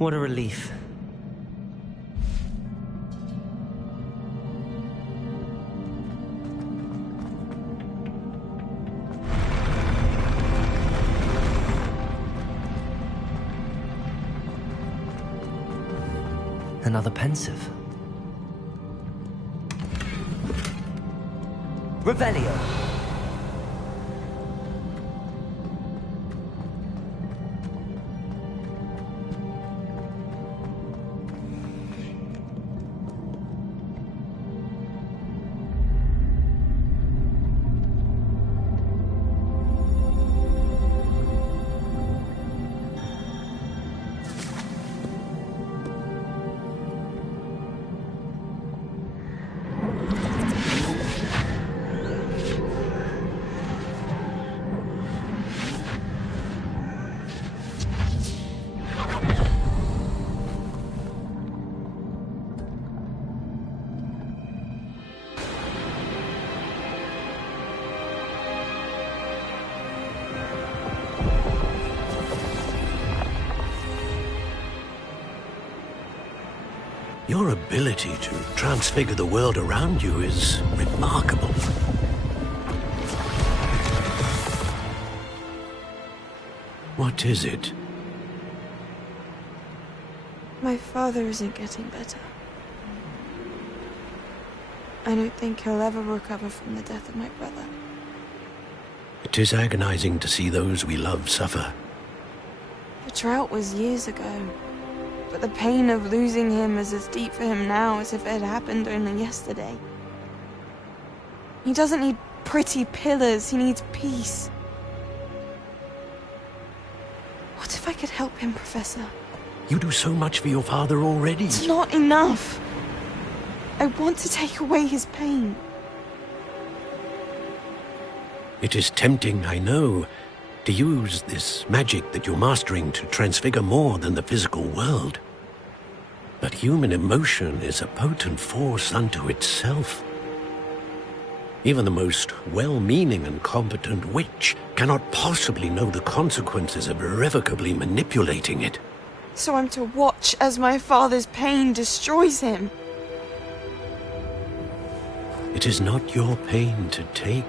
What a relief. Another pensive. Revelio. Your ability to transfigure the world around you is remarkable. What is it? My father isn't getting better. I don't think he'll ever recover from the death of my brother. It is agonizing to see those we love suffer. The drought was years ago, but the pain of losing him is as deep for him now as if it had happened only yesterday. He doesn't need pretty pillars, he needs peace. What if I could help him, Professor? You do so much for your father already. It's not enough. I want to take away his pain. It is tempting, I know, to use this magic that you're mastering to transfigure more than the physical world. But human emotion is a potent force unto itself. Even the most well-meaning and competent witch cannot possibly know the consequences of irrevocably manipulating it. So I'm to watch as my father's pain destroys him. It is not your pain to take.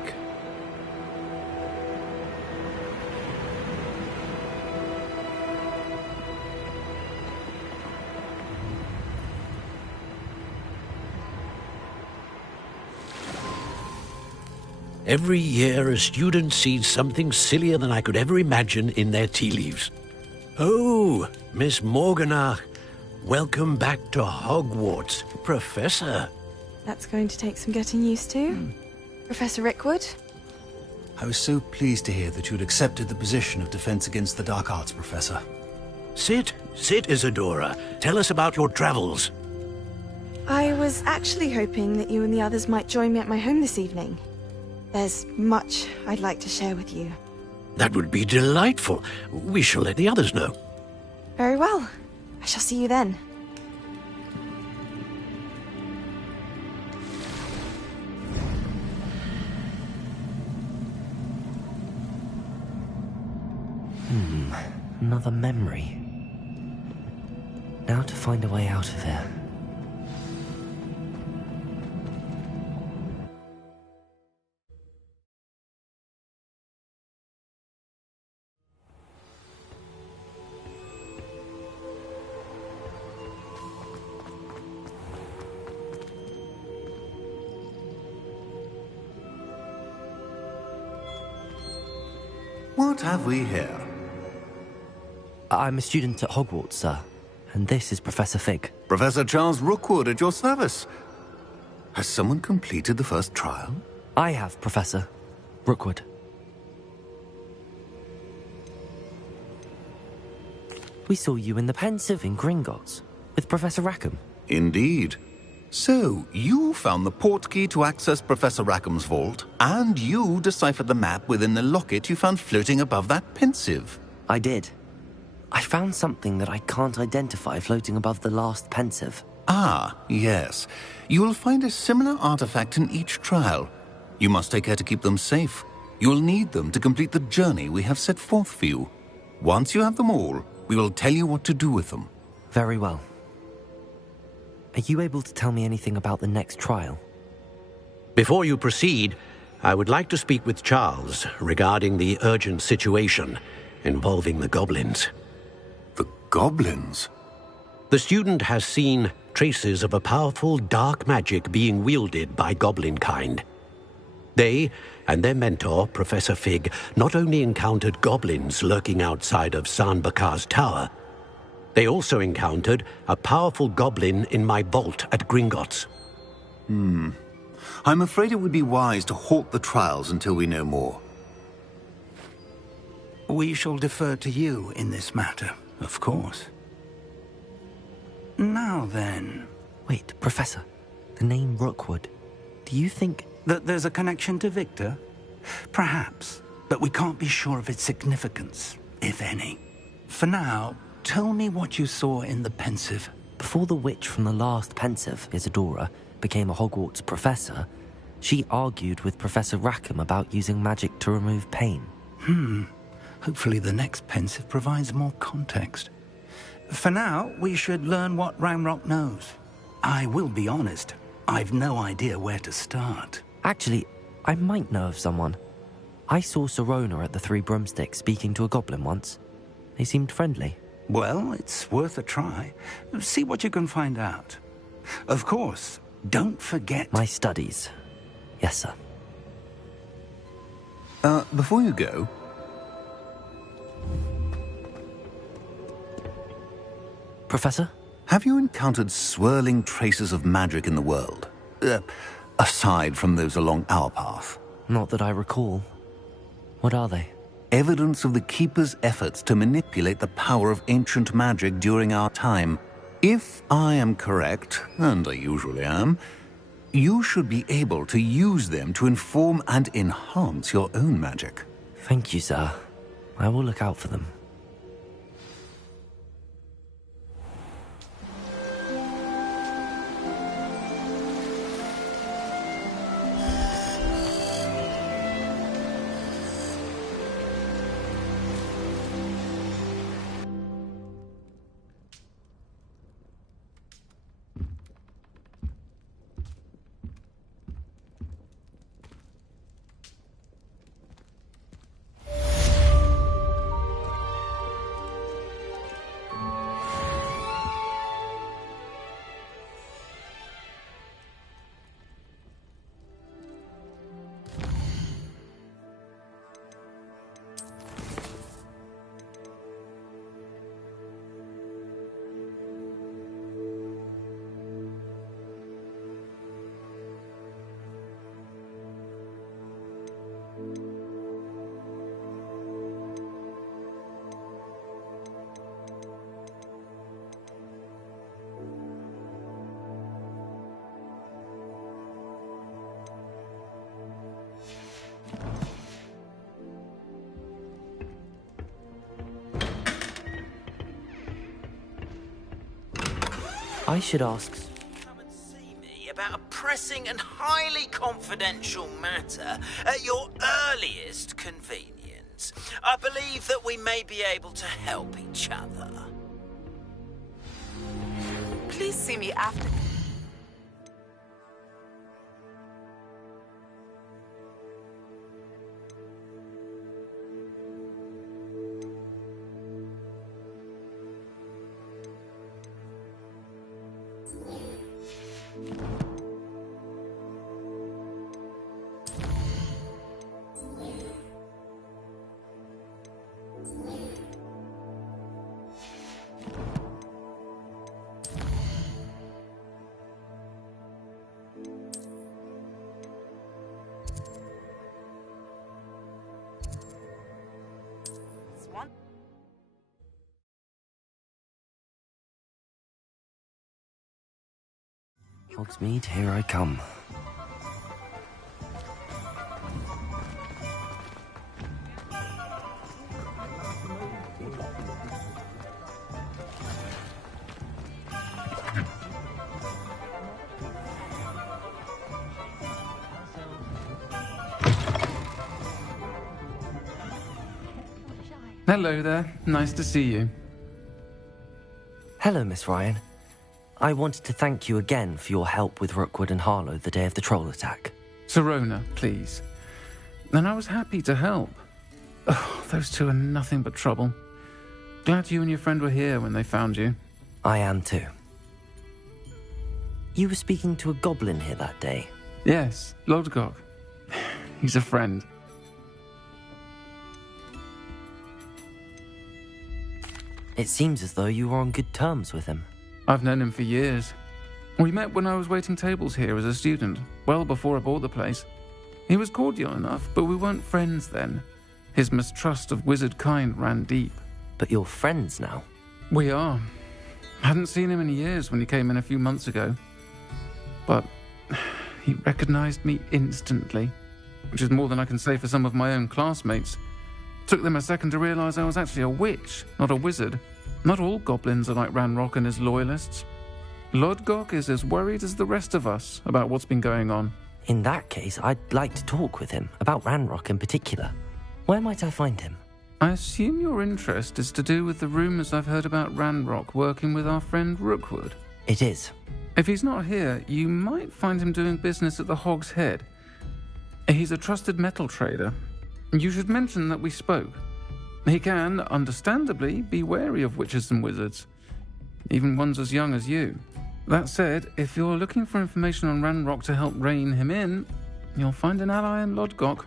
Every year, a student sees something sillier than I could ever imagine in their tea leaves. Oh, Miss Morganach, welcome back to Hogwarts, Professor. That's going to take some getting used to. Professor Rickwood? I was so pleased to hear that you'd accepted the position of Defense Against the Dark Arts, Professor. Sit, Isadora. Tell us about your travels. I was actually hoping that you and the others might join me at my home this evening. There's much I'd like to share with you. That would be delightful. We shall let the others know. Very well. I shall see you then. Another memory. Now to find a way out of here. What have we here? I'm a student at Hogwarts, sir. And this is Professor Fig. Professor Charles Rookwood at your service. Has someone completed the first trial? I have, Professor Rookwood. We saw you in the Pensive in Gringotts with Professor Rackham. Indeed. So, you found the portkey to access Professor Rackham's vault, and you deciphered the map within the locket you found floating above that Pensive. I did. I found something that I can't identify floating above the last Pensive. Ah, yes. You will find a similar artifact in each trial. You must take care to keep them safe. You will need them to complete the journey we have set forth for you. Once you have them all, we will tell you what to do with them. Very well. Are you able to tell me anything about the next trial? Before you proceed, I would like to speak with Charles regarding the urgent situation involving the goblins. The goblins? The student has seen traces of a powerful dark magic being wielded by goblin kind. They and their mentor, Professor Fig, not only encountered goblins lurking outside of San Bakar's tower, they also encountered a powerful goblin in my vault at Gringotts. I'm afraid it would be wise to halt the trials until we know more. We shall defer to you in this matter, of course. Now then... Wait, Professor. The name Rookwood. Do you think... that there's a connection to Victor? Perhaps, but we can't be sure of its significance, if any. For now, tell me what you saw in the Pensive. Before the witch from the last Pensive, Isadora, became a Hogwarts professor, she argued with Professor Rackham about using magic to remove pain. Hopefully the next Pensive provides more context. For now, we should learn what Ranrock knows. I will be honest, I've no idea where to start. Actually, I might know of someone. I saw Sirona at the Three Broomsticks speaking to a goblin once. They seemed friendly. Well, it's worth a try. See what you can find out. Of course, don't forget... My studies. Yes, sir. Before you go... Professor? Have you encountered swirling traces of magic in the world? Aside from those along our path? Not that I recall. What are they? Evidence of the Keeper's efforts to manipulate the power of ancient magic during our time. If I am correct, and I usually am, you should be able to use them to inform and enhance your own magic. Thank you, sir. I will look out for them. I should ask... Come and see me about a pressing and highly confidential matter at your earliest convenience. I believe that we may be able to help each other. Please see me after. Hogsmeade, here I come. Hello there. Nice to see you. Hello, Miss Ryan. I wanted to thank you again for your help with Rookwood and Harlow the day of the troll attack. Sirona, please. And I was happy to help. Oh, those two are nothing but trouble. Glad you and your friend were here when they found you. I am too. You were speaking to a goblin here that day. Yes, Lodgok. He's a friend. It seems as though you were on good terms with him. I've known him for years. We met when I was waiting tables here as a student, well before I bought the place. He was cordial enough, but we weren't friends then. His mistrust of wizard kind ran deep. But you're friends now? We are. Hadn't seen him in years when he came in a few months ago. But he recognized me instantly, which is more than I can say for some of my own classmates. Took them a second to realize I was actually a witch, not a wizard. Not all goblins are like Ranrock and his loyalists. Lodgok is as worried as the rest of us about what's been going on. In that case, I'd like to talk with him, about Ranrock in particular. Where might I find him? I assume your interest is to do with the rumors I've heard about Ranrock working with our friend Rookwood. It is. If he's not here, you might find him doing business at the Hog's Head. He's a trusted metal trader. You should mention that we spoke. He can, understandably, be wary of witches and wizards, even ones as young as you. That said, if you're looking for information on Ranrock to help rein him in, you'll find an ally in Lodgok.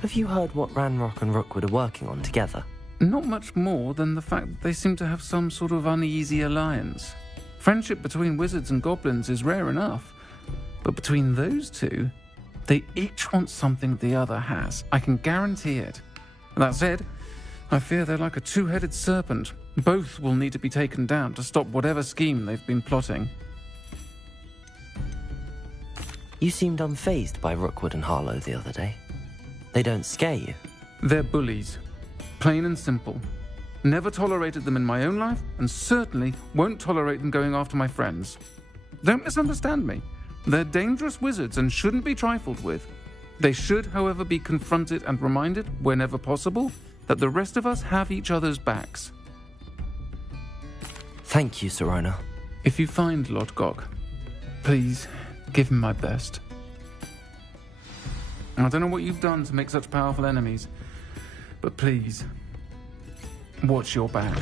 Have you heard what Ranrock and Rookwood are working on together? Not much more than the fact that they seem to have some sort of uneasy alliance. Friendship between wizards and goblins is rare enough, but between those two, they each want something the other has. I can guarantee it. That said, I fear they're like a two-headed serpent. Both will need to be taken down to stop whatever scheme they've been plotting. You seemed unfazed by Rookwood and Harlow the other day. They don't scare you. They're bullies. Plain and simple. Never tolerated them in my own life, and certainly won't tolerate them going after my friends. Don't misunderstand me. They're dangerous wizards and shouldn't be trifled with. They should, however, be confronted and reminded, whenever possible, that the rest of us have each other's backs. Thank you, Sirona. If you find Lodgok, please give him my best. I don't know what you've done to make such powerful enemies, but please, watch your back.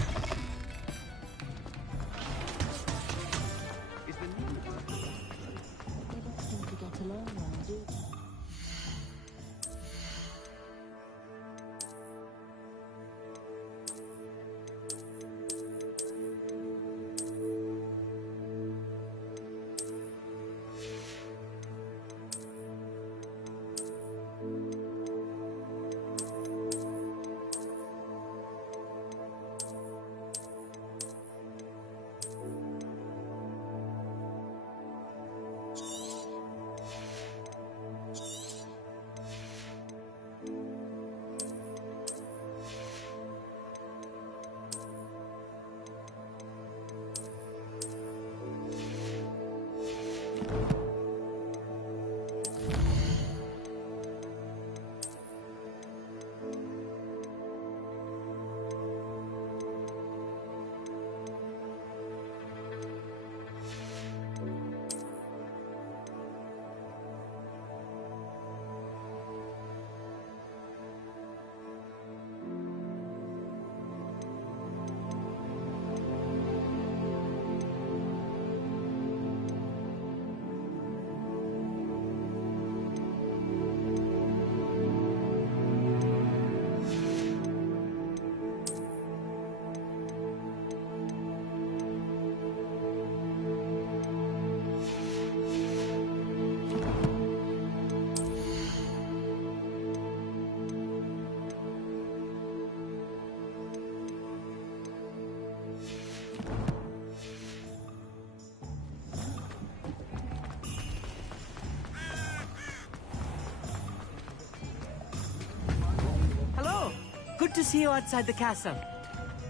Good to see you outside the castle.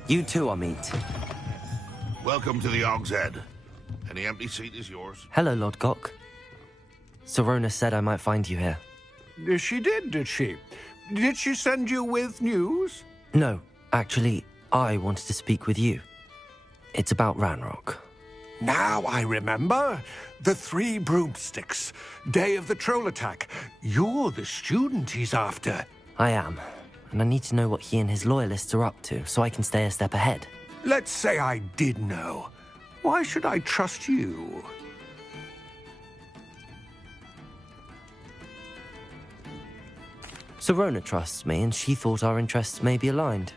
You too, Amit. Welcome to the Hog's Head. Any empty seat is yours. Hello, Lodgok. Sirona said I might find you here. She did she? Did she send you with news? No, actually, I wanted to speak with you. It's about Ranrock. Now I remember. The 3 broomsticks. Day of the troll attack. You're the student he's after. I am. And I need to know what he and his loyalists are up to, so I can stay a step ahead. Let's say I did know. Why should I trust you? Sirona trusts me, and she thought our interests may be aligned.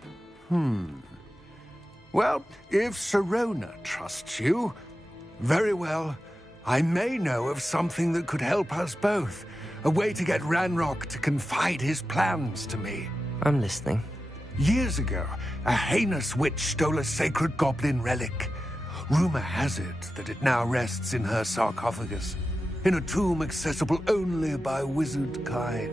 Well, if Sirona trusts you, very well. I may know of something that could help us both. A way to get Ranrock to confide his plans to me. I'm listening. Years ago, a heinous witch stole a sacred goblin relic. Rumor has it that it now rests in her sarcophagus, in a tomb accessible only by wizard kind.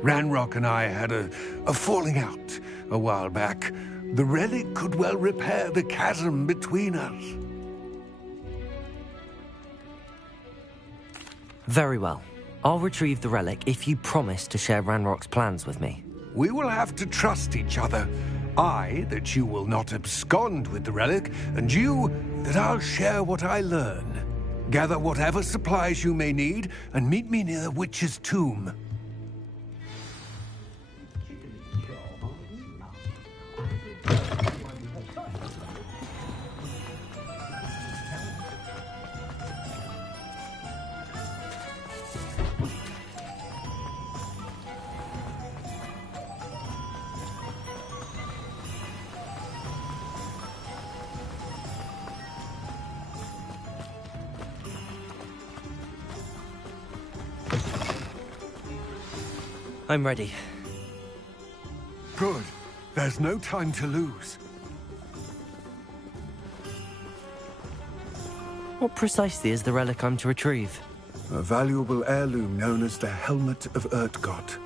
Ranrock and I had a falling out a while back. The relic could well repair the chasm between us. Very well. I'll retrieve the relic if you promise to share Ranrock's plans with me. We will have to trust each other, I, that you will not abscond with the relic, and you, that I'll share what I learn. Gather whatever supplies you may need, and meet me near the witch's tomb. I'm ready. Good. There's no time to lose. What precisely is the relic I'm to retrieve? A valuable heirloom known as the Helmet of Urtgott.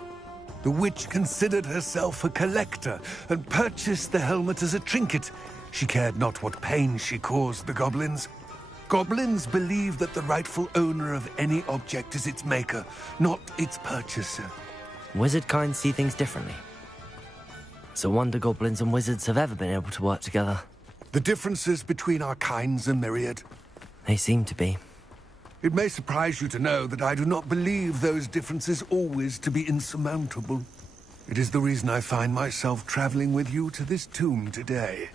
The witch considered herself a collector and purchased the helmet as a trinket. She cared not what pain she caused the goblins. Goblins believe that the rightful owner of any object is its maker, not its purchaser. Wizard kind see things differently. It's a wonder goblins and wizards have ever been able to work together. The differences between our kinds are myriad. They seem to be. It may surprise you to know that I do not believe those differences always to be insurmountable. It is the reason I find myself traveling with you to this tomb today.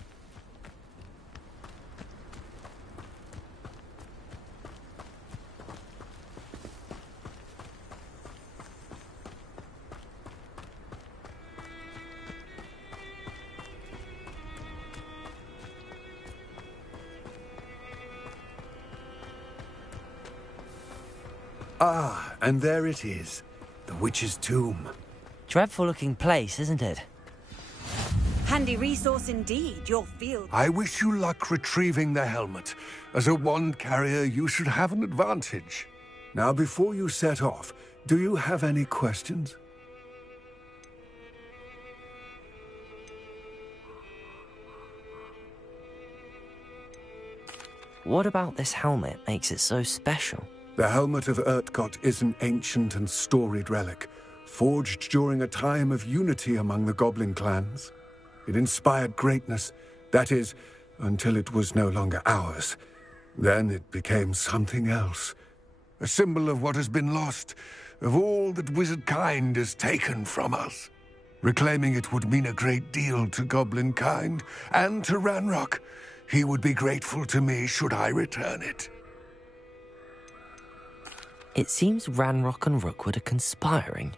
Ah, and there it is. The witch's tomb. Dreadful looking place, isn't it? Handy resource indeed, your field. I wish you luck retrieving the helmet. As a wand carrier, you should have an advantage. Now, before you set off, do you have any questions? What about this helmet makes it so special? The Helmet of Urtgott is an ancient and storied relic, forged during a time of unity among the goblin clans. It inspired greatness, that is, until it was no longer ours. Then it became something else. A symbol of what has been lost, of all that wizard kind has taken from us. Reclaiming it would mean a great deal to goblin kind, and to Ranrock. He would be grateful to me should I return it. It seems Ranrock and Rookwood are conspiring.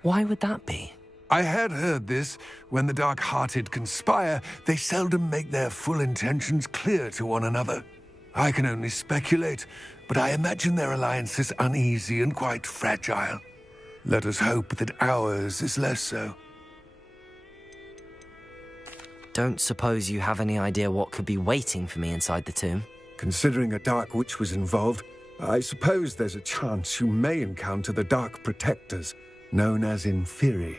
Why would that be? I had heard this. When the dark-hearted conspire, they seldom make their full intentions clear to one another. I can only speculate, but I imagine their alliance is uneasy and quite fragile. Let us hope that ours is less so. Don't suppose you have any idea what could be waiting for me inside the tomb? Considering a dark witch was involved, I suppose there's a chance you may encounter the Dark Protectors, known as Inferi.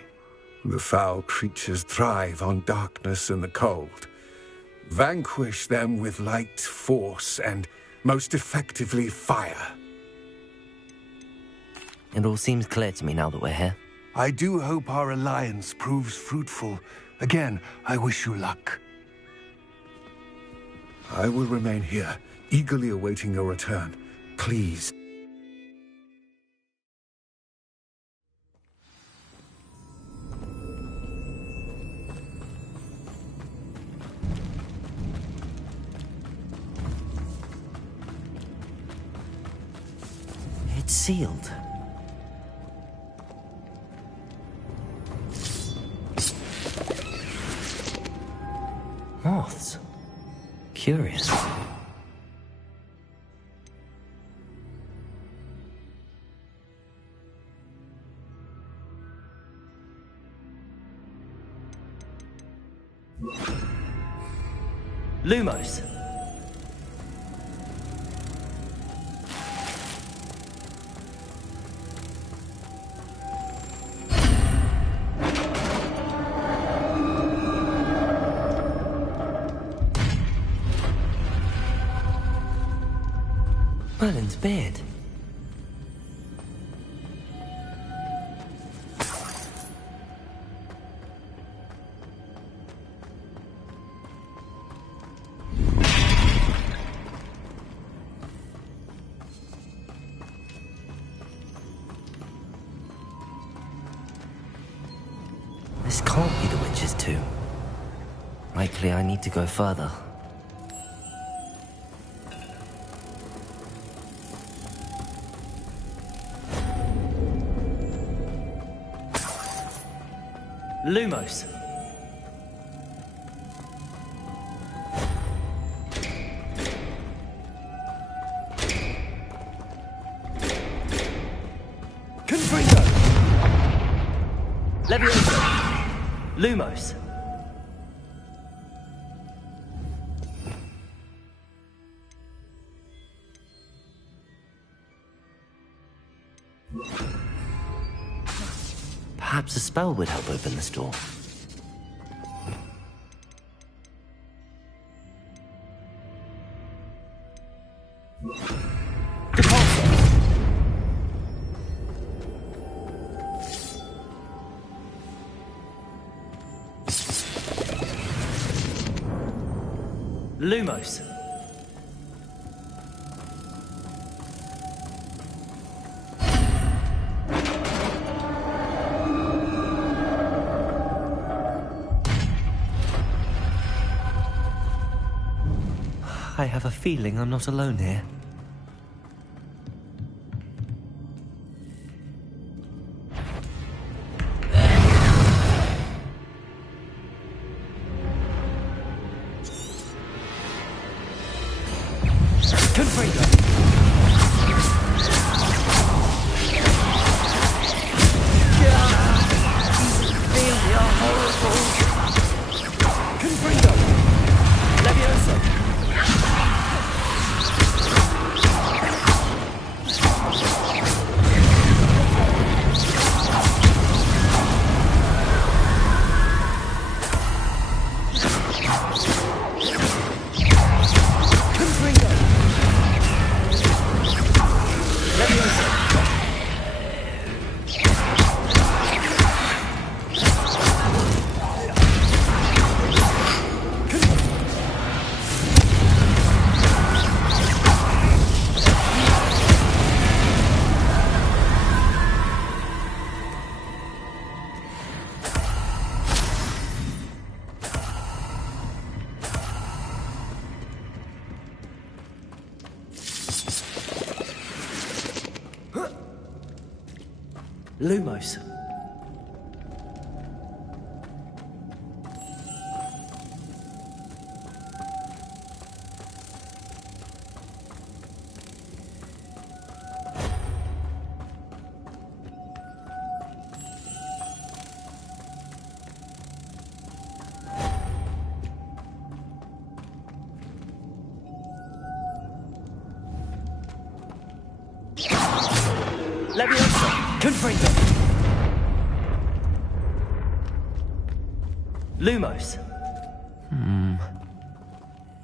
The foul creatures thrive on darkness and the cold. Vanquish them with light, force, and, most effectively, fire. It all seems clear to me now that we're here. I do hope our alliance proves fruitful. Again, I wish you luck. I will remain here, eagerly awaiting your return. Please. It's sealed. Moths. Curious. Lumos. Merlin's beard. Likely I need to go further. Lumos. Confringo. Levioso. Lumos. Perhaps a spell would help open this door. Lumos. I have a feeling I'm not alone here. Lumos. Leviosa. Confringo. Lumos.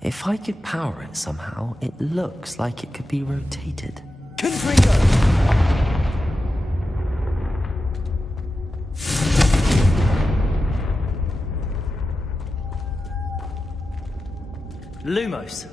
If I could power it somehow, it looks like it could be rotated. Confringo! Lumos.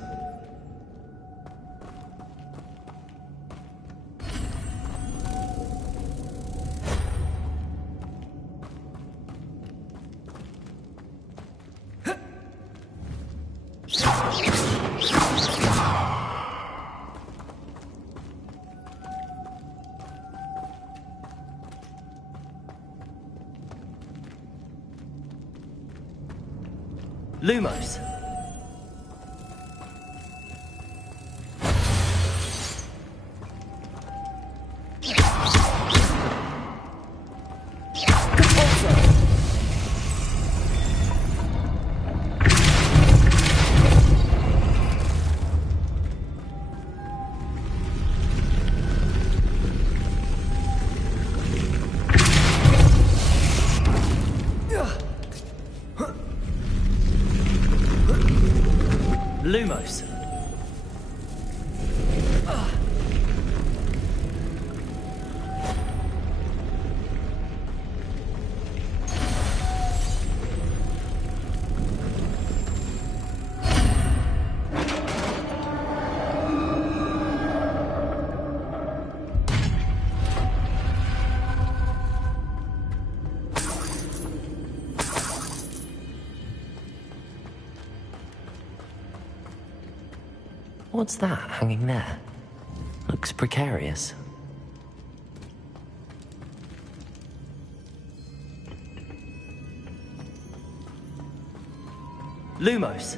Lumos. Lumos. What's that hanging there? Looks precarious. Lumos.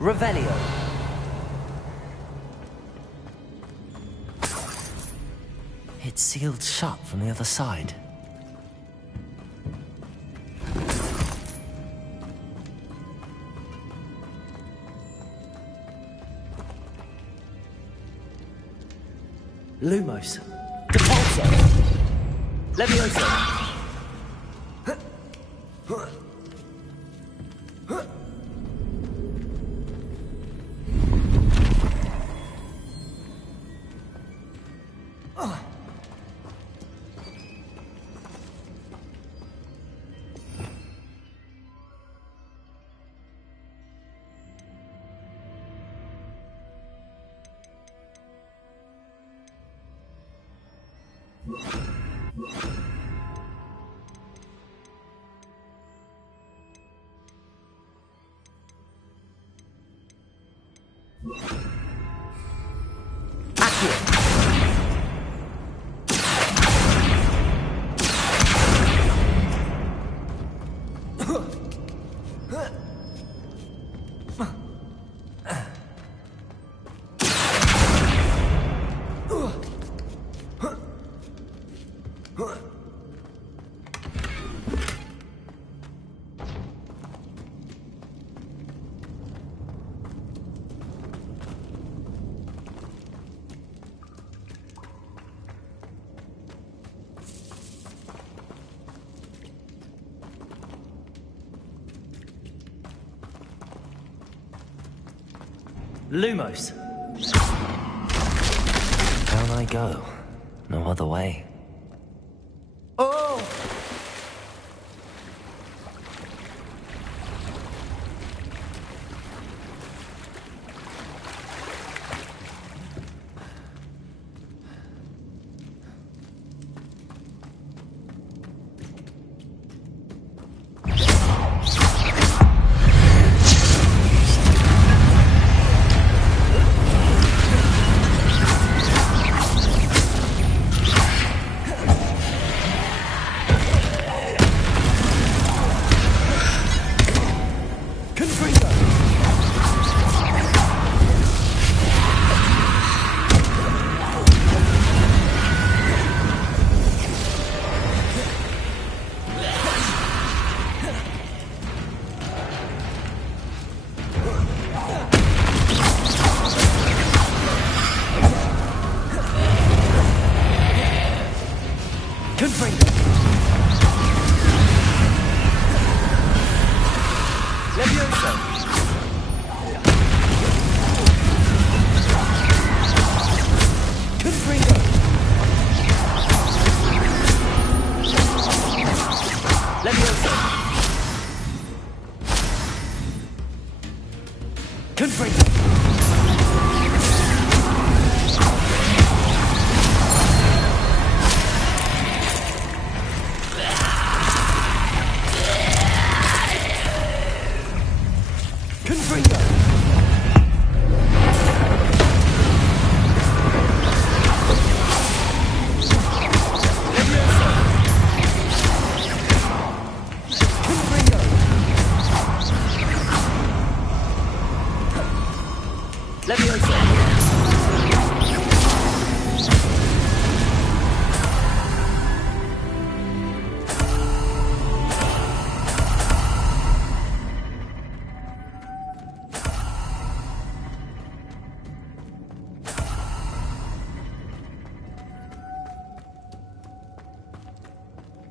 Revelio. It's sealed shut from the other side. Lumos. Depulso. Levioso. Lumos. Down I go. No other way. Oh!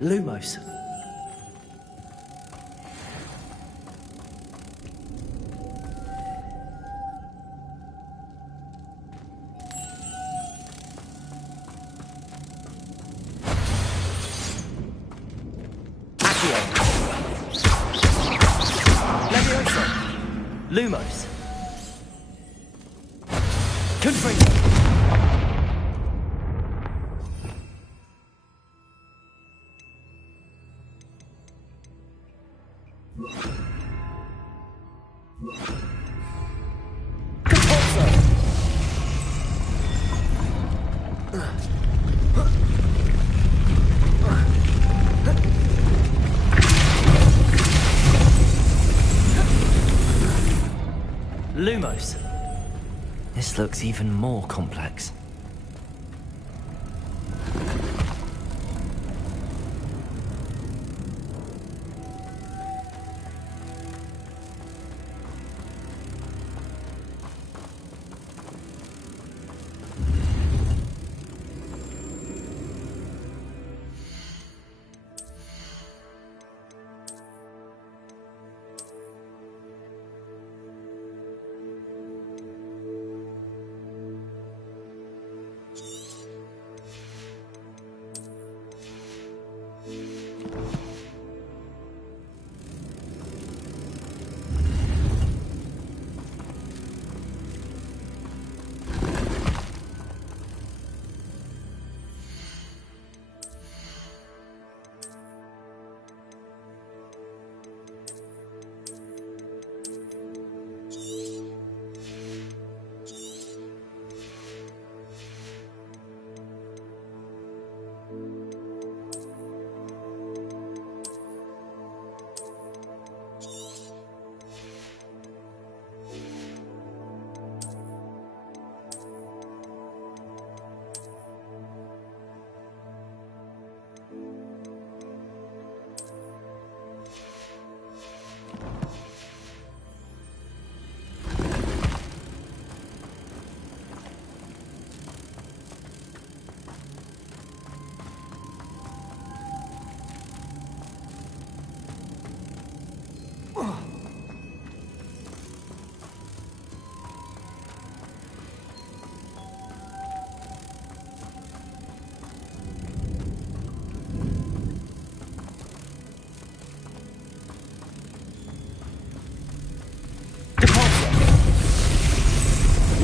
Lumos. Lumos. Confringo. Lumos. This looks even more complex.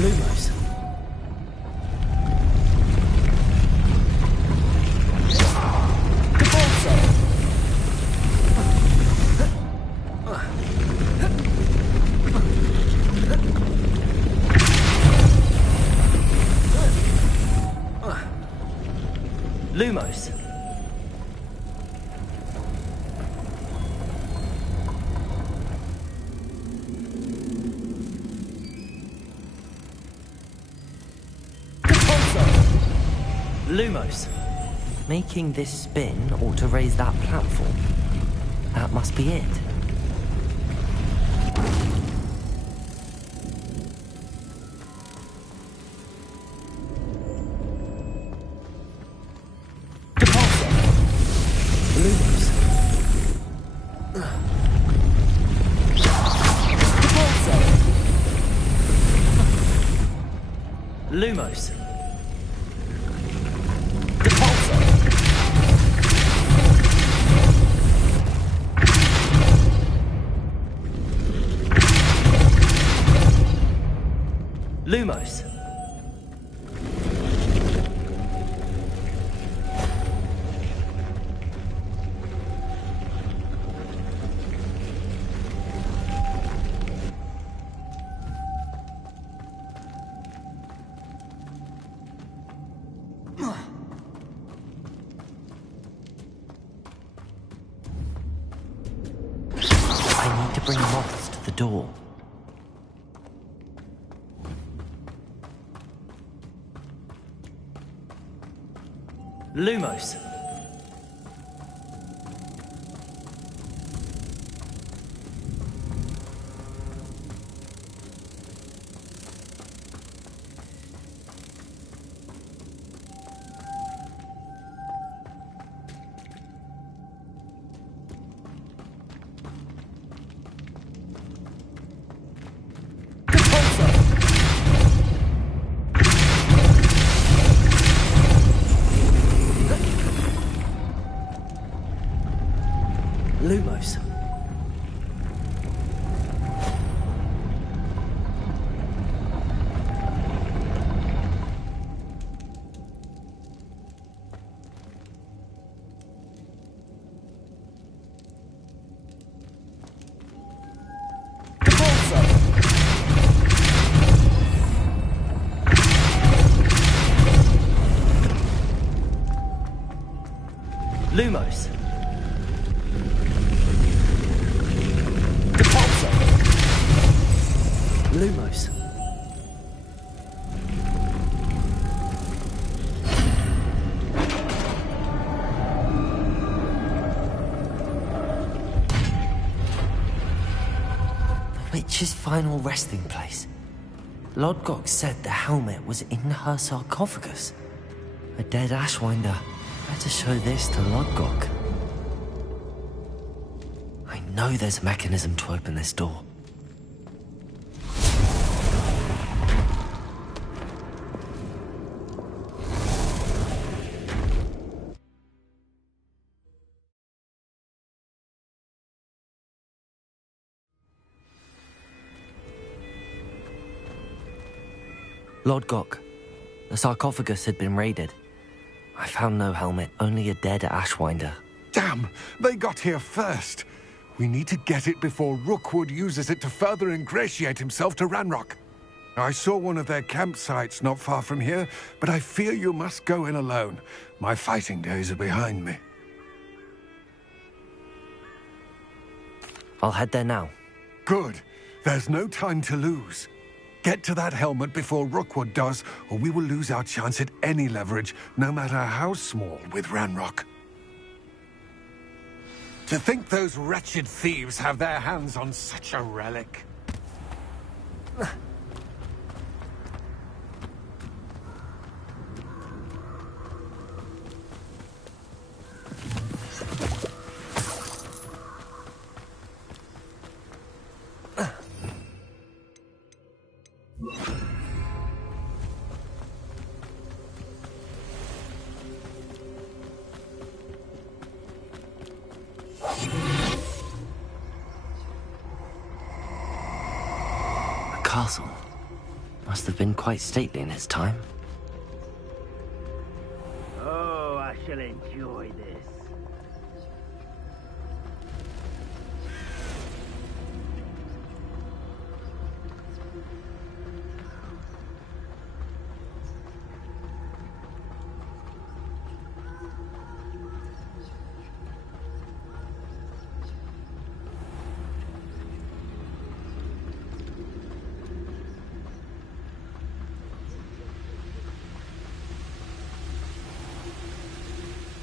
Lumos. Lumos. Lumos. Making this spin ought to raise that platform. That must be it. Lumos. Lumos. I need to bring moths to the door. Lumos. Lumos. Lumos. Lumos. The witch's final resting place. Lodgok said the helmet was in her sarcophagus. A dead Ashwinder. Better show this to Lodgok. I know there's a mechanism to open this door. Lodgok, the sarcophagus had been raided. I found no helmet, only a dead Ashwinder. Damn! They got here first. We need to get it before Rookwood uses it to further ingratiate himself to Ranrock. I saw one of their campsites not far from here, but I fear you must go in alone. My fighting days are behind me. I'll head there now. Good. There's no time to lose. Get to that helmet before Rookwood does, or we will lose our chance at any leverage, no matter how small, with Ranrock. To think those wretched thieves have their hands on such a relic. Castle. Must have been quite stately in its time. Oh, I shall enjoy this.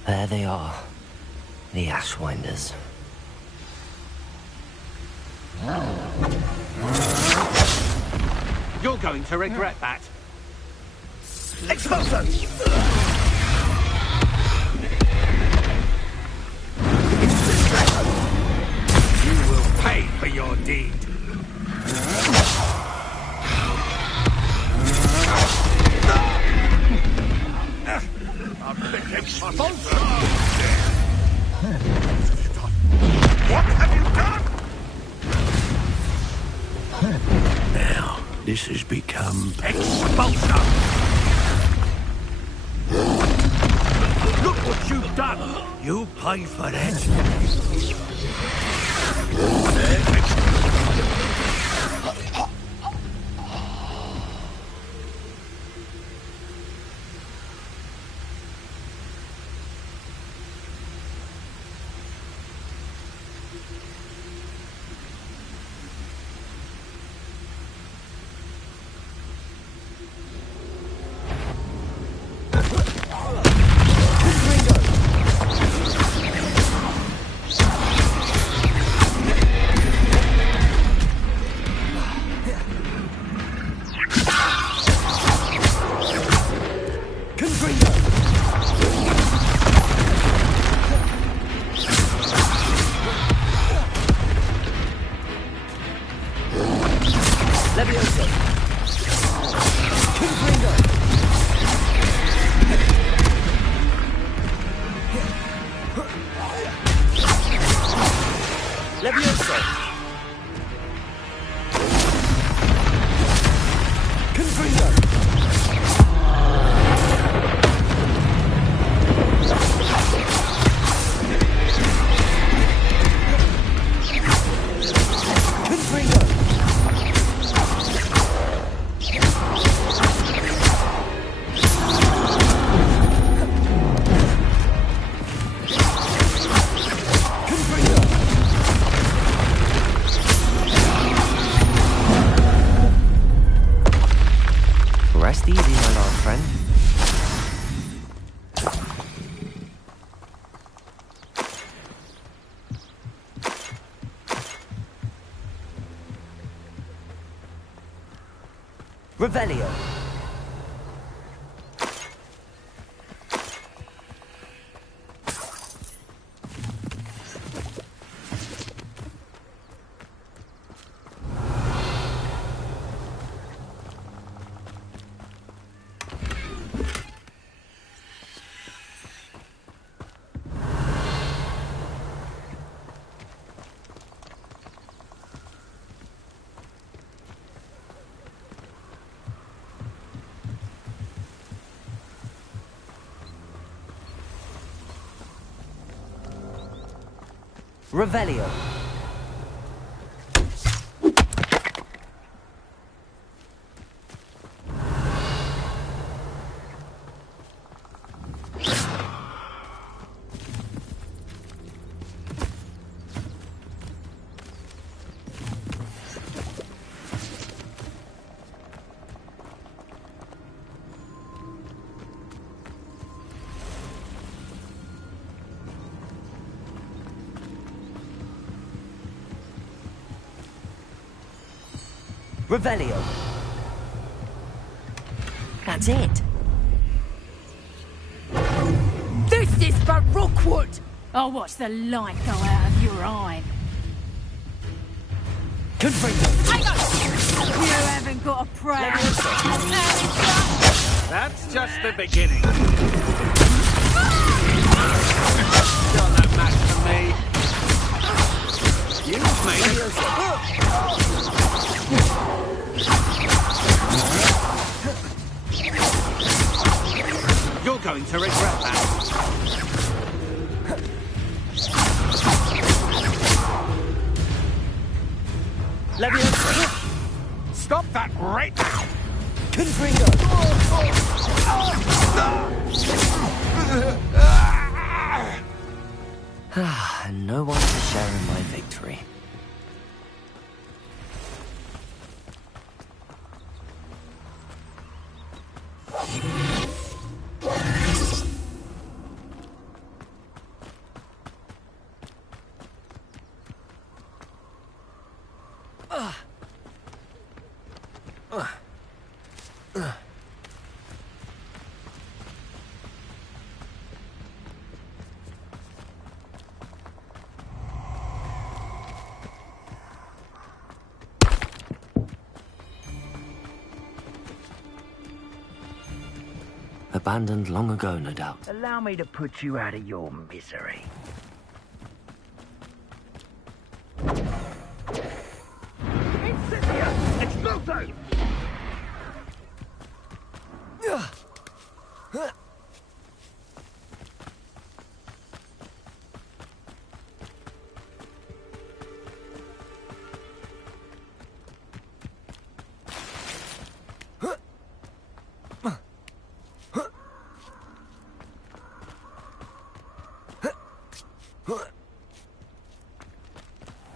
There they are, the Ashwinders. You're going to regret that. Expulso! You will pay for your deed. What have you done? Now, this has become... Expulso! Look what you've done! You pay for that. Revelio. Revelio. Revelio. That's it. This is but Rookwood! I'll watch the light go out of your eye. Hang on! You haven't got a prayer. That's just the beginning. Still no match for me. You've made it. You're going to regret that. Stop that right now! And no one to share in my victory. Abandoned long ago, no doubt. Allow me to put you out of your misery. Incendia! Exploso!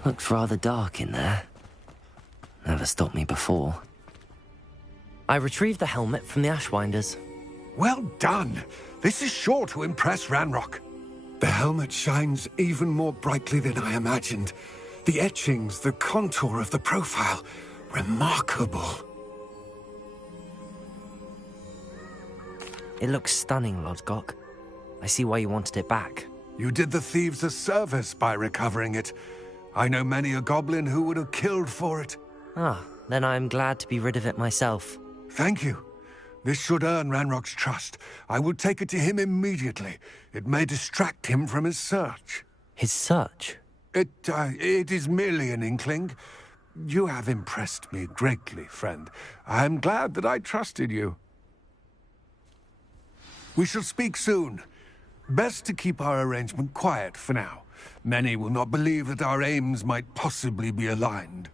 Looks rather dark in there. Never stopped me before. I retrieved the helmet from the Ashwinders. Well done! This is sure to impress Ranrock. The helmet shines even more brightly than I imagined. The etchings, the contour of the profile. Remarkable. It looks stunning, Lodgok. I see why you wanted it back. You did the thieves a service by recovering it. I know many a goblin who would have killed for it. Ah, then I'm glad to be rid of it myself. Thank you. This should earn Ranrock's trust. I will take it to him immediately. It may distract him from his search. His search? It is merely an inkling. You have impressed me greatly, friend. I am glad that I trusted you. We shall speak soon. Best to keep our arrangement quiet for now. Many will not believe that our aims might possibly be aligned.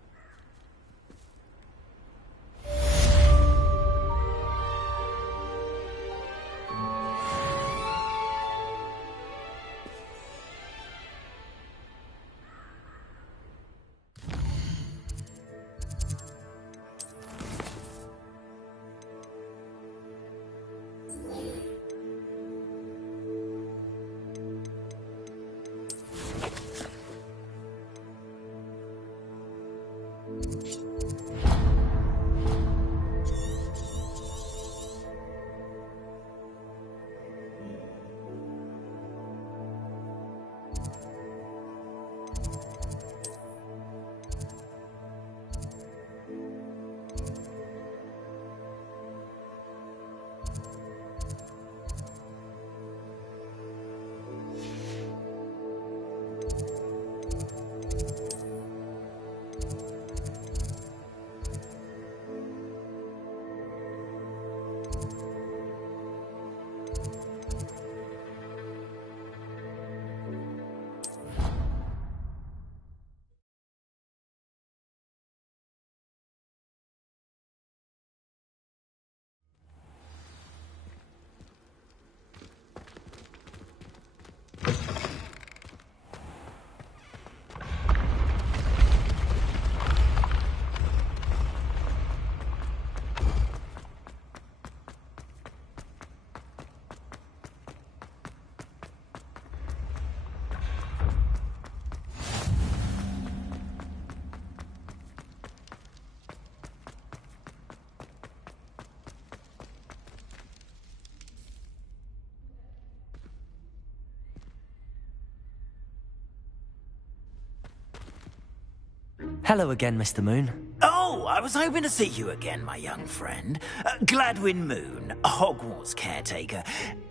Hello again, Mr. Moon. Oh, I was hoping to see you again, my young friend. Gladwin Moon, Hogwarts caretaker,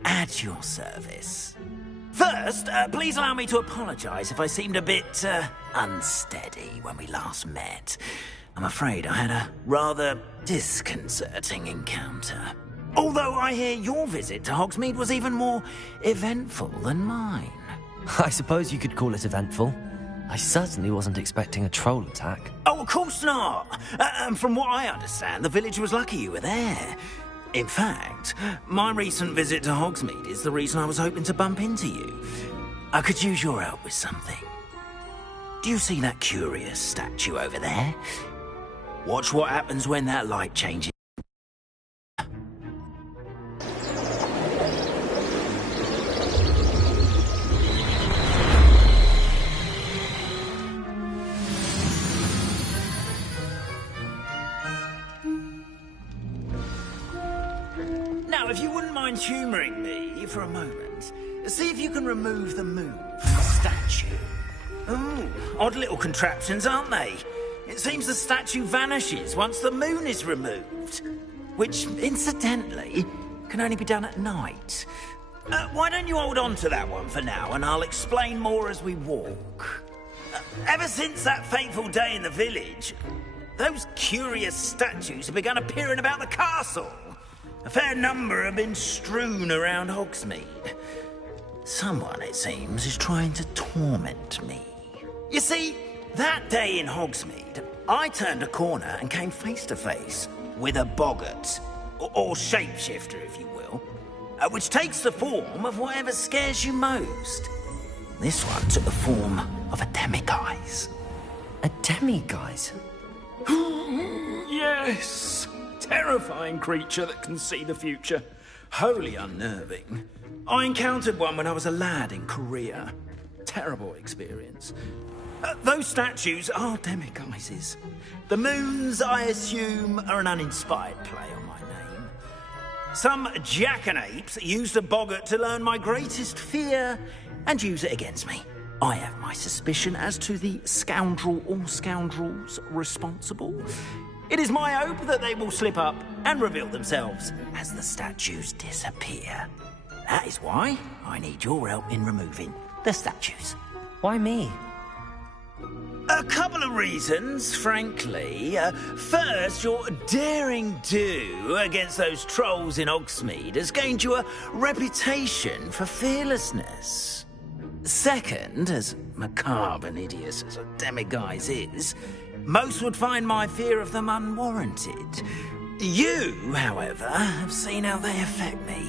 at your service. First, please allow me to apologise if I seemed a bit, unsteady when we last met. I'm afraid I had a rather disconcerting encounter. Although I hear your visit to Hogsmeade was even more eventful than mine. I suppose you could call it eventful. I certainly wasn't expecting a troll attack. Oh, of course not. And from what I understand, the village was lucky you were there. In fact, my recent visit to Hogsmeade is the reason I was hoping to bump into you. I could use your help with something. Do you see that curious statue over there? Watch what happens when that light changes. Now, if you wouldn't mind humouring me for a moment, see if you can remove the moon from the statue. Ooh, odd little contraptions, aren't they? It seems the statue vanishes once the moon is removed. Which, incidentally, can only be done at night. Why don't you hold on to that one for now, and I'll explain more as we walk. Ever since that fateful day in the village, those curious statues have begun appearing about the castle. A fair number have been strewn around Hogsmeade. Someone, it seems, is trying to torment me. You see, that day in Hogsmeade, I turned a corner and came face to face with a boggart, or shapeshifter, if you will, which takes the form of whatever scares you most. This one took the form of a demiguise. A demiguise? Yes! Terrifying creature that can see the future. Wholly unnerving. I encountered one when I was a lad in Korea. Terrible experience. Those statues are demiguises. The moons, I assume, are an uninspired play on my name. Some jackanapes used a boggart to learn my greatest fear and use it against me. I have my suspicion as to the scoundrel or scoundrels responsible. It is my hope that they will slip up and reveal themselves as the statues disappear. That is why I need your help in removing the statues. Why me? A couple of reasons, frankly. First, your daring do against those trolls in Hogsmeade has gained you a reputation for fearlessness. Second, as macabre and hideous as a demiguise is, most would find my fear of them unwarranted. You, however, have seen how they affect me.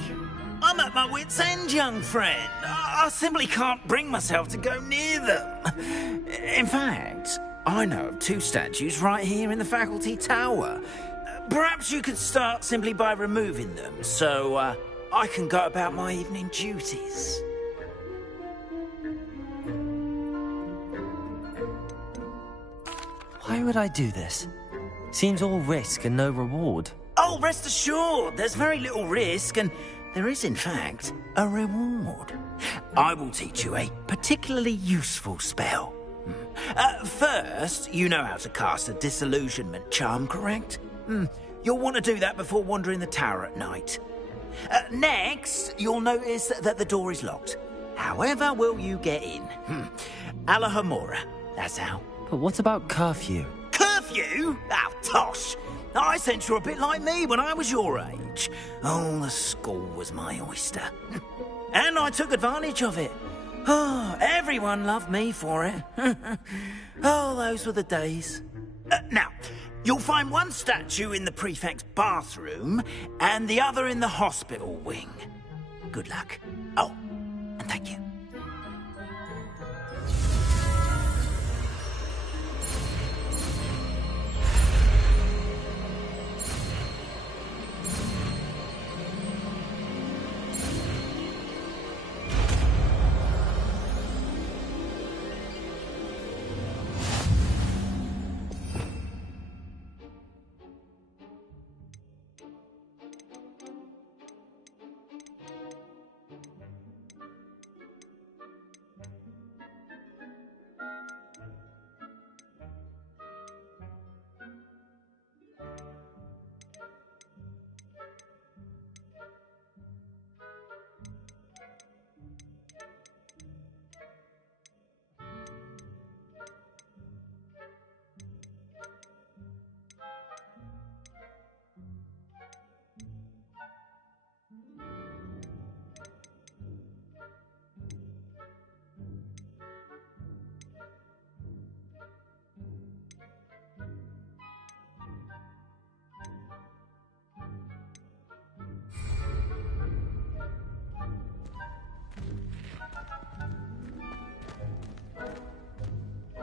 I'm at my wit's end, young friend. I simply can't bring myself to go near them. In fact, I know of two statues right here in the faculty tower. Perhaps you could start simply by removing them, so I can go about my evening duties. Why would I do this? Seems all risk and no reward. Oh, rest assured, there's very little risk, and there is, in fact, a reward. I will teach you a particularly useful spell. First, you know how to cast a disillusionment charm, correct? You'll want to do that before wandering the tower at night. Next, you'll notice that the door is locked. However will you get in? Alahamora, that's how. But what about curfew? Curfew? Oh, tosh! I sense you're a bit like me when I was your age. Oh, the school was my oyster. And I took advantage of it. Oh, everyone loved me for it. Oh, those were the days. Now, you'll find one statue in the prefect's bathroom and the other in the hospital wing. Good luck. Oh, and thank you.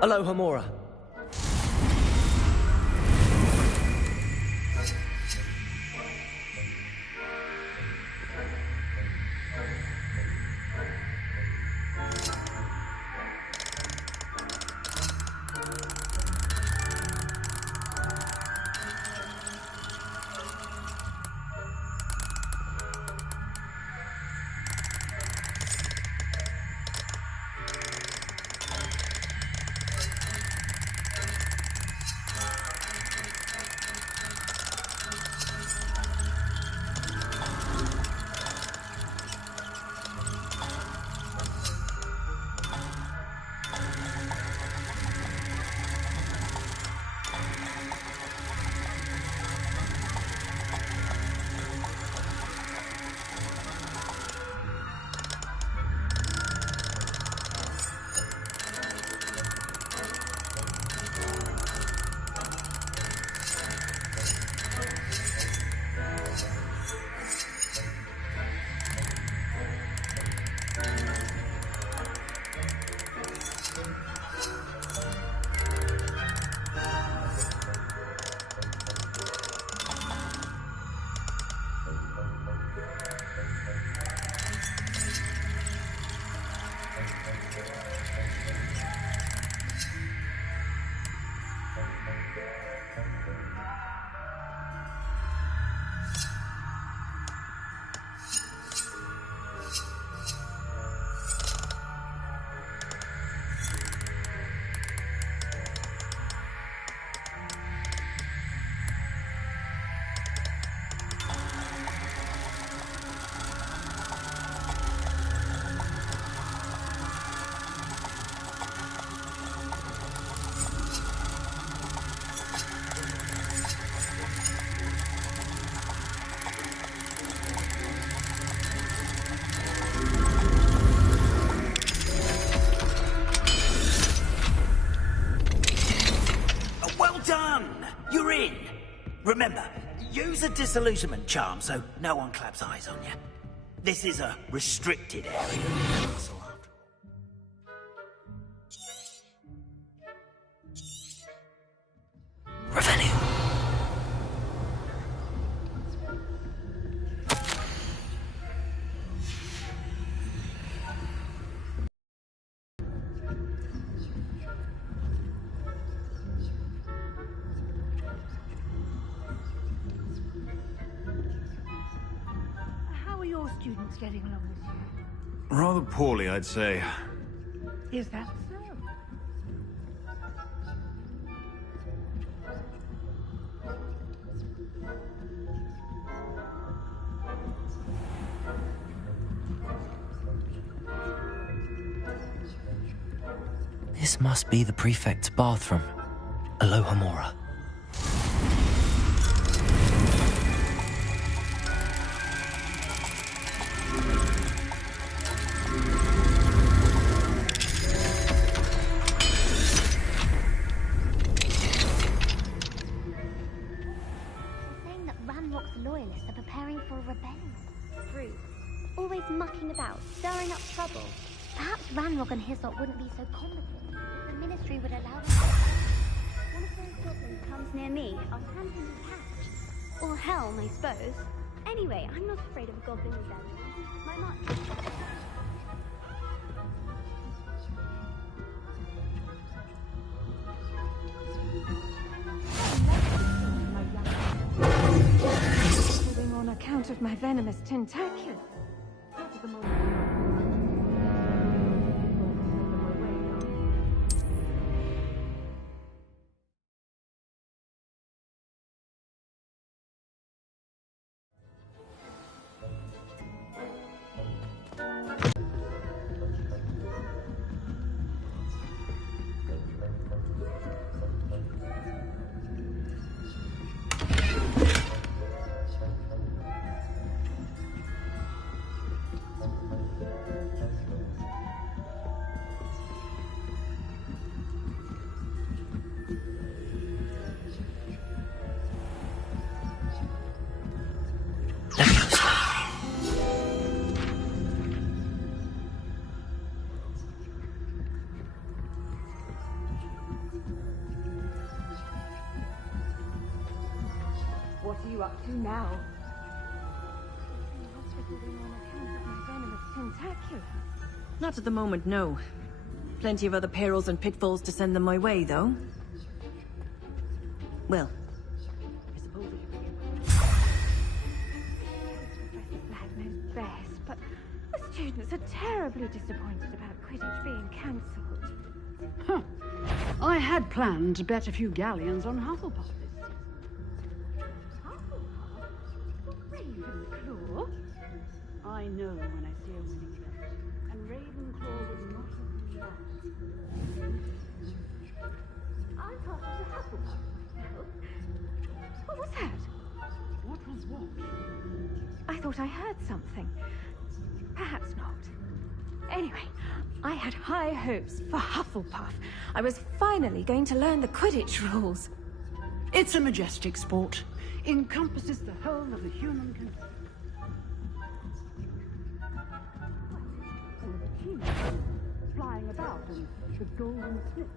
Alohomora. Remember, use a disillusionment charm so no one claps eyes on you. This is a restricted area. Revenue. How are your students getting along with you? Rather poorly, I'd say. Is that so? This must be the prefect's bathroom. Alohomora. Saying that Ranrock's loyalists are preparing for a rebellion. Rude. Always mucking about, stirring up trouble. Perhaps Ranrock and his lot wouldn't be so competent if the Ministry would allow them to... One of those goblins comes near me, I'll hand him his catch. Or helm, I suppose. Anyway, I'm not afraid of a goblin rebellion. My mark... On account of my venomous tentaculum. you up to now? Hospital on account of my venomous tentacular. Not at the moment, no. Plenty of other perils and pitfalls to send them my way, though. Well, I suppose Professor Black knows best, but the students are terribly disappointed about Quidditch being cancelled. Huh. I had planned to bet a few galleons on Hufflepuff. Ravenclaw? I know when I see a winning bet, and Ravenclaw would not have done that. I thought it was a Hufflepuff myself. What was that? What was what? I thought I heard something. Perhaps not. Anyway, I had high hopes for Hufflepuff. I was finally going to learn the Quidditch rules. It's a majestic sport. Encompasses the whole of the human condition. And the team flying about and the golden snitch.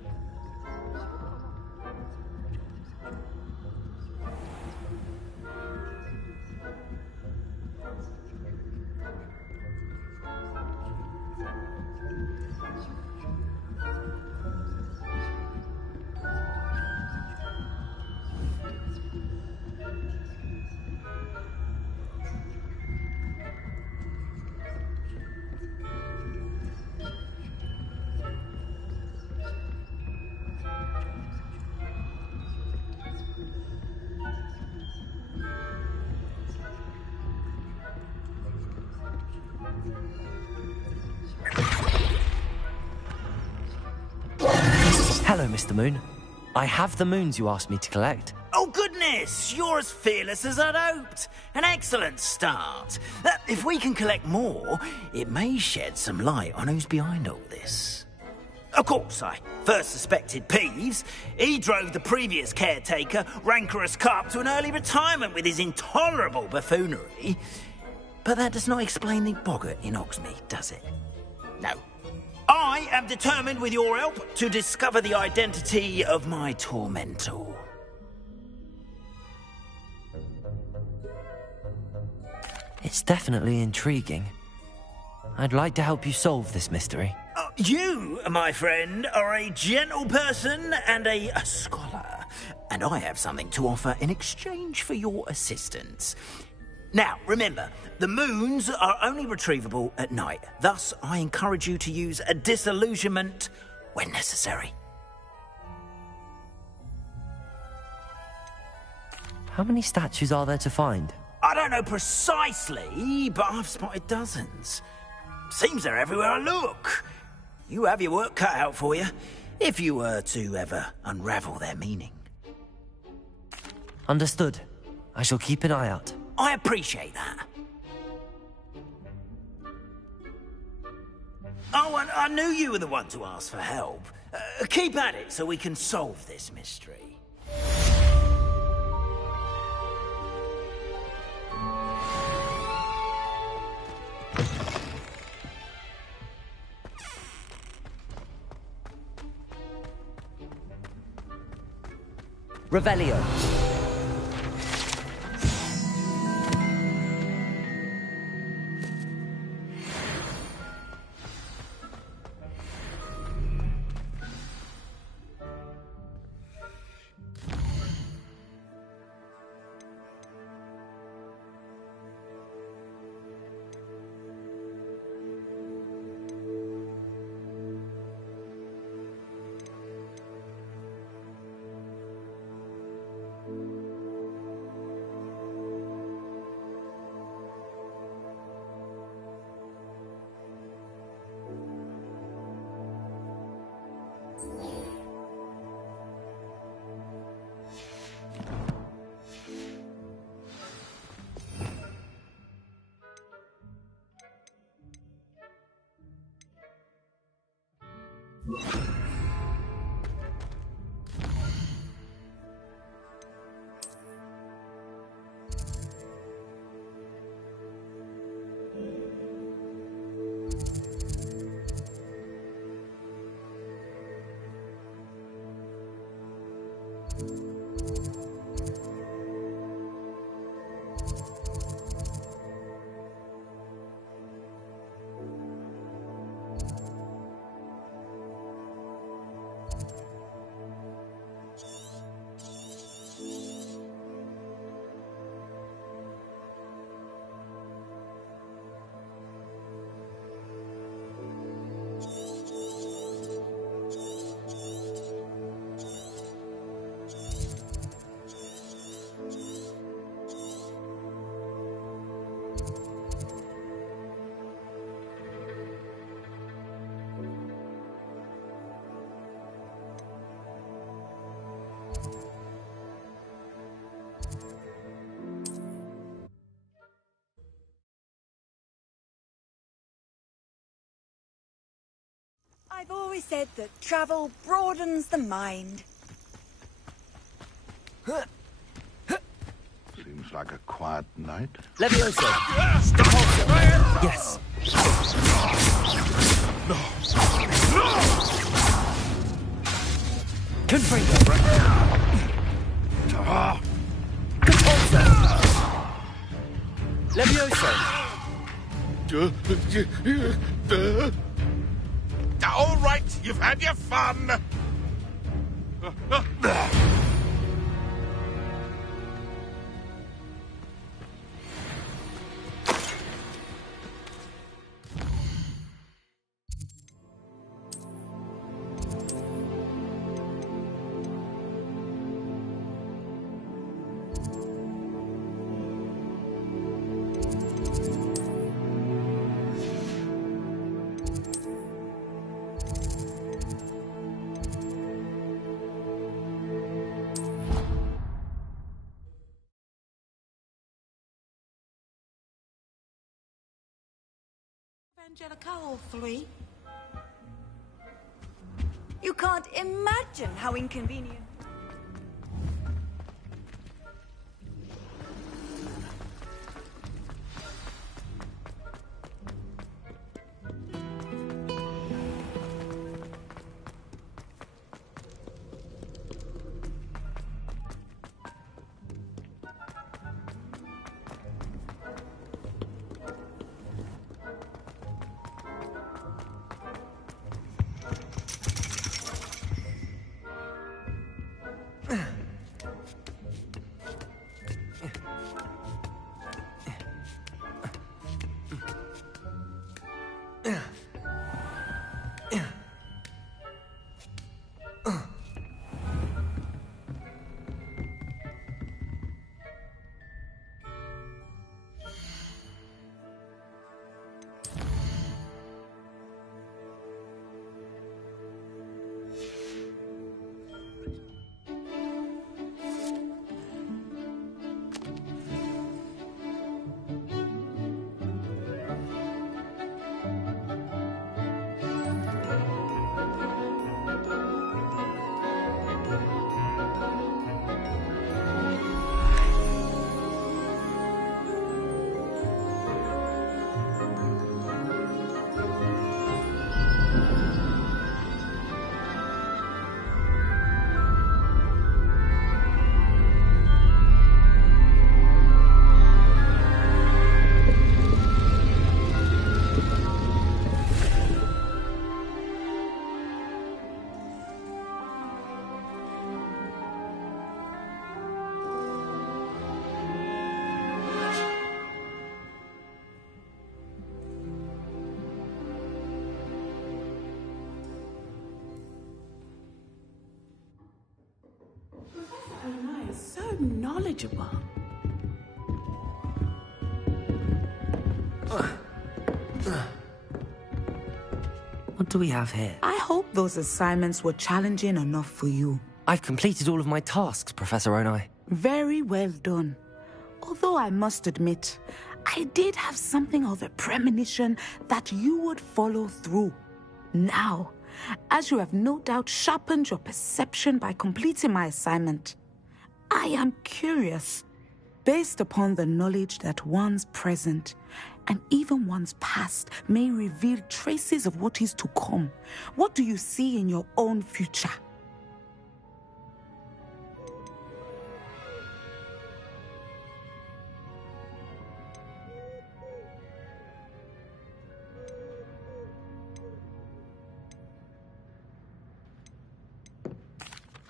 Hello, Mr. Moon. I have the moons you asked me to collect. Oh, goodness! You're as fearless as I'd hoped. An excellent start. If we can collect more, it may shed some light on who's behind all this. Of course, I first suspected Peeves. He drove the previous caretaker, Rancorous Carp, to an early retirement with his intolerable buffoonery. But that does not explain the boggart in Hogsmeade, does it? No. I am determined, with your help, to discover the identity of my tormentor. It's definitely intriguing. I'd like to help you solve this mystery. You, my friend, are a gentle person and a scholar, and I have something to offer in exchange for your assistance. Now, remember, the moons are only retrievable at night. Thus, I encourage you to use a disillusionment when necessary. How many statues are there to find? I don't know precisely, but I've spotted dozens. Seems they're everywhere I look. You have your work cut out for you, if you were to ever unravel their meaning. Understood. I shall keep an eye out. I appreciate that. Oh, and I knew you were the one to ask for help. Keep at it so we can solve this mystery. Revelio. always said that travel broadens the mind. Seems like a quiet night. Levioso! Yes. Confringo! Levioso! All right, you've had your fun. Angelica, hopefully. You can't imagine how inconvenient. So knowledgeable. What do we have here? I hope those assignments were challenging enough for you. I've completed all of my tasks, Professor Onai. Very well done. Although I must admit, I did have something of a premonition that you would follow through. Now, as you have no doubt sharpened your perception by completing my assignment, I am curious, based upon the knowledge that one's present and even one's past may reveal traces of what is to come. What do you see in your own future?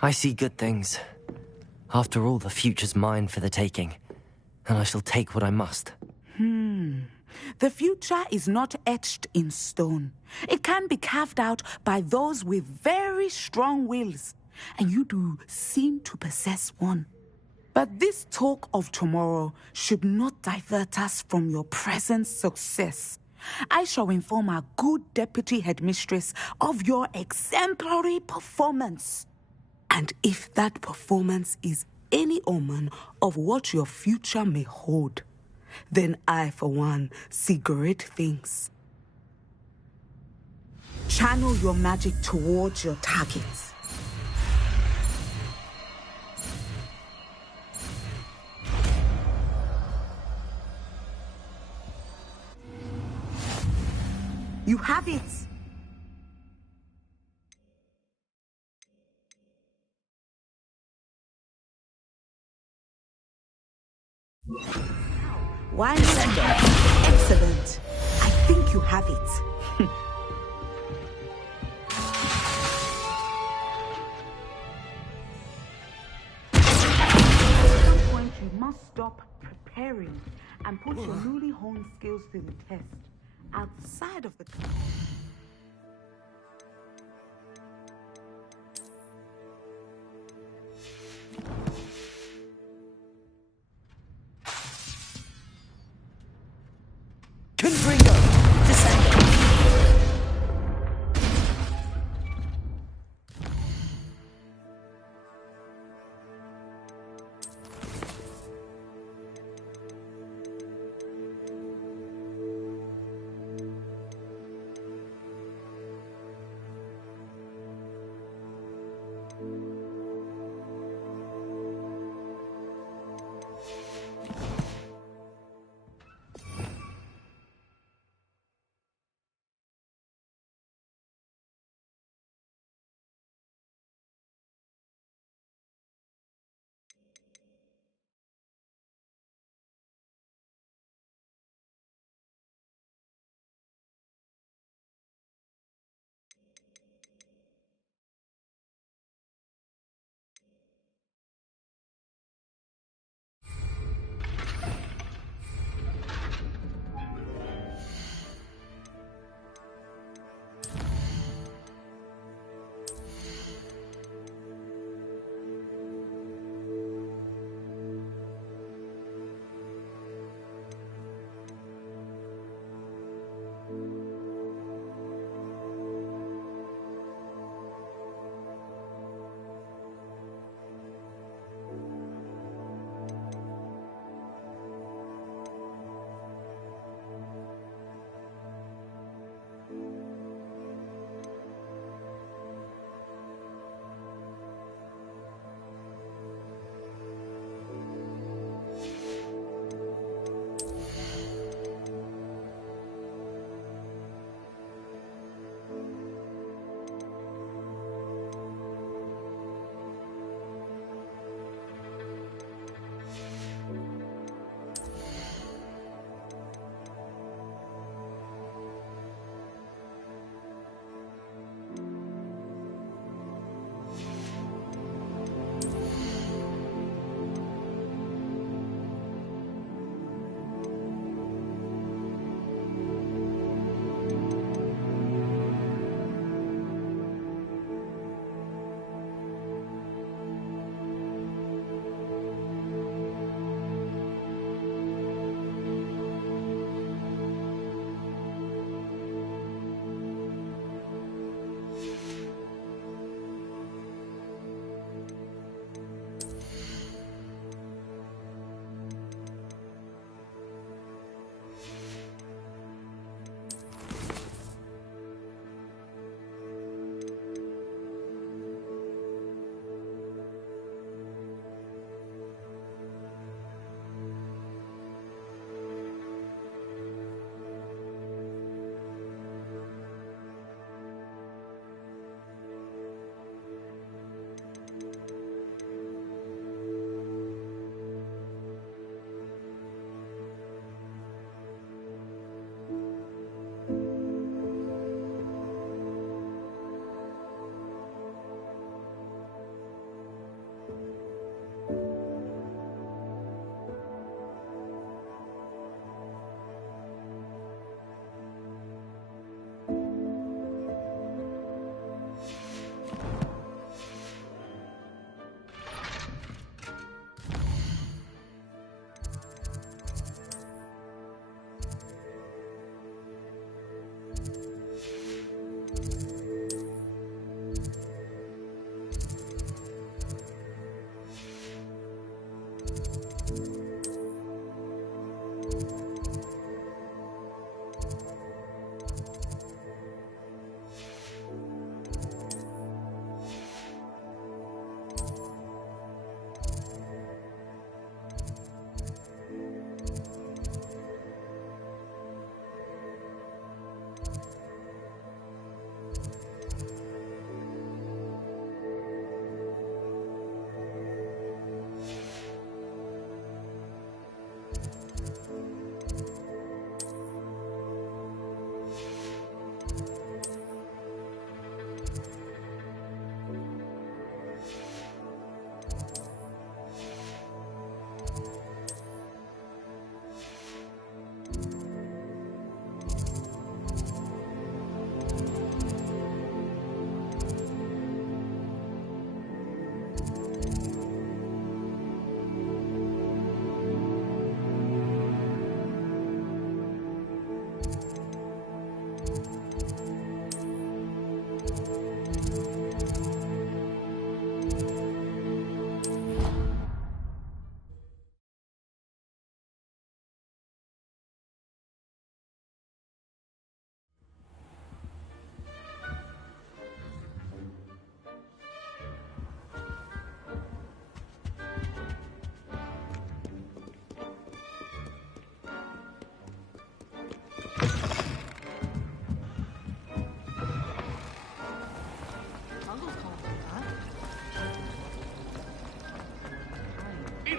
I see good things. After all, the future's mine for the taking, and I shall take what I must. The future is not etched in stone. It can be carved out by those with very strong wills, and you do seem to possess one. But this talk of tomorrow should not divert us from your present success. I shall inform our good deputy headmistress of your exemplary performance. And if that performance is any omen of what your future may hold, then I, for one, see great things. Channel your magic towards your targets. You have it! Why not? Excellent. I think you have it. At some point, you must stop preparing and put your newly honed skills to the test outside of the class. Confringo! Descendo!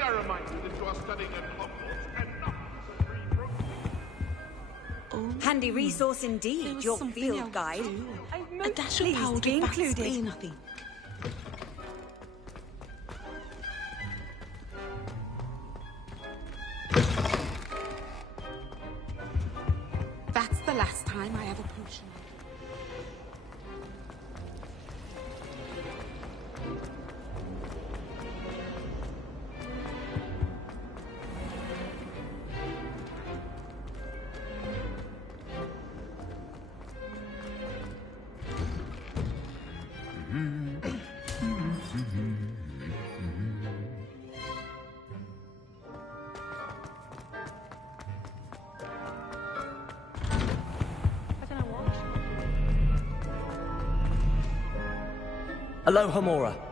need I remind you that you are studying at Hogwarts and not as a free brook? Handy resource indeed, your field guide. I'm most pleased to be included. I think. That's the last time I have a potion. Aloha, Mora.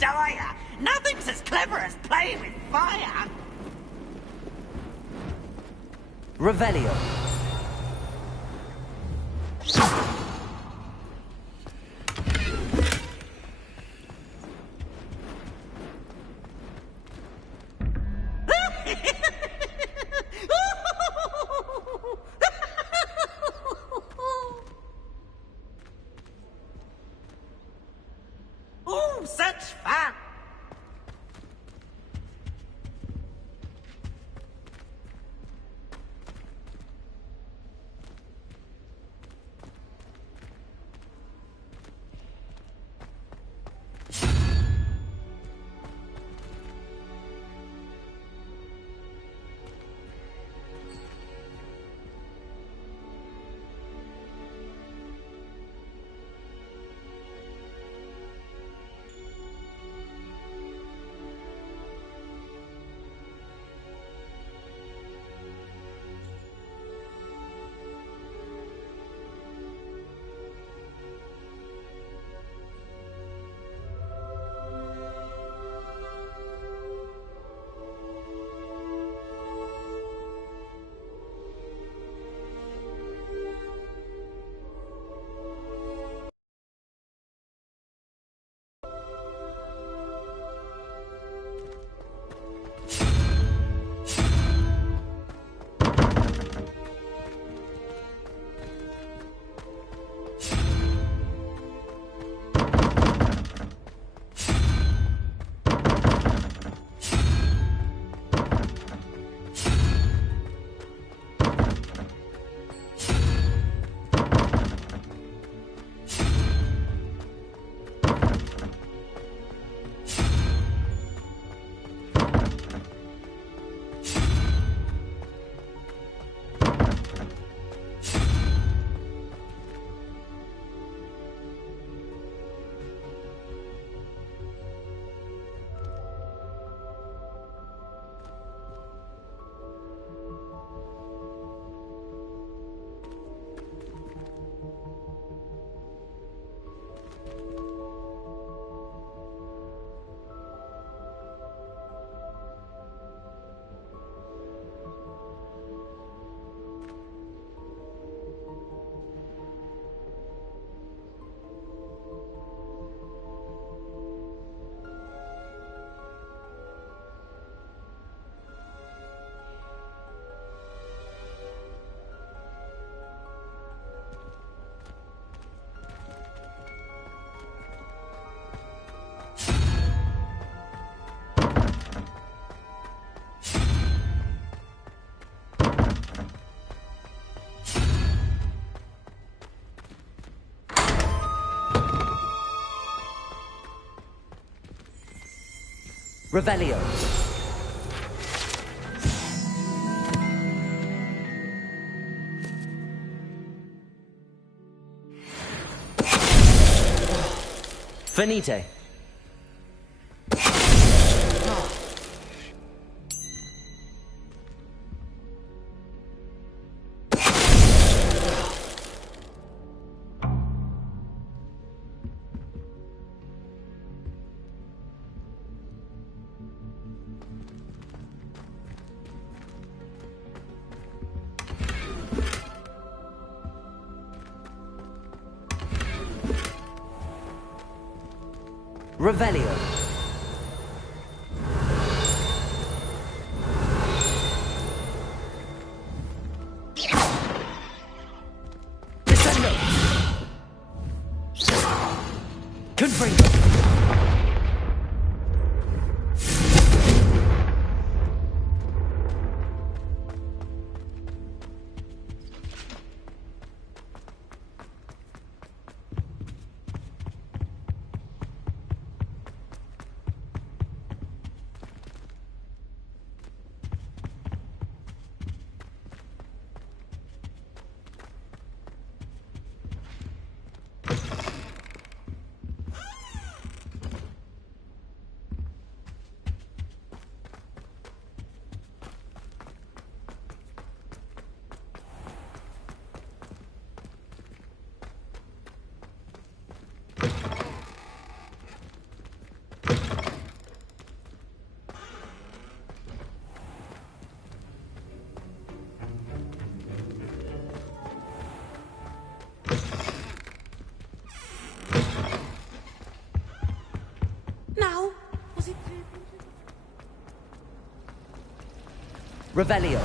dire. Nothing's as clever as playing with fire. Revelio. Oh, such fun! Revelio. Finite. Revelio. Descendo. Confringo. Now, was it... Revelio.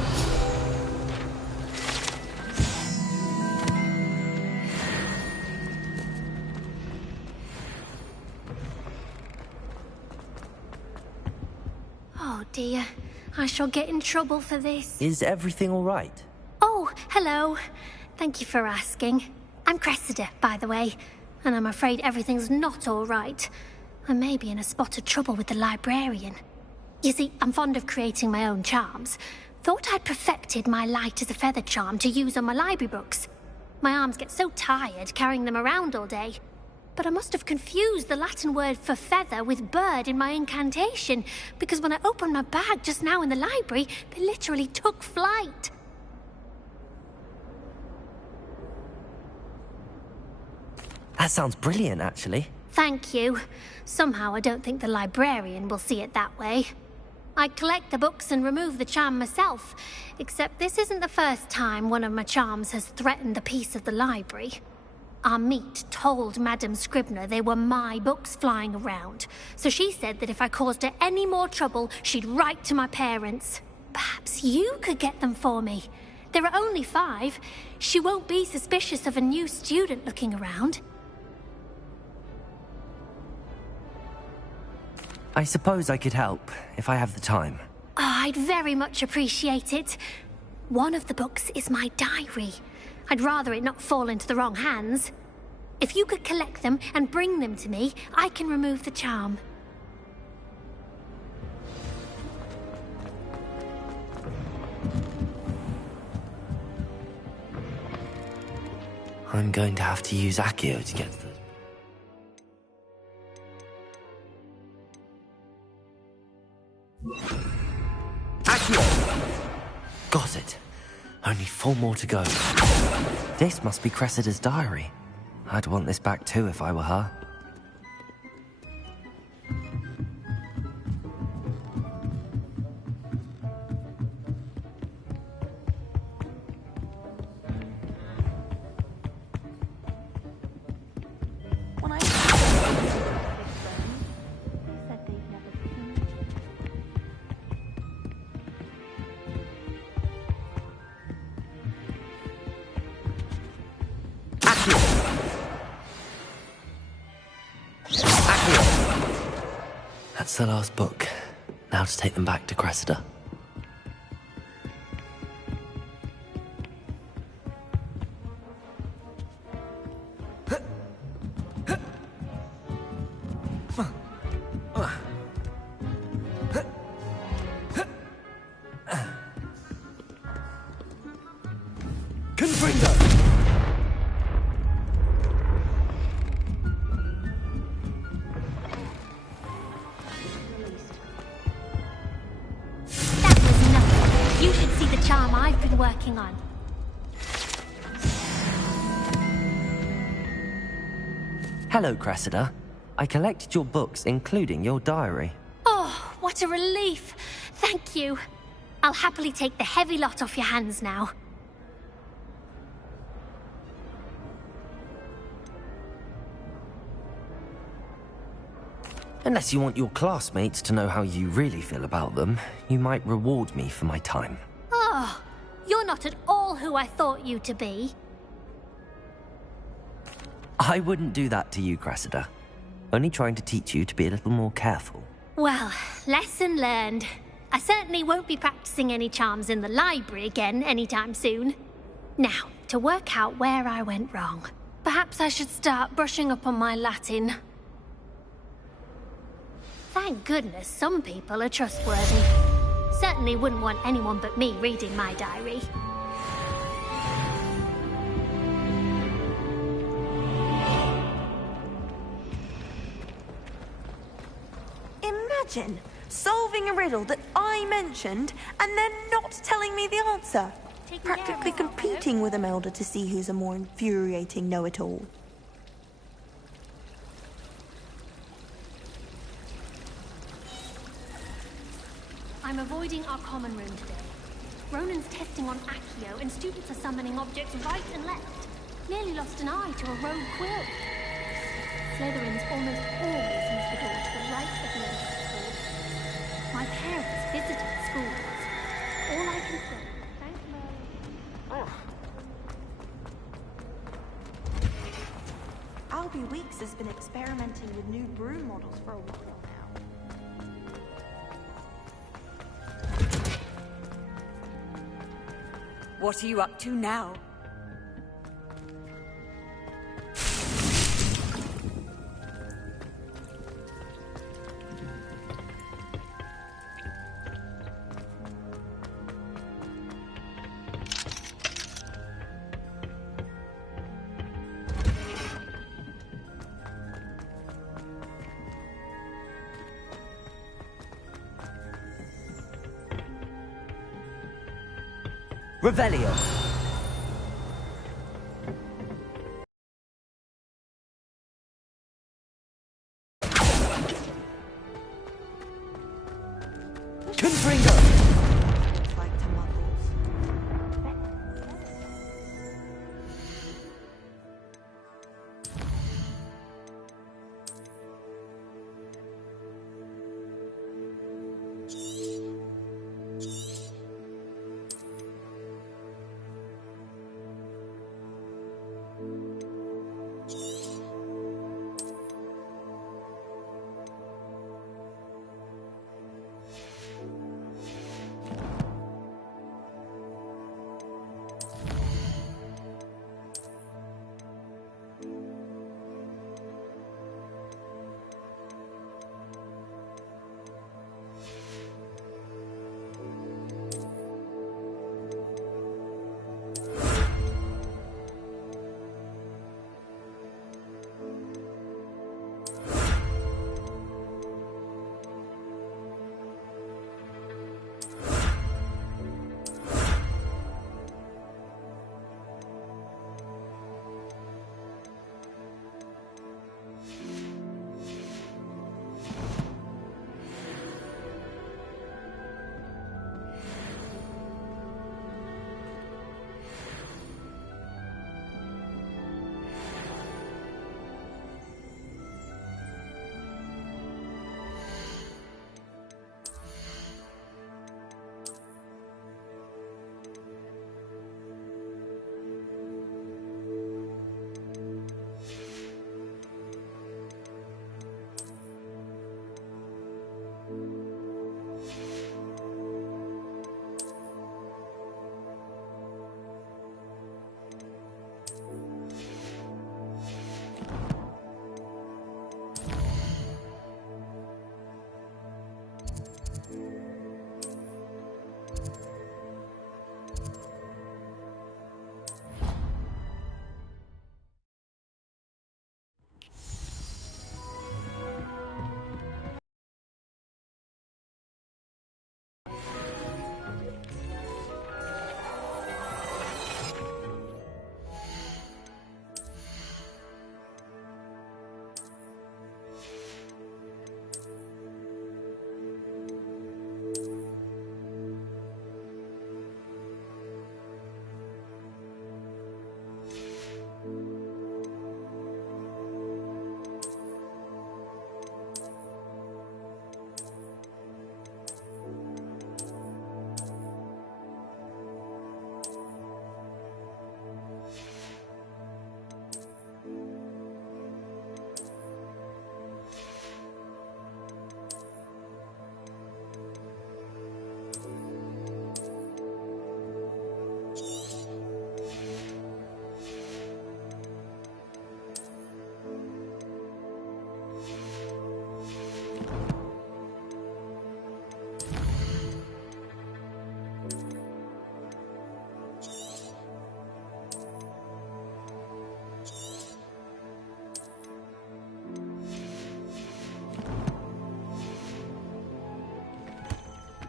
Oh dear, I shall get in trouble for this. Is everything all right? Oh, hello. Thank you for asking. I'm Cressida, by the way, and I'm afraid everything's not all right. I may be in a spot of trouble with the librarian. You see, I'm fond of creating my own charms. Thought I'd perfected my light as a feather charm to use on my library books. My arms get so tired carrying them around all day. But I must have confused the Latin word for feather with bird in my incantation, because when I opened my bag just now in the library, they literally took flight. That sounds brilliant, actually. Thank you. Somehow I don't think the librarian will see it that way. I collect the books and remove the charm myself, except this isn't the first time one of my charms has threatened the peace of the library. Our meet told Madame Scribner they were my books flying around, so she said that if I caused her any more trouble, she'd write to my parents. Perhaps you could get them for me. There are only 5. She won't be suspicious of a new student looking around. I suppose I could help, if I have the time. Oh, I'd very much appreciate it. One of the books is my diary. I'd rather it not fall into the wrong hands. If you could collect them and bring them to me, I can remove the charm. I'm going to have to use Accio to get to the... Accio! Got it. Only 4 more to go. This must be Cressida's diary. I'd want this back too if I were her. That's the last book. Now to take them back to Cressida. I've been working on. Hello, Cressida. I collected your books, including your diary. Oh, what a relief. Thank you. I'll happily take the heavy lot off your hands now. Unless you want your classmates to know how you really feel about them, you might reward me for my time. Oh, you're not at all who I thought you to be. I wouldn't do that to you, Cressida. Only trying to teach you to be a little more careful. Well, lesson learned. I certainly won't be practicing any charms in the library again anytime soon. Now, to work out where I went wrong. Perhaps I should start brushing up on my Latin. Thank goodness some people are trustworthy. Certainly wouldn't want anyone but me reading my diary. Imagine solving a riddle that I mentioned and then not telling me the answer. Practically competing with Imelda to see who's a more infuriating know-it-all. I'm avoiding our common room today. Ronan's testing on Accio, and students are summoning objects right and left. Nearly lost an eye to a rogue quill. Slytherins almost always use the door to the right of the entrance school. My parents visited the school once. All I can say, thank Merlin. Albie Weeks has been experimenting with new broom models for a while now. What are you up to now? Revelio. Confringo.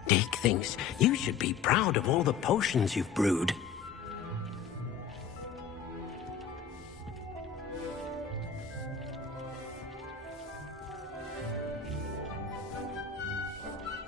Dick thinks you should be proud of all the potions you've brewed.